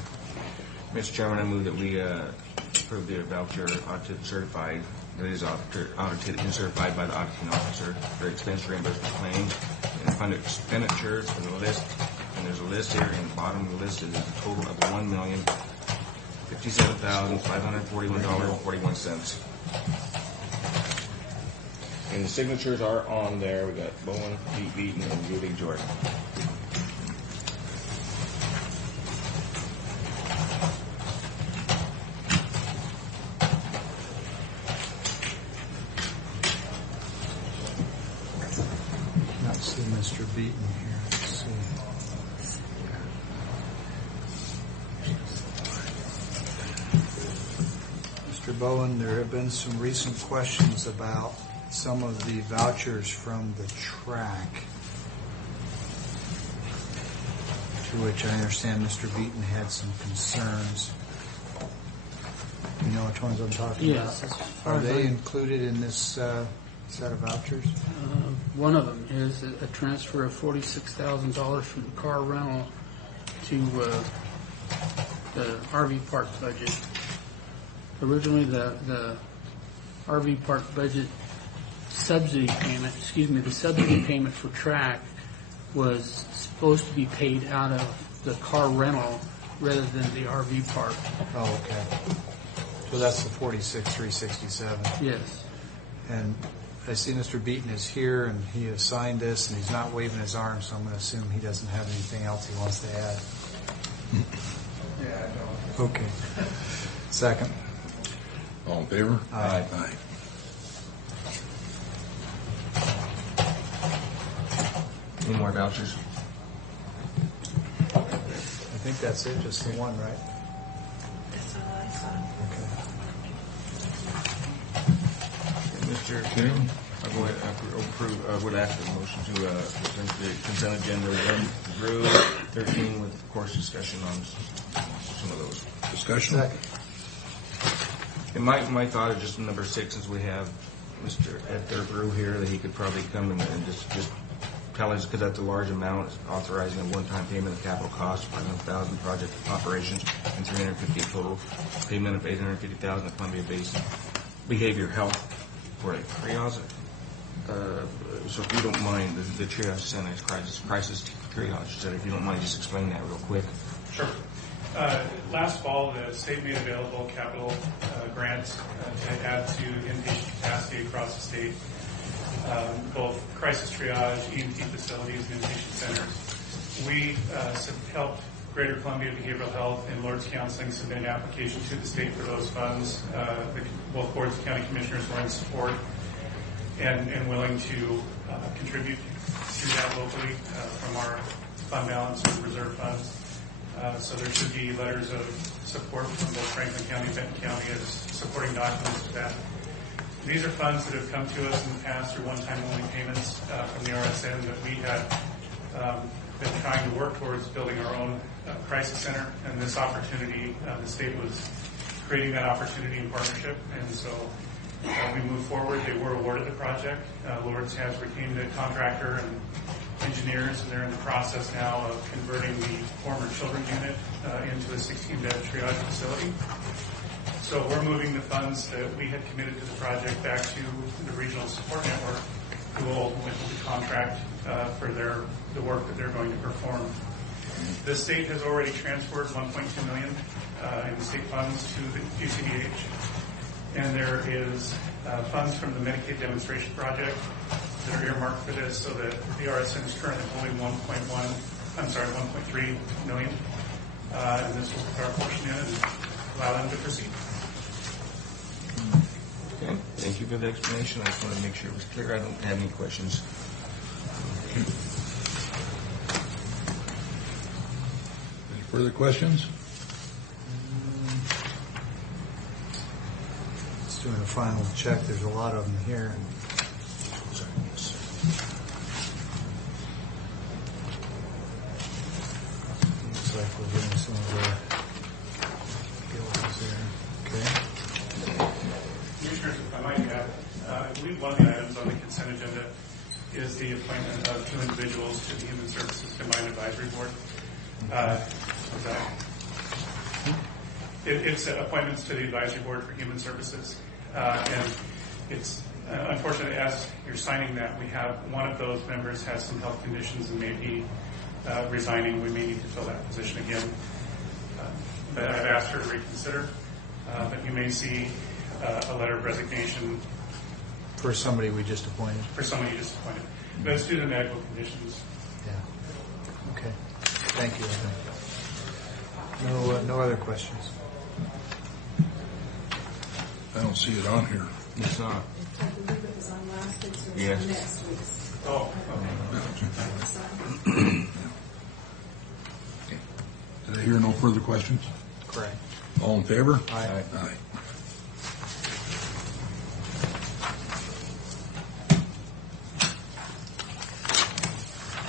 Mr. Chairman, I move that we approve the voucher audited certified, that is audited and certified by the auditing officer for expense reimbursement claims and funded expenditures for the list. And there's a list here, and the bottom of the list is a total of $1,056,999.50. $57,541.41. And the signatures are on there. We got Bowen, Pete Beaton, and Judy Jordan. Not see Mr. Beaton here. Let's see. Mr. Bowen, there have been some recent questions about some of the vouchers from the track, to which I understand Mr. Beaton had some concerns. You know which ones I'm talking Yes, about? as far Are as they I- included in this set of vouchers? One of them is a transfer of $46,000 from the car rental to the RV park budget. Originally, the RV park budget subsidy payment for track was supposed to be paid out of the car rental rather than the RV park. Oh, okay. So that's the 46,367. Yes. And I see Mr. Beaton is here, and he has signed this, and he's not waving his arm, so I'm going to assume he doesn't have anything else he wants to add. Yeah, I don't. Okay. Second. All in favor? Aye. Aye. Any more vouchers? I think that's it, just the one, right? That's all I saw. Mr. Chairman, I would ask for a motion to present the consent agenda 1 through 13 with, of course, discussion on some of those. Discussion? Second. And my thought is just number 6, since we have Mr. Ed Thurber here, that he could probably come and just tell us, because that's a large amount, authorizing a one-time payment of capital costs, $500,000 project operations, and $350,000 total payment of $850,000 at Columbia Basin Behavior Health for a triage. So if you don't mind, the triage center is crisis triage center. If you don't mind, just explain that real quick. Sure. Last fall, the state made available capital grants to add to inpatient capacity across the state, both crisis triage, EMT facilities, and inpatient centers. We helped Greater Columbia Behavioral Health and Lord's Counseling submit an application to the state for those funds. Both boards of county commissioners were in support and willing to contribute to that locally from our fund balance and reserve funds. So there should be letters of support from both Franklin County and Benton County as supporting documents to that. These are funds that have come to us in the past through one-time only payments from the RSN that we had been trying to work towards building our own crisis center. And this opportunity, the state was creating that opportunity in partnership. And so we moved forward. They were awarded the project. Lord's has retained a contractor and engineers, and they're in the process now of converting the former children's unit into a 16-bed triage facility. So we're moving the funds that we had committed to the project back to the regional support network, who will ultimately contract for the work that they're going to perform. The state has already transferred $1.2 million in the state funds to the QCDH, and there is funds from the Medicaid demonstration project that are earmarked for this, so that the RSN is currently holding 1.3 million, and this will put our portion in and allow them to proceed. Okay, thank you for the explanation. I just wanted to make sure it was clear. I don't have any questions. Any further questions? Just doing a final check. There's a lot of them here. Looks like we're getting some of the bills there. Okay. Commissioners, if I might add, I believe one of the items on the consent agenda is the appointment of 2 individuals to the Human Services Combined Advisory Board. It's appointments to the Advisory Board for Human Services. And it's unfortunate, as you're signing that, we have one of those members has some health conditions and may be resigning. We may need to fill that position again. that I've asked her to reconsider. But you may see a letter of resignation For somebody we just appointed? for someone you just appointed. But it's due to medical conditions. Yeah. Okay. Thank you. No other questions? I don't see it on here. It's not. Yes. Oh, Did I hear no further questions? Correct. All in favor? Aye. Aye.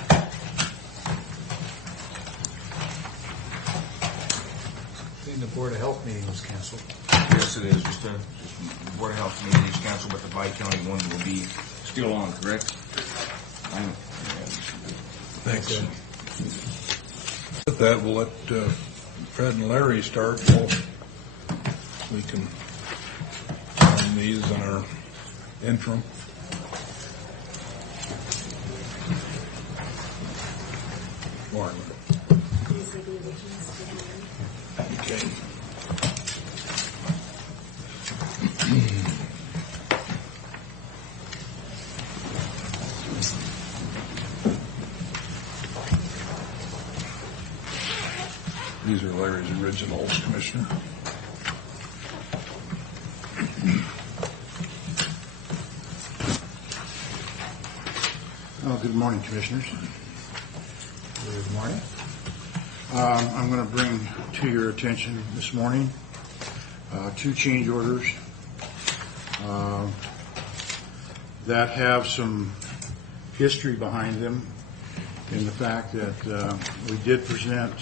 I think the Board of Health meeting was canceled. Yes, it is. Just Board of Health meeting is canceled, but the Bi-County one will be still on, correct? Thanks. With that, we'll let Fred and Larry start. We can sign these in our interim. Martin. Okay. These are Larry's originals, Commissioner. Good morning, Commissioners. Good morning. I'm going to bring to your attention this morning 2 change orders that have some history behind them in the fact that we did present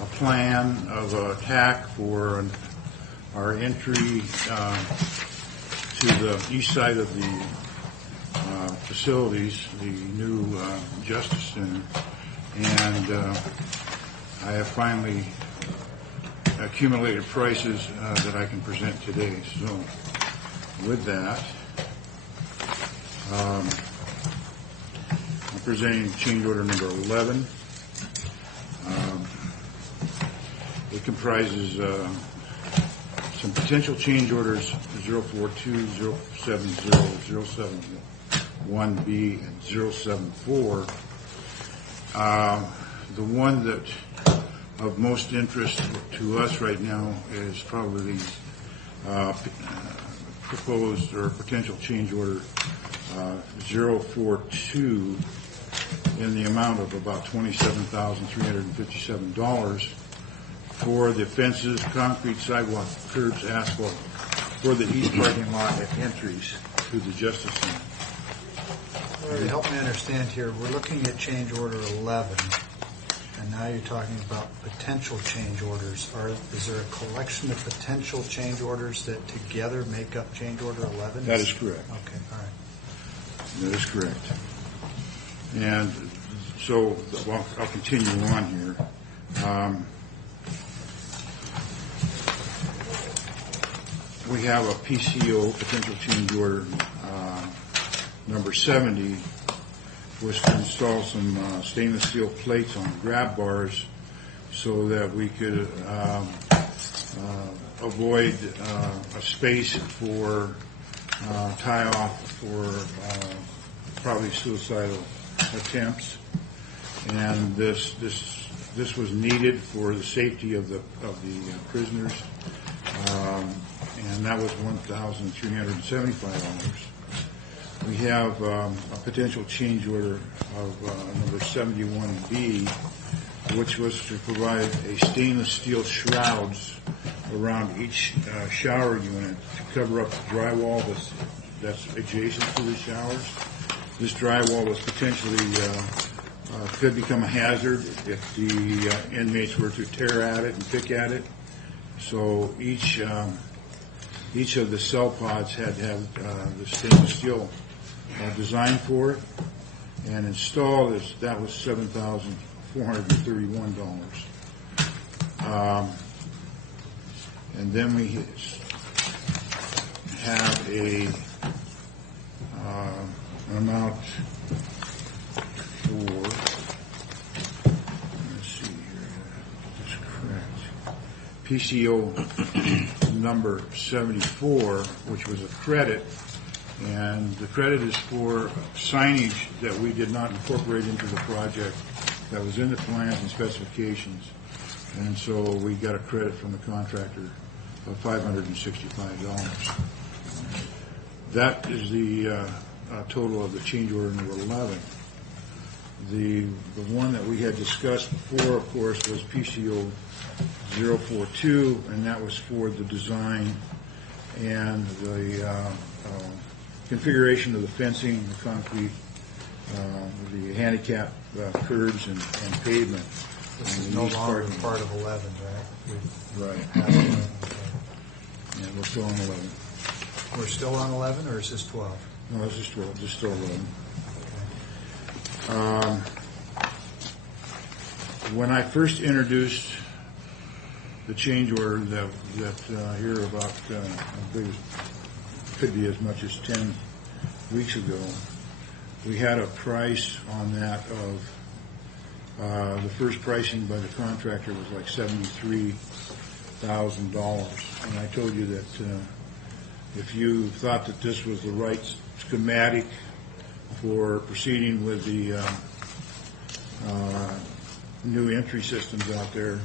a plan of attack for our entry to the east side of the facilities, the new Justice Center, and I have finally accumulated prices that I can present today. So with that, I'm presenting change order number 11. It comprises some potential change orders 042, 070, 071B, and 074. The one that of most interest to us right now is probably the proposed or potential change order 042 in the amount of about $27,357 for the fences, concrete, sidewalk, curbs, asphalt for the east parking lot at entries to the Justice Center. Larry, help me understand here. We're looking at change order 11, and now you're talking about potential change orders. Is there a collection of potential change orders that together make up change order 11? That is correct. Okay, all right. That is correct. And so I'll continue on here. We have a PCO, potential change order, number 70, was to install some stainless steel plates on grab bars so that we could avoid a space for tie-off for probably suicidal attempts. And this was needed for the safety of the prisoners. And that was $1,375. We have a potential change order of number 71B, which was to provide a stainless steel shrouds around each shower unit to cover up the drywall that's adjacent to the showers. This drywall was potentially could become a hazard if the inmates were to tear at it and pick at it. So each of the cell pods had to have the stainless steel design for it, and installed. That was $7,431. And then we have an amount for, let's see here, is this correct? PCO number 74, which was a credit, and the credit is for signage that we did not incorporate into the project that was in the plans and specifications. And so we got a credit from the contractor of $565. That is the total of the change order number 11. The one that we had discussed before, of course, was PCO 042, and that was for the design and the configuration of the fencing, the concrete, the handicap curbs and pavement. This is no longer part of 11, right? Right. Yeah, we're still on 11. We're still on 11, or is this 12? No, this is 12. This is still 11. When I first introduced the change order that here about, I believe it could be as much as 10 weeks ago, we had a price on that of, the first pricing by the contractor was like $73,000. And I told you that if you thought that this was the right schematic for proceeding with the new entry systems out there,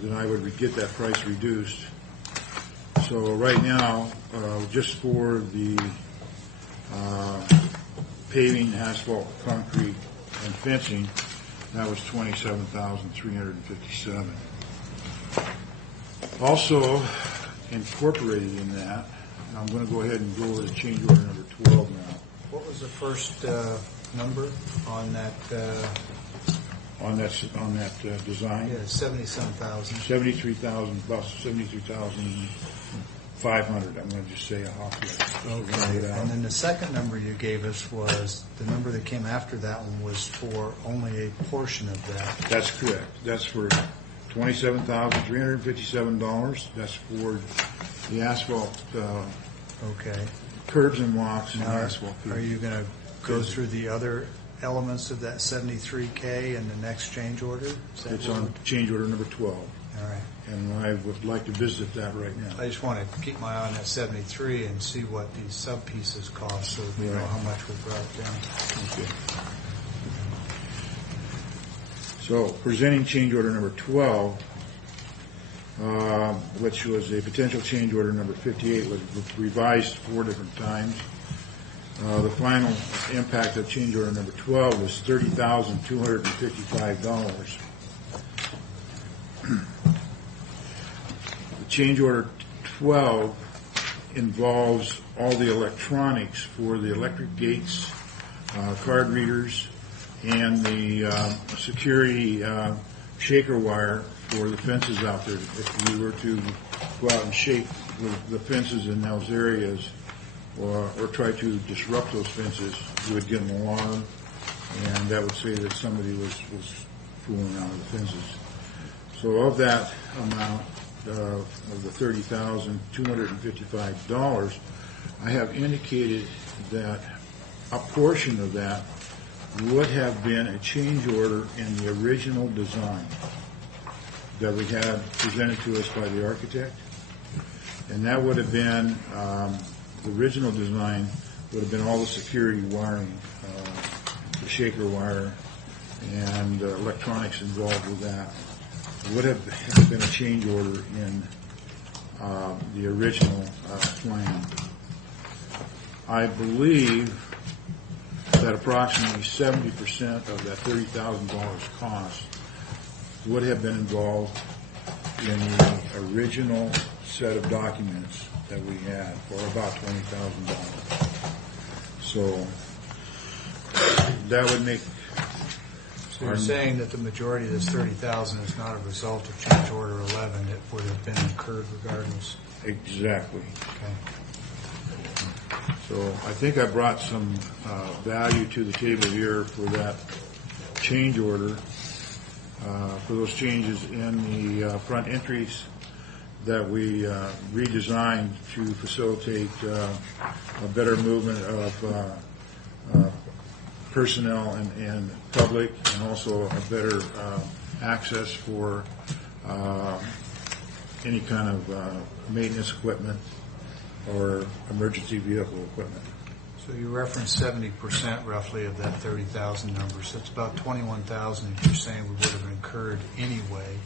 then I would get that price reduced. So right now, just for the paving, asphalt, concrete, and fencing, that was $27,357. Also incorporated in that, I'm going to go ahead and go over the change order number 12 now. What was the first number on that? On that design? Yeah, 70-some thousand. 73,000 bucks, 73,500. I'm going to just say off here. Okay. And then the second number you gave us was the number that came after that one was for only a portion of that. That's correct. That's for $27,357. That's for the asphalt. Okay. Curbs and walks and Now, asphalt. are you going to go through the other elements of that 73K in the next change order? It's on change order number 12. All right. And I would like to visit that right now. I just want to keep my eye on that 73 and see what these sub-pieces cost so that we know how much we brought it down. Okay. So, presenting change order number 12, which was a potential change order number 58, was revised 4 different times. The final impact of change order number 12 was $30,255. The change order 12 involves all the electronics for the electric gates, card readers, and the security shaker wire for the fences out there. If you were to go out and shake the fences in those areas or try to disrupt those fences, you would get an alarm, and that would say that somebody was fooling around with the fences. So of that amount of the $30,255, I have indicated that a portion of that would have been a change order in the original design that we had presented to us by the architect. And that would have been, the original design would have been all the security wiring, the shaker wire, and electronics involved with that. It would have been a change order in the original plan. I believe that approximately 70% of that $30,000 cost would have been involved in the original set of documents that we had for about $20,000. So that would make. So you're saying that the majority of this $30,000 is not a result of change order 11; it would have been incurred regardless. Exactly. Okay. So I think I brought some value to the table here for that change order, for those changes in the front entries that we redesigned to facilitate a better movement of personnel and public, and also a better access for any kind of maintenance equipment or emergency vehicle equipment. So you referenced 70% roughly of that 30,000 number, so it's about 21,000 that you're saying we would have incurred anyway.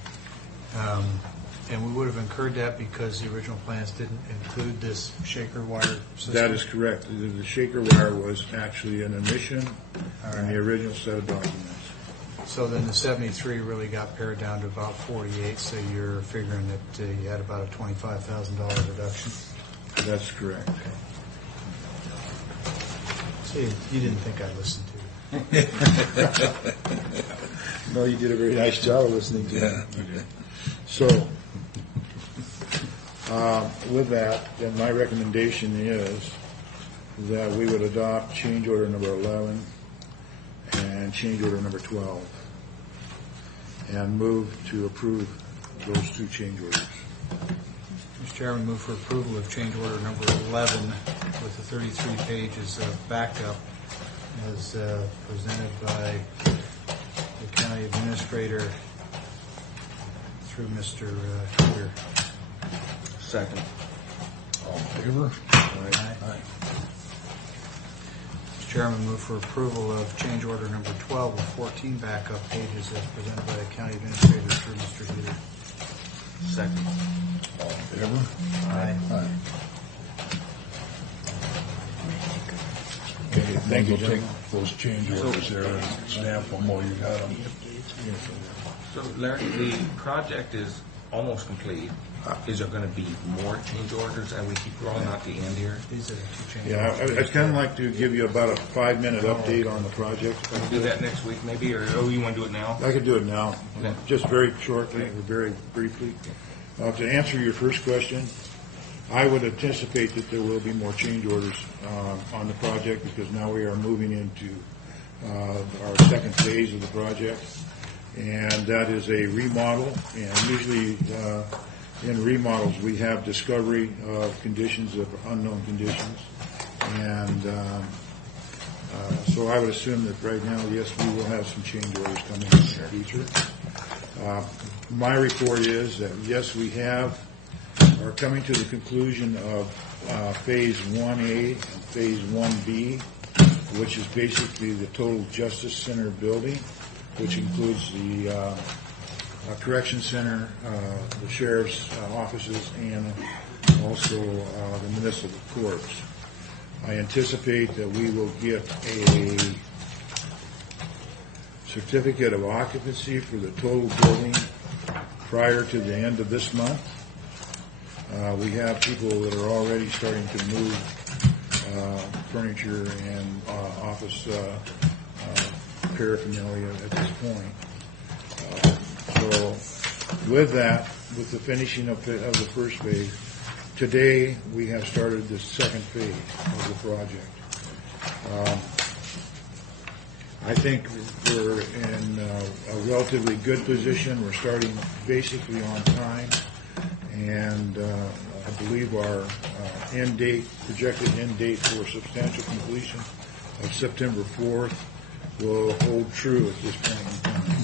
And we would have incurred that because the original plans didn't include this shaker wire system? That is correct. The shaker wire was actually an omission in the original set of documents. So then the 73 really got pared down to about 48, so you're figuring that you had about a $25,000 reduction? That's correct. See, you didn't think I listened to you. No, you did a very nice job of listening to me. So, with that, then my recommendation is that we would adopt change order number 11 and change order number 12 and move to approve those two change orders. Mr. Chairman, move for approval of change order number 11 with the 33 pages of backup as presented by the county administrator through Mr. Cooter. Second. All in favor? Aye. Mr. Chairman, move for approval of change order number 12 with 14 backup pages as presented by the county administrator through Mr. Cooter. Second. All in favor? Aye. Okay, thank you, take those change orders there and stamp them while you got them. So, Larry, the project is almost complete. Is there going to be more change orders as we keep rolling out the end here? These are the two change Yeah, orders. I'd kind of like to give you about a 5-minute update on the project. Do that next week maybe, or you want to do it now? I could do it now, Okay. just very shortly, or very briefly. To answer your first question, I would anticipate that there will be more change orders on the project because now we are moving into our second phase of the project, and that is a remodel. And usually in remodels we have discovery of conditions of unknown conditions, and so I would assume that right now, yes, we will have some change orders coming in the future. My report is that yes, we are coming to the conclusion of Phase 1A and Phase 1B, which is basically the total Justice Center building, which includes the Correction Center, the Sheriff's offices, and also the municipal courts. I anticipate that we will get a certificate of occupancy for the total building prior to the end of this month. We have people that are already starting to move furniture and office paraphernalia at this point. So with that, with the finishing of the first phase, today we have started the second phase of the project. I think we're in a relatively good position. We're starting basically on time, and I believe our projected end date for substantial completion of September 4th will hold true at this point in time.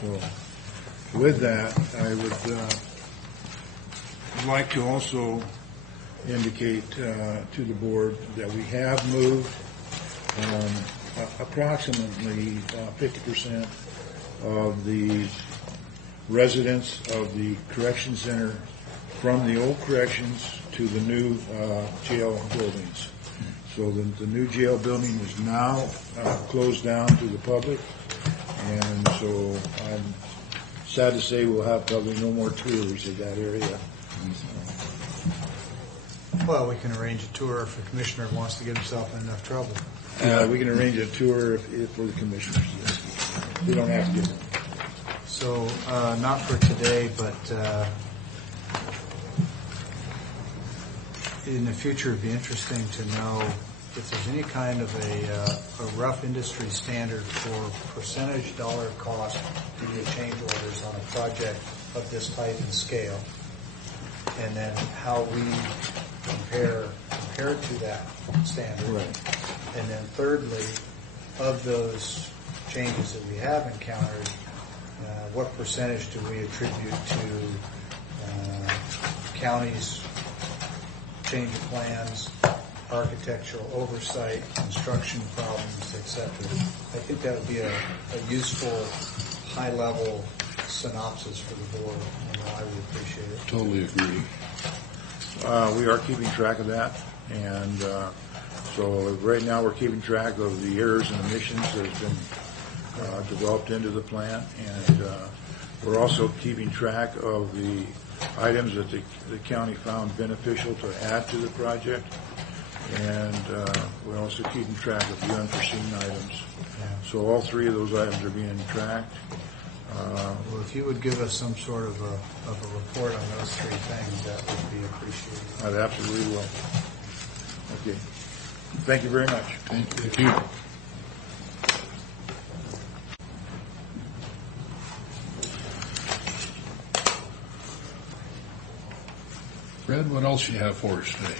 So with that, I would like to also indicate to the board that we have moved approximately 50% of the residents of the Correction Center from the old corrections to the new jail buildings. So the new jail building is now closed down to the public, and so I'm sad to say we'll have probably no more tours of that area. Well, we can arrange a tour if the commissioner wants to get himself in enough trouble. We can arrange a tour for the commissioners. We don't have to. So, not for today, but in the future, it'd be interesting to know if there's any kind of a rough industry standard for percentage dollar cost to get change orders on a project of this type and scale, and then how we compare to that standard. Right. And then thirdly, of those changes that we have encountered, what percentage do we attribute to county's change of plans, architectural oversight, construction problems, etc. I think that would be a useful, high-level synopsis for the board. I would appreciate it. Totally agree. We are keeping track of that, and so right now we're keeping track of the errors and omissions that have been developed into the plan, and we're also keeping track of the items that the county found beneficial to add to the project, and we're also keeping track of the unforeseen items. So all three of those items are being tracked. Well, if you would give us some sort of a report on those three things, that would be appreciated. I absolutely will. Okay. Thank you very much. Thank you. Fred, what else you have for us today?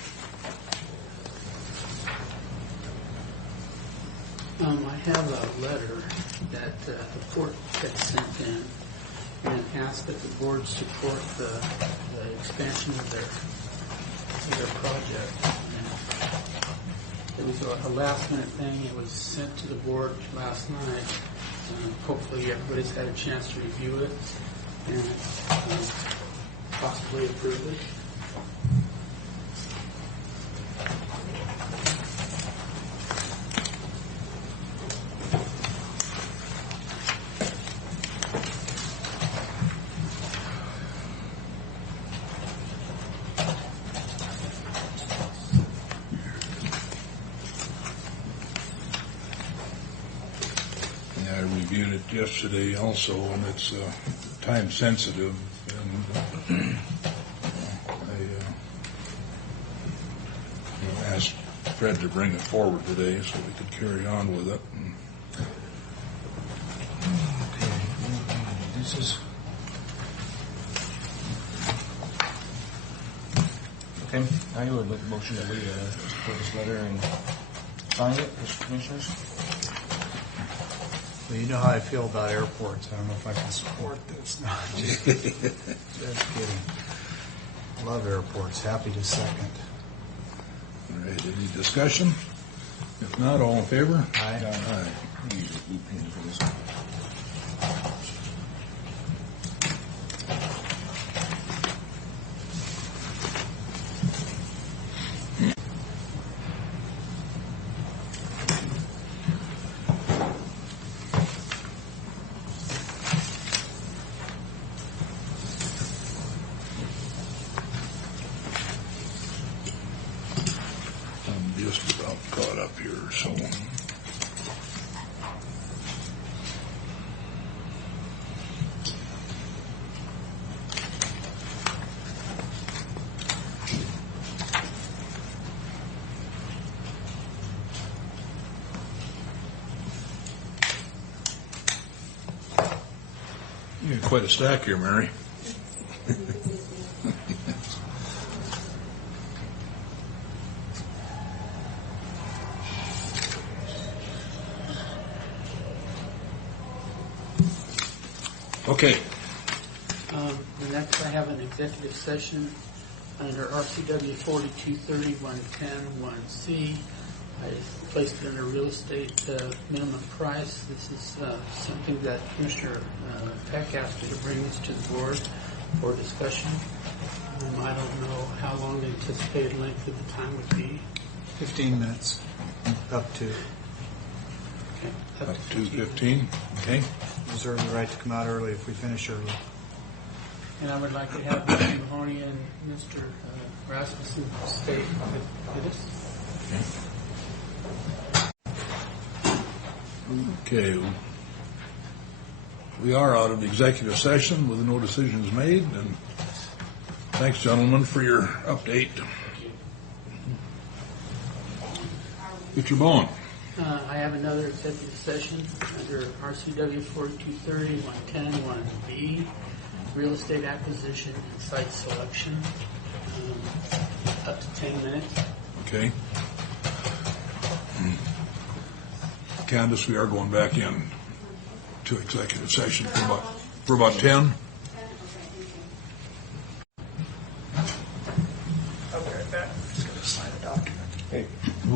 I have a letter that the port had sent in and asked that the board support the expansion of their project. And it was a last-minute thing. It was sent to the board last night. Hopefully everybody's had a chance to review it and possibly approve it. Yeah, I reviewed it yesterday also, and it's time sensitive, and I asked Fred to bring it forward today so we could carry on with it. This is Okay, I would make a motion that we support this letter and sign it, Mr. Commissioners. Well, you know how I feel about airports. I don't know if I can support this. No, just kidding. Love airports. Happy to second. All right, any discussion? If not, all in favor? Aye. Aye. I'm just about caught up here, so. You got quite a stack here, Mary. Okay. The next, I have an executive session under RCW 4230-110-1C. I placed it under real estate minimum price. This is something that Commissioner Peck asked me to bring this to the board for discussion. I don't know how long the anticipated length of the time would be. 15 minutes. Up to. Okay. Up to 15. Okay. Reserve the right to come out early if we finish early. And I would like to have Mr. Mahoney and Mr. Rasmussen stay with us. Okay. We are out of executive session with no decisions made, and thanks, gentlemen, for your update. Get your bone. I have another executive session under RCW 4230-110-1B, real estate acquisition and site selection, up to 10 minutes. Okay. Candace, we are going back in to executive session for about 10.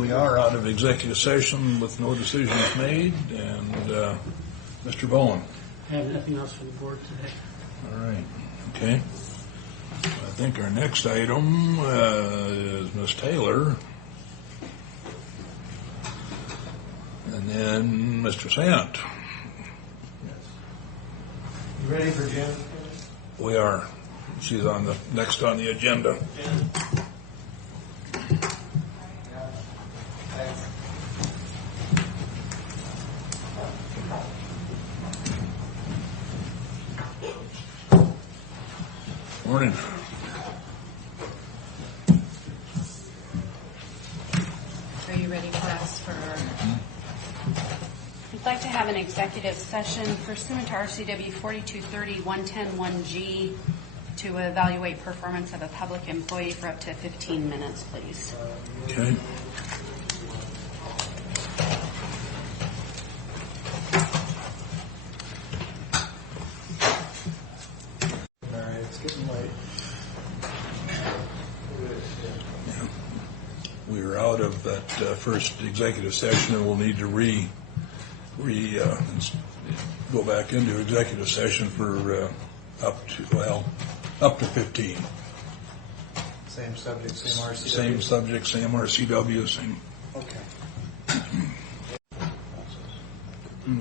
We are out of executive session with no decisions made, and Mr. Bowen. I have nothing else for the board today. All right, okay. I think our next item is Ms. Taylor. And then Mr. Sant. You ready for Jim? We are. She's on the next on the agenda. Morning. Are you ready for us for... We'd like to have an executive session pursuant to RCW 4230-110-1G to evaluate performance of a public employee for up to 15 minutes, please. Okay. All right, it's getting late. We were out of that first executive session, and we'll need to go back into executive session for up to 15. Same subject, same RCW? Same subject, same RCW, same. Okay.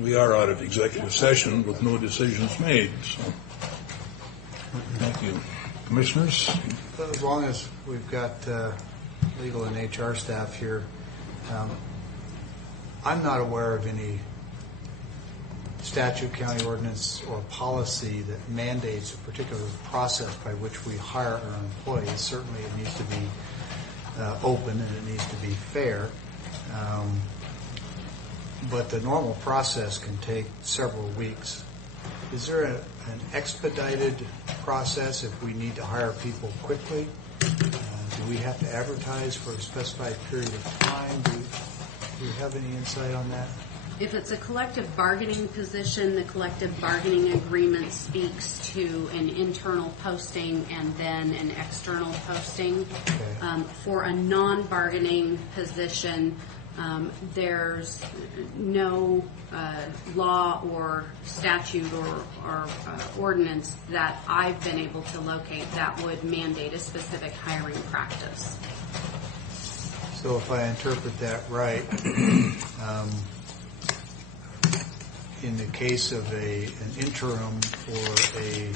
We are out of executive session with no decisions made, so thank you. Commissioners? As long as we've got legal and HR staff here, I'm not aware of any statute, county ordinance, or policy that mandates a particular process by which we hire our employees. Certainly it needs to be open and it needs to be fair. But the normal process can take several weeks. Is there an expedited process if we need to hire people quickly? Do we have to advertise for a specified period of time? Do you have any insight on that? If it's a collective bargaining position, the collective bargaining agreement speaks to an internal posting and then an external posting. Okay. For a non-bargaining position, there's no law or statute or ordinance that I've been able to locate that would mandate a specific hiring practice. So if I interpret that right, in the case of an interim or a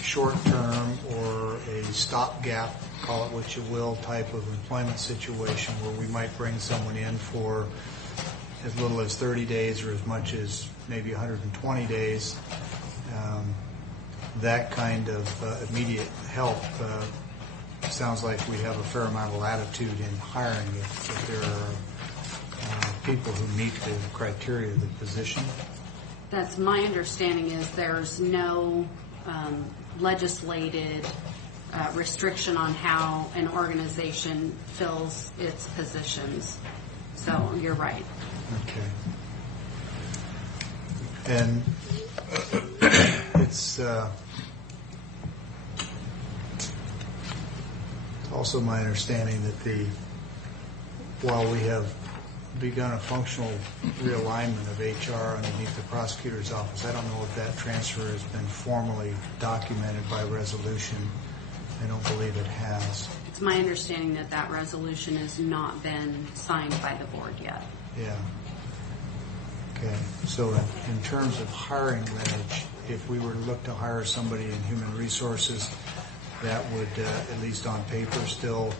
short-term or a stopgap, call it what you will, type of employment situation where we might bring someone in for as little as 30 days or as much as maybe 120 days, that kind of immediate help sounds like we have a fair amount of latitude in hiring if there are people who meet the criteria of the position. That's my understanding. Is there's no legislated restriction on how an organization fills its positions. So you're right. Okay. And it's also my understanding that while we have begun a functional realignment of HR underneath the prosecutor's office, I don't know if that transfer has been formally documented by resolution. I don't believe it has. It's my understanding that that resolution has not been signed by the board yet. Yeah. Okay. So in terms of hiring, Reg, if we were to look to hire somebody in human resources, that would, at least on paper, still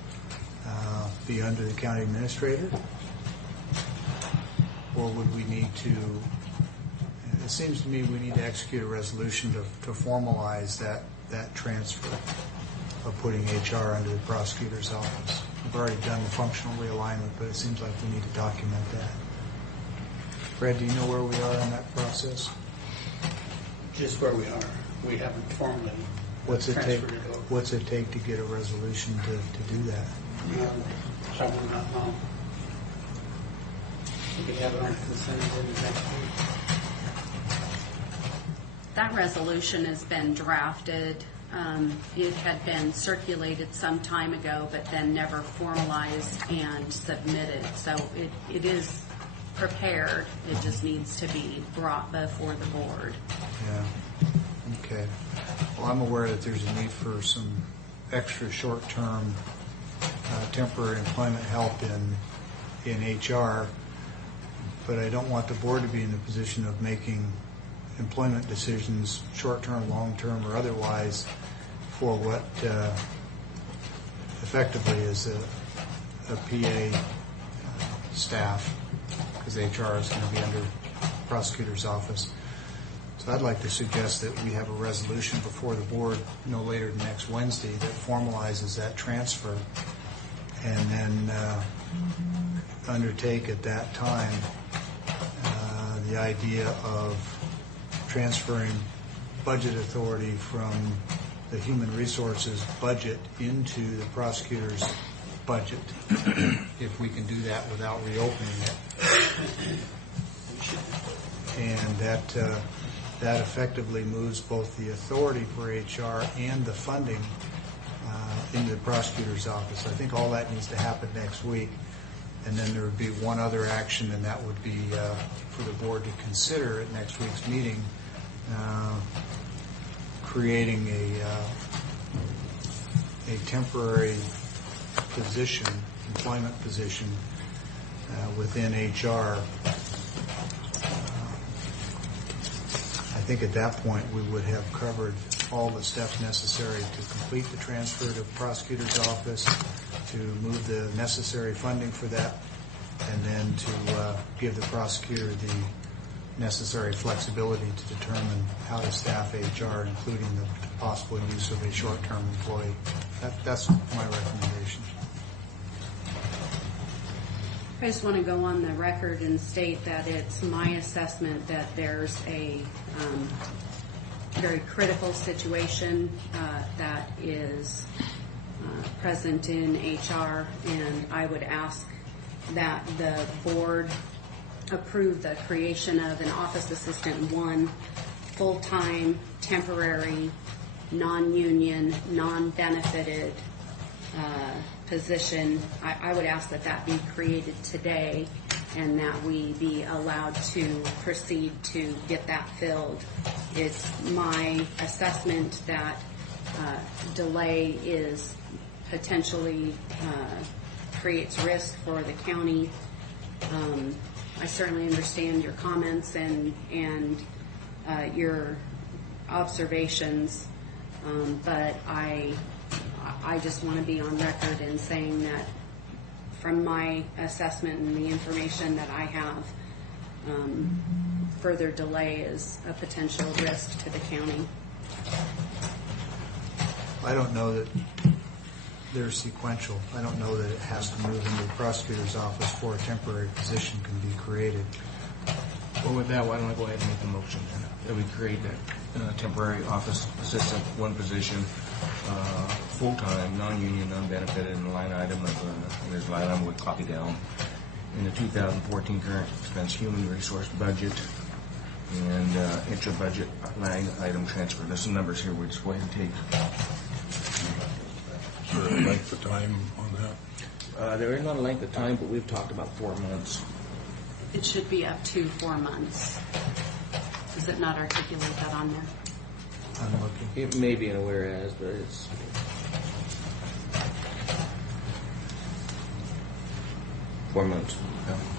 be under the county administrator? Or would we need to, it seems to me we need to execute a resolution to formalize that transfer of putting HR under the prosecutor's office. We've already done the functional realignment, but it seems like we need to document that. Fred, do you know where we are in that process? Just where we are. We haven't formally transferred it over. What's it take to get a resolution to do that? I will not know. We could have it on consent agenda next week. That resolution has been drafted It had been circulated some time ago, but then never formalized and submitted. So it is prepared. It just needs to be brought before the board. Yeah. Okay. Well, I'm aware that there's a need for some extra short-term temporary employment help in HR, but I don't want the board to be in the position of making employment decisions, short-term, long-term, or otherwise, for what effectively is a PA staff, because HR is going to be under prosecutor's office. So I'd like to suggest that we have a resolution before the board no later than next Wednesday that formalizes that transfer, and then undertake at that time the idea of transferring budget authority from the human resources budget into the prosecutor's budget, if we can do that without reopening it. And that effectively moves both the authority for HR and the funding into the prosecutor's office. I think all that needs to happen next week. And then there would be one other action, and that would be for the board to consider at next week's meeting, creating a temporary position, employment position within HR. I think at that point we would have covered all the steps necessary to complete the transfer to the prosecutor's office, to move the necessary funding for that, and then to give the prosecutor the necessary flexibility to determine how to staff HR, including the possible use of a short-term employee. That's my recommendation. I just want to go on the record and state that it's my assessment that there's a very critical situation that is present in HR, and I would ask that the board approve the creation of an office assistant 1, full-time, temporary, non-union, non-benefited position. I would ask that that be created today, and that we be allowed to proceed to get that filled. It's my assessment that delay is potentially creates risk for the county. I certainly understand your comments and your observations, but I just want to be on record in saying that from my assessment and the information that I have, further delay is a potential risk to the county. I don't know that they're sequential. I don't know that it has to move into the prosecutor's office before a temporary position can be created. Well, with that, why don't I go ahead and make the motion then? That we create that temporary office assistant 1 position, full-time, non-union, non-benefited, and a line item there's a line item with copy down in the 2014 current expense human resource budget and intra-budget line item transfer. There's some numbers here we'll just go ahead and take. Is there a length of time on that? There is not a length of time, but we've talked about 4 months. It should be up to 4 months. Does it not articulate that on there? I'm looking. It may be in a whereas, but it's... $4 months.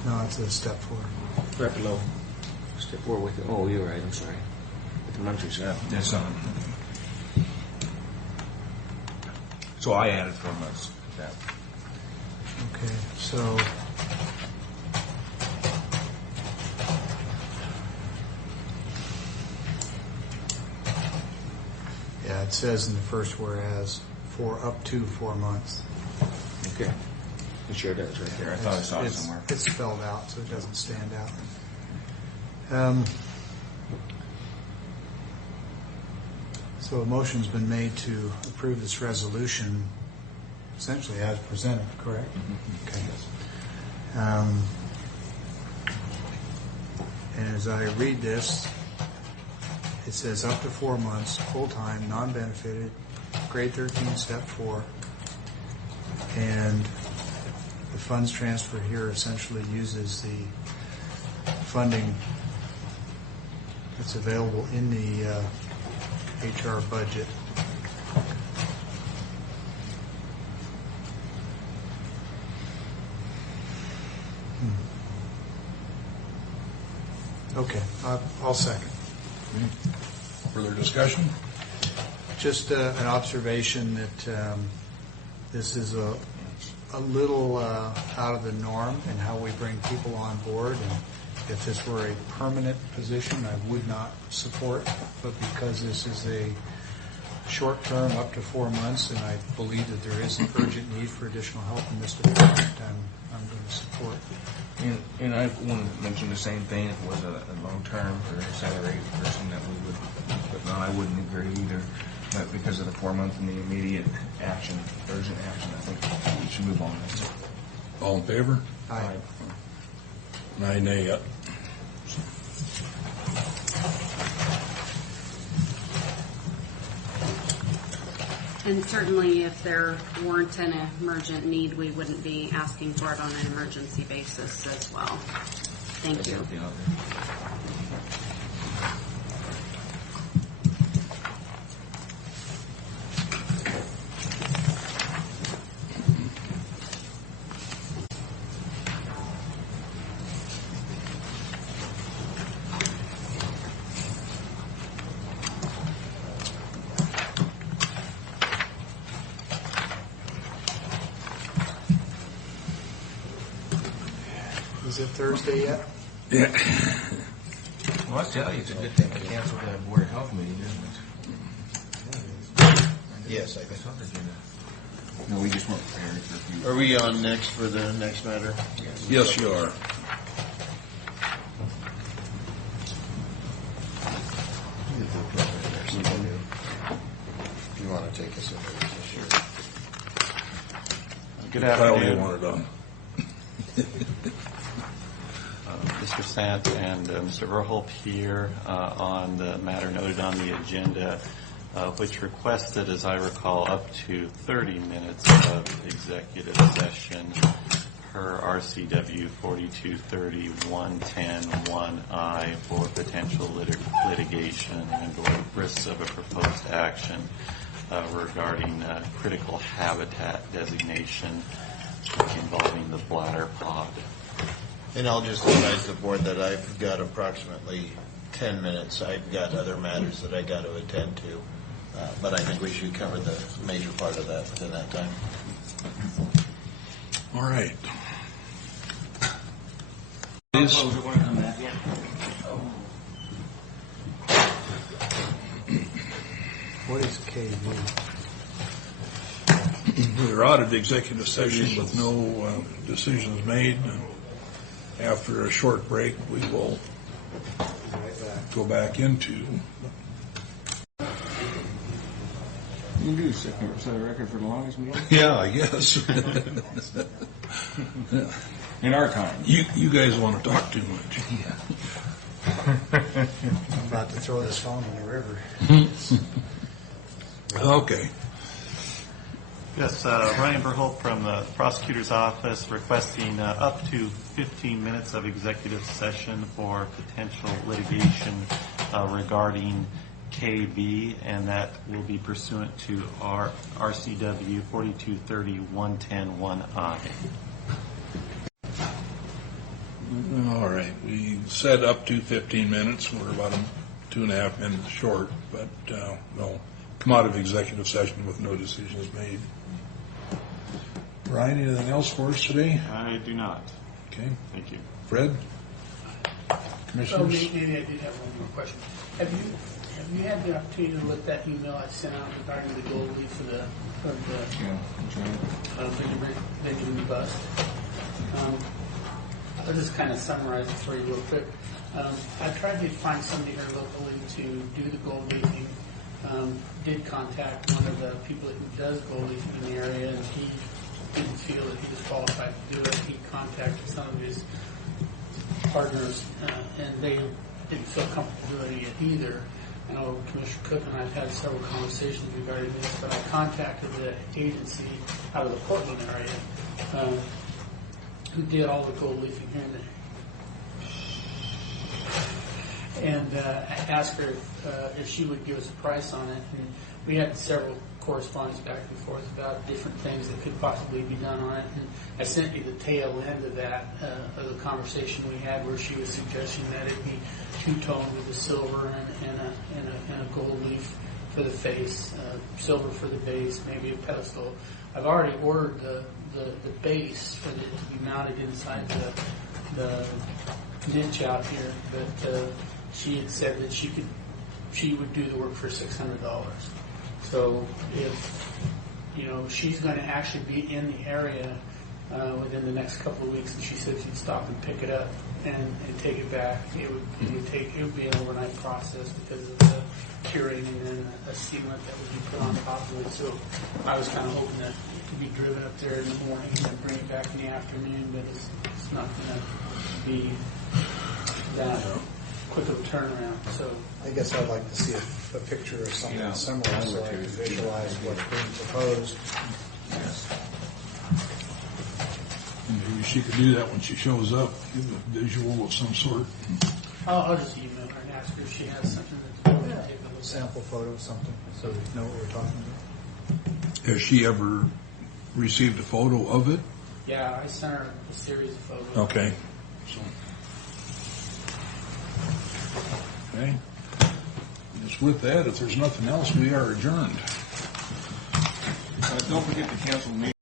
No, it's a step 4. Right below. Step 4 with the... Oh, you're right, I'm sorry. With the months, yeah. That's on. So I added 4 months. Yeah. Okay, so yeah, it says in the first whereas for up to 4 months. Okay. It sure does right there. I thought I saw it somewhere. It's spelled out, so it doesn't stand out. So a motion's been made to approve this resolution essentially as presented, correct? Mm-hmm. Okay. And as I read this, it says up to 4 months, full-time, non-benefited, grade 13, step 4. And the funds transfer here essentially uses the funding that's available in the HR budget. Okay, I'll second. Further discussion? Just an observation that this is a little out of the norm in how we bring people on board. And if this were a permanent position, I would not support. But because this is a short term, up to 4 months, and I believe that there is an urgent need for additional help in this department, I'm going to support. And I want to mention the same thing. If it was a long-term or a salaried person, that we would, but no, I wouldn't agree either. But because of the 4 month and the immediate action, urgent action, I think we should move on. All in favor? Aye. 9-nay. And certainly, if there weren't an emergent need, we wouldn't be asking for it on an emergency basis as well. Thank you. Is it Thursday yet? Yeah. Well, I tell you, it's a good thing we canceled that Board of Health meeting, isn't it? Yes, I think. No, we just weren't prepared for a few. Are we on next for the next matter? Yes, you are. If you want to take us over, sure. Good Kyle, afternoon. you want it on. Mr. Sant and Mr. Verholp here on the matter noted on the agenda, which requested, as I recall, up to 30 minutes of executive session per RCW 4230-110-1I for potential litigation and or risks of a proposed action regarding critical habitat designation involving the bladder pod. And I'll just advise the board that I've got approximately 10 minutes. I've got other matters that I got to attend to, but I think we should cover the major part of that within that time. All right. What is KV? We're out of the executive session with no decisions made. After a short break, we will go back into. You can do a set a record for the longest meeting? Yeah, I guess. In our time. You guys want to talk too much. Yeah. I'm about to throw this phone in the river. Okay. Yes, Ryan Verholp from the prosecutor's office requesting up to 15 minutes of executive session for potential litigation regarding KB, and that will be pursuant to our RCW 4230-110-1I. All right. We said up to 15 minutes. We're about 2.5 minutes short, but we'll come out of executive session with no decisions made. Brian, anything else for us today? I do not. Okay. Thank you. Fred? Commissioners? Maybe I did have one more question. Have you had the opportunity to look at that email I sent out regarding the gold leaf for the Benjamin bust? I'll just kind of summarize it for you real quick. I tried to find somebody here locally to do the gold leafing. Did contact one of the people who does gold leafing in the area, and he didn't feel that he was qualified to do it. He contacted some of his partners, and they didn't feel comfortable doing it either. I know Commissioner Cook and I have had several conversations regarding this, but I contacted the agency out of the Portland area who did all the gold leafing here and asked her if she would give us a price on it. And we had several correspondence back and forth about different things that could possibly be done on it. And I sent you the tail end of that, of the conversation we had, where she was suggesting that it be two-toned with a silver and a gold leaf for the face, silver for the base, maybe a pedestal. I've already ordered the base for it to be mounted inside the niche out here, but she had said that she would do the work for $600. So if she's going to actually be in the area within the next couple of weeks, and she said she'd stop and pick it up and take it back, it would be an overnight process because of the curing and then a sealant that would be put on top of it. So I was kind of hoping that it could be driven up there in the morning and then bring it back in the afternoon, but it's not going to be that quick of a turnaround. So I guess I'd like to see a picture or something similar so I can visualize what's being proposed. Yes. Maybe she could do that when she shows up, give a visual of some sort. I'll just email her and ask her if she has something that's going to take a look. Sample photo, something, so we know what we're talking about. Has she ever received a photo of it? Yeah, I sent her a series of photos. Okay. Okay. Just with that, if there's nothing else, we are adjourned. Don't forget to cancel the meeting.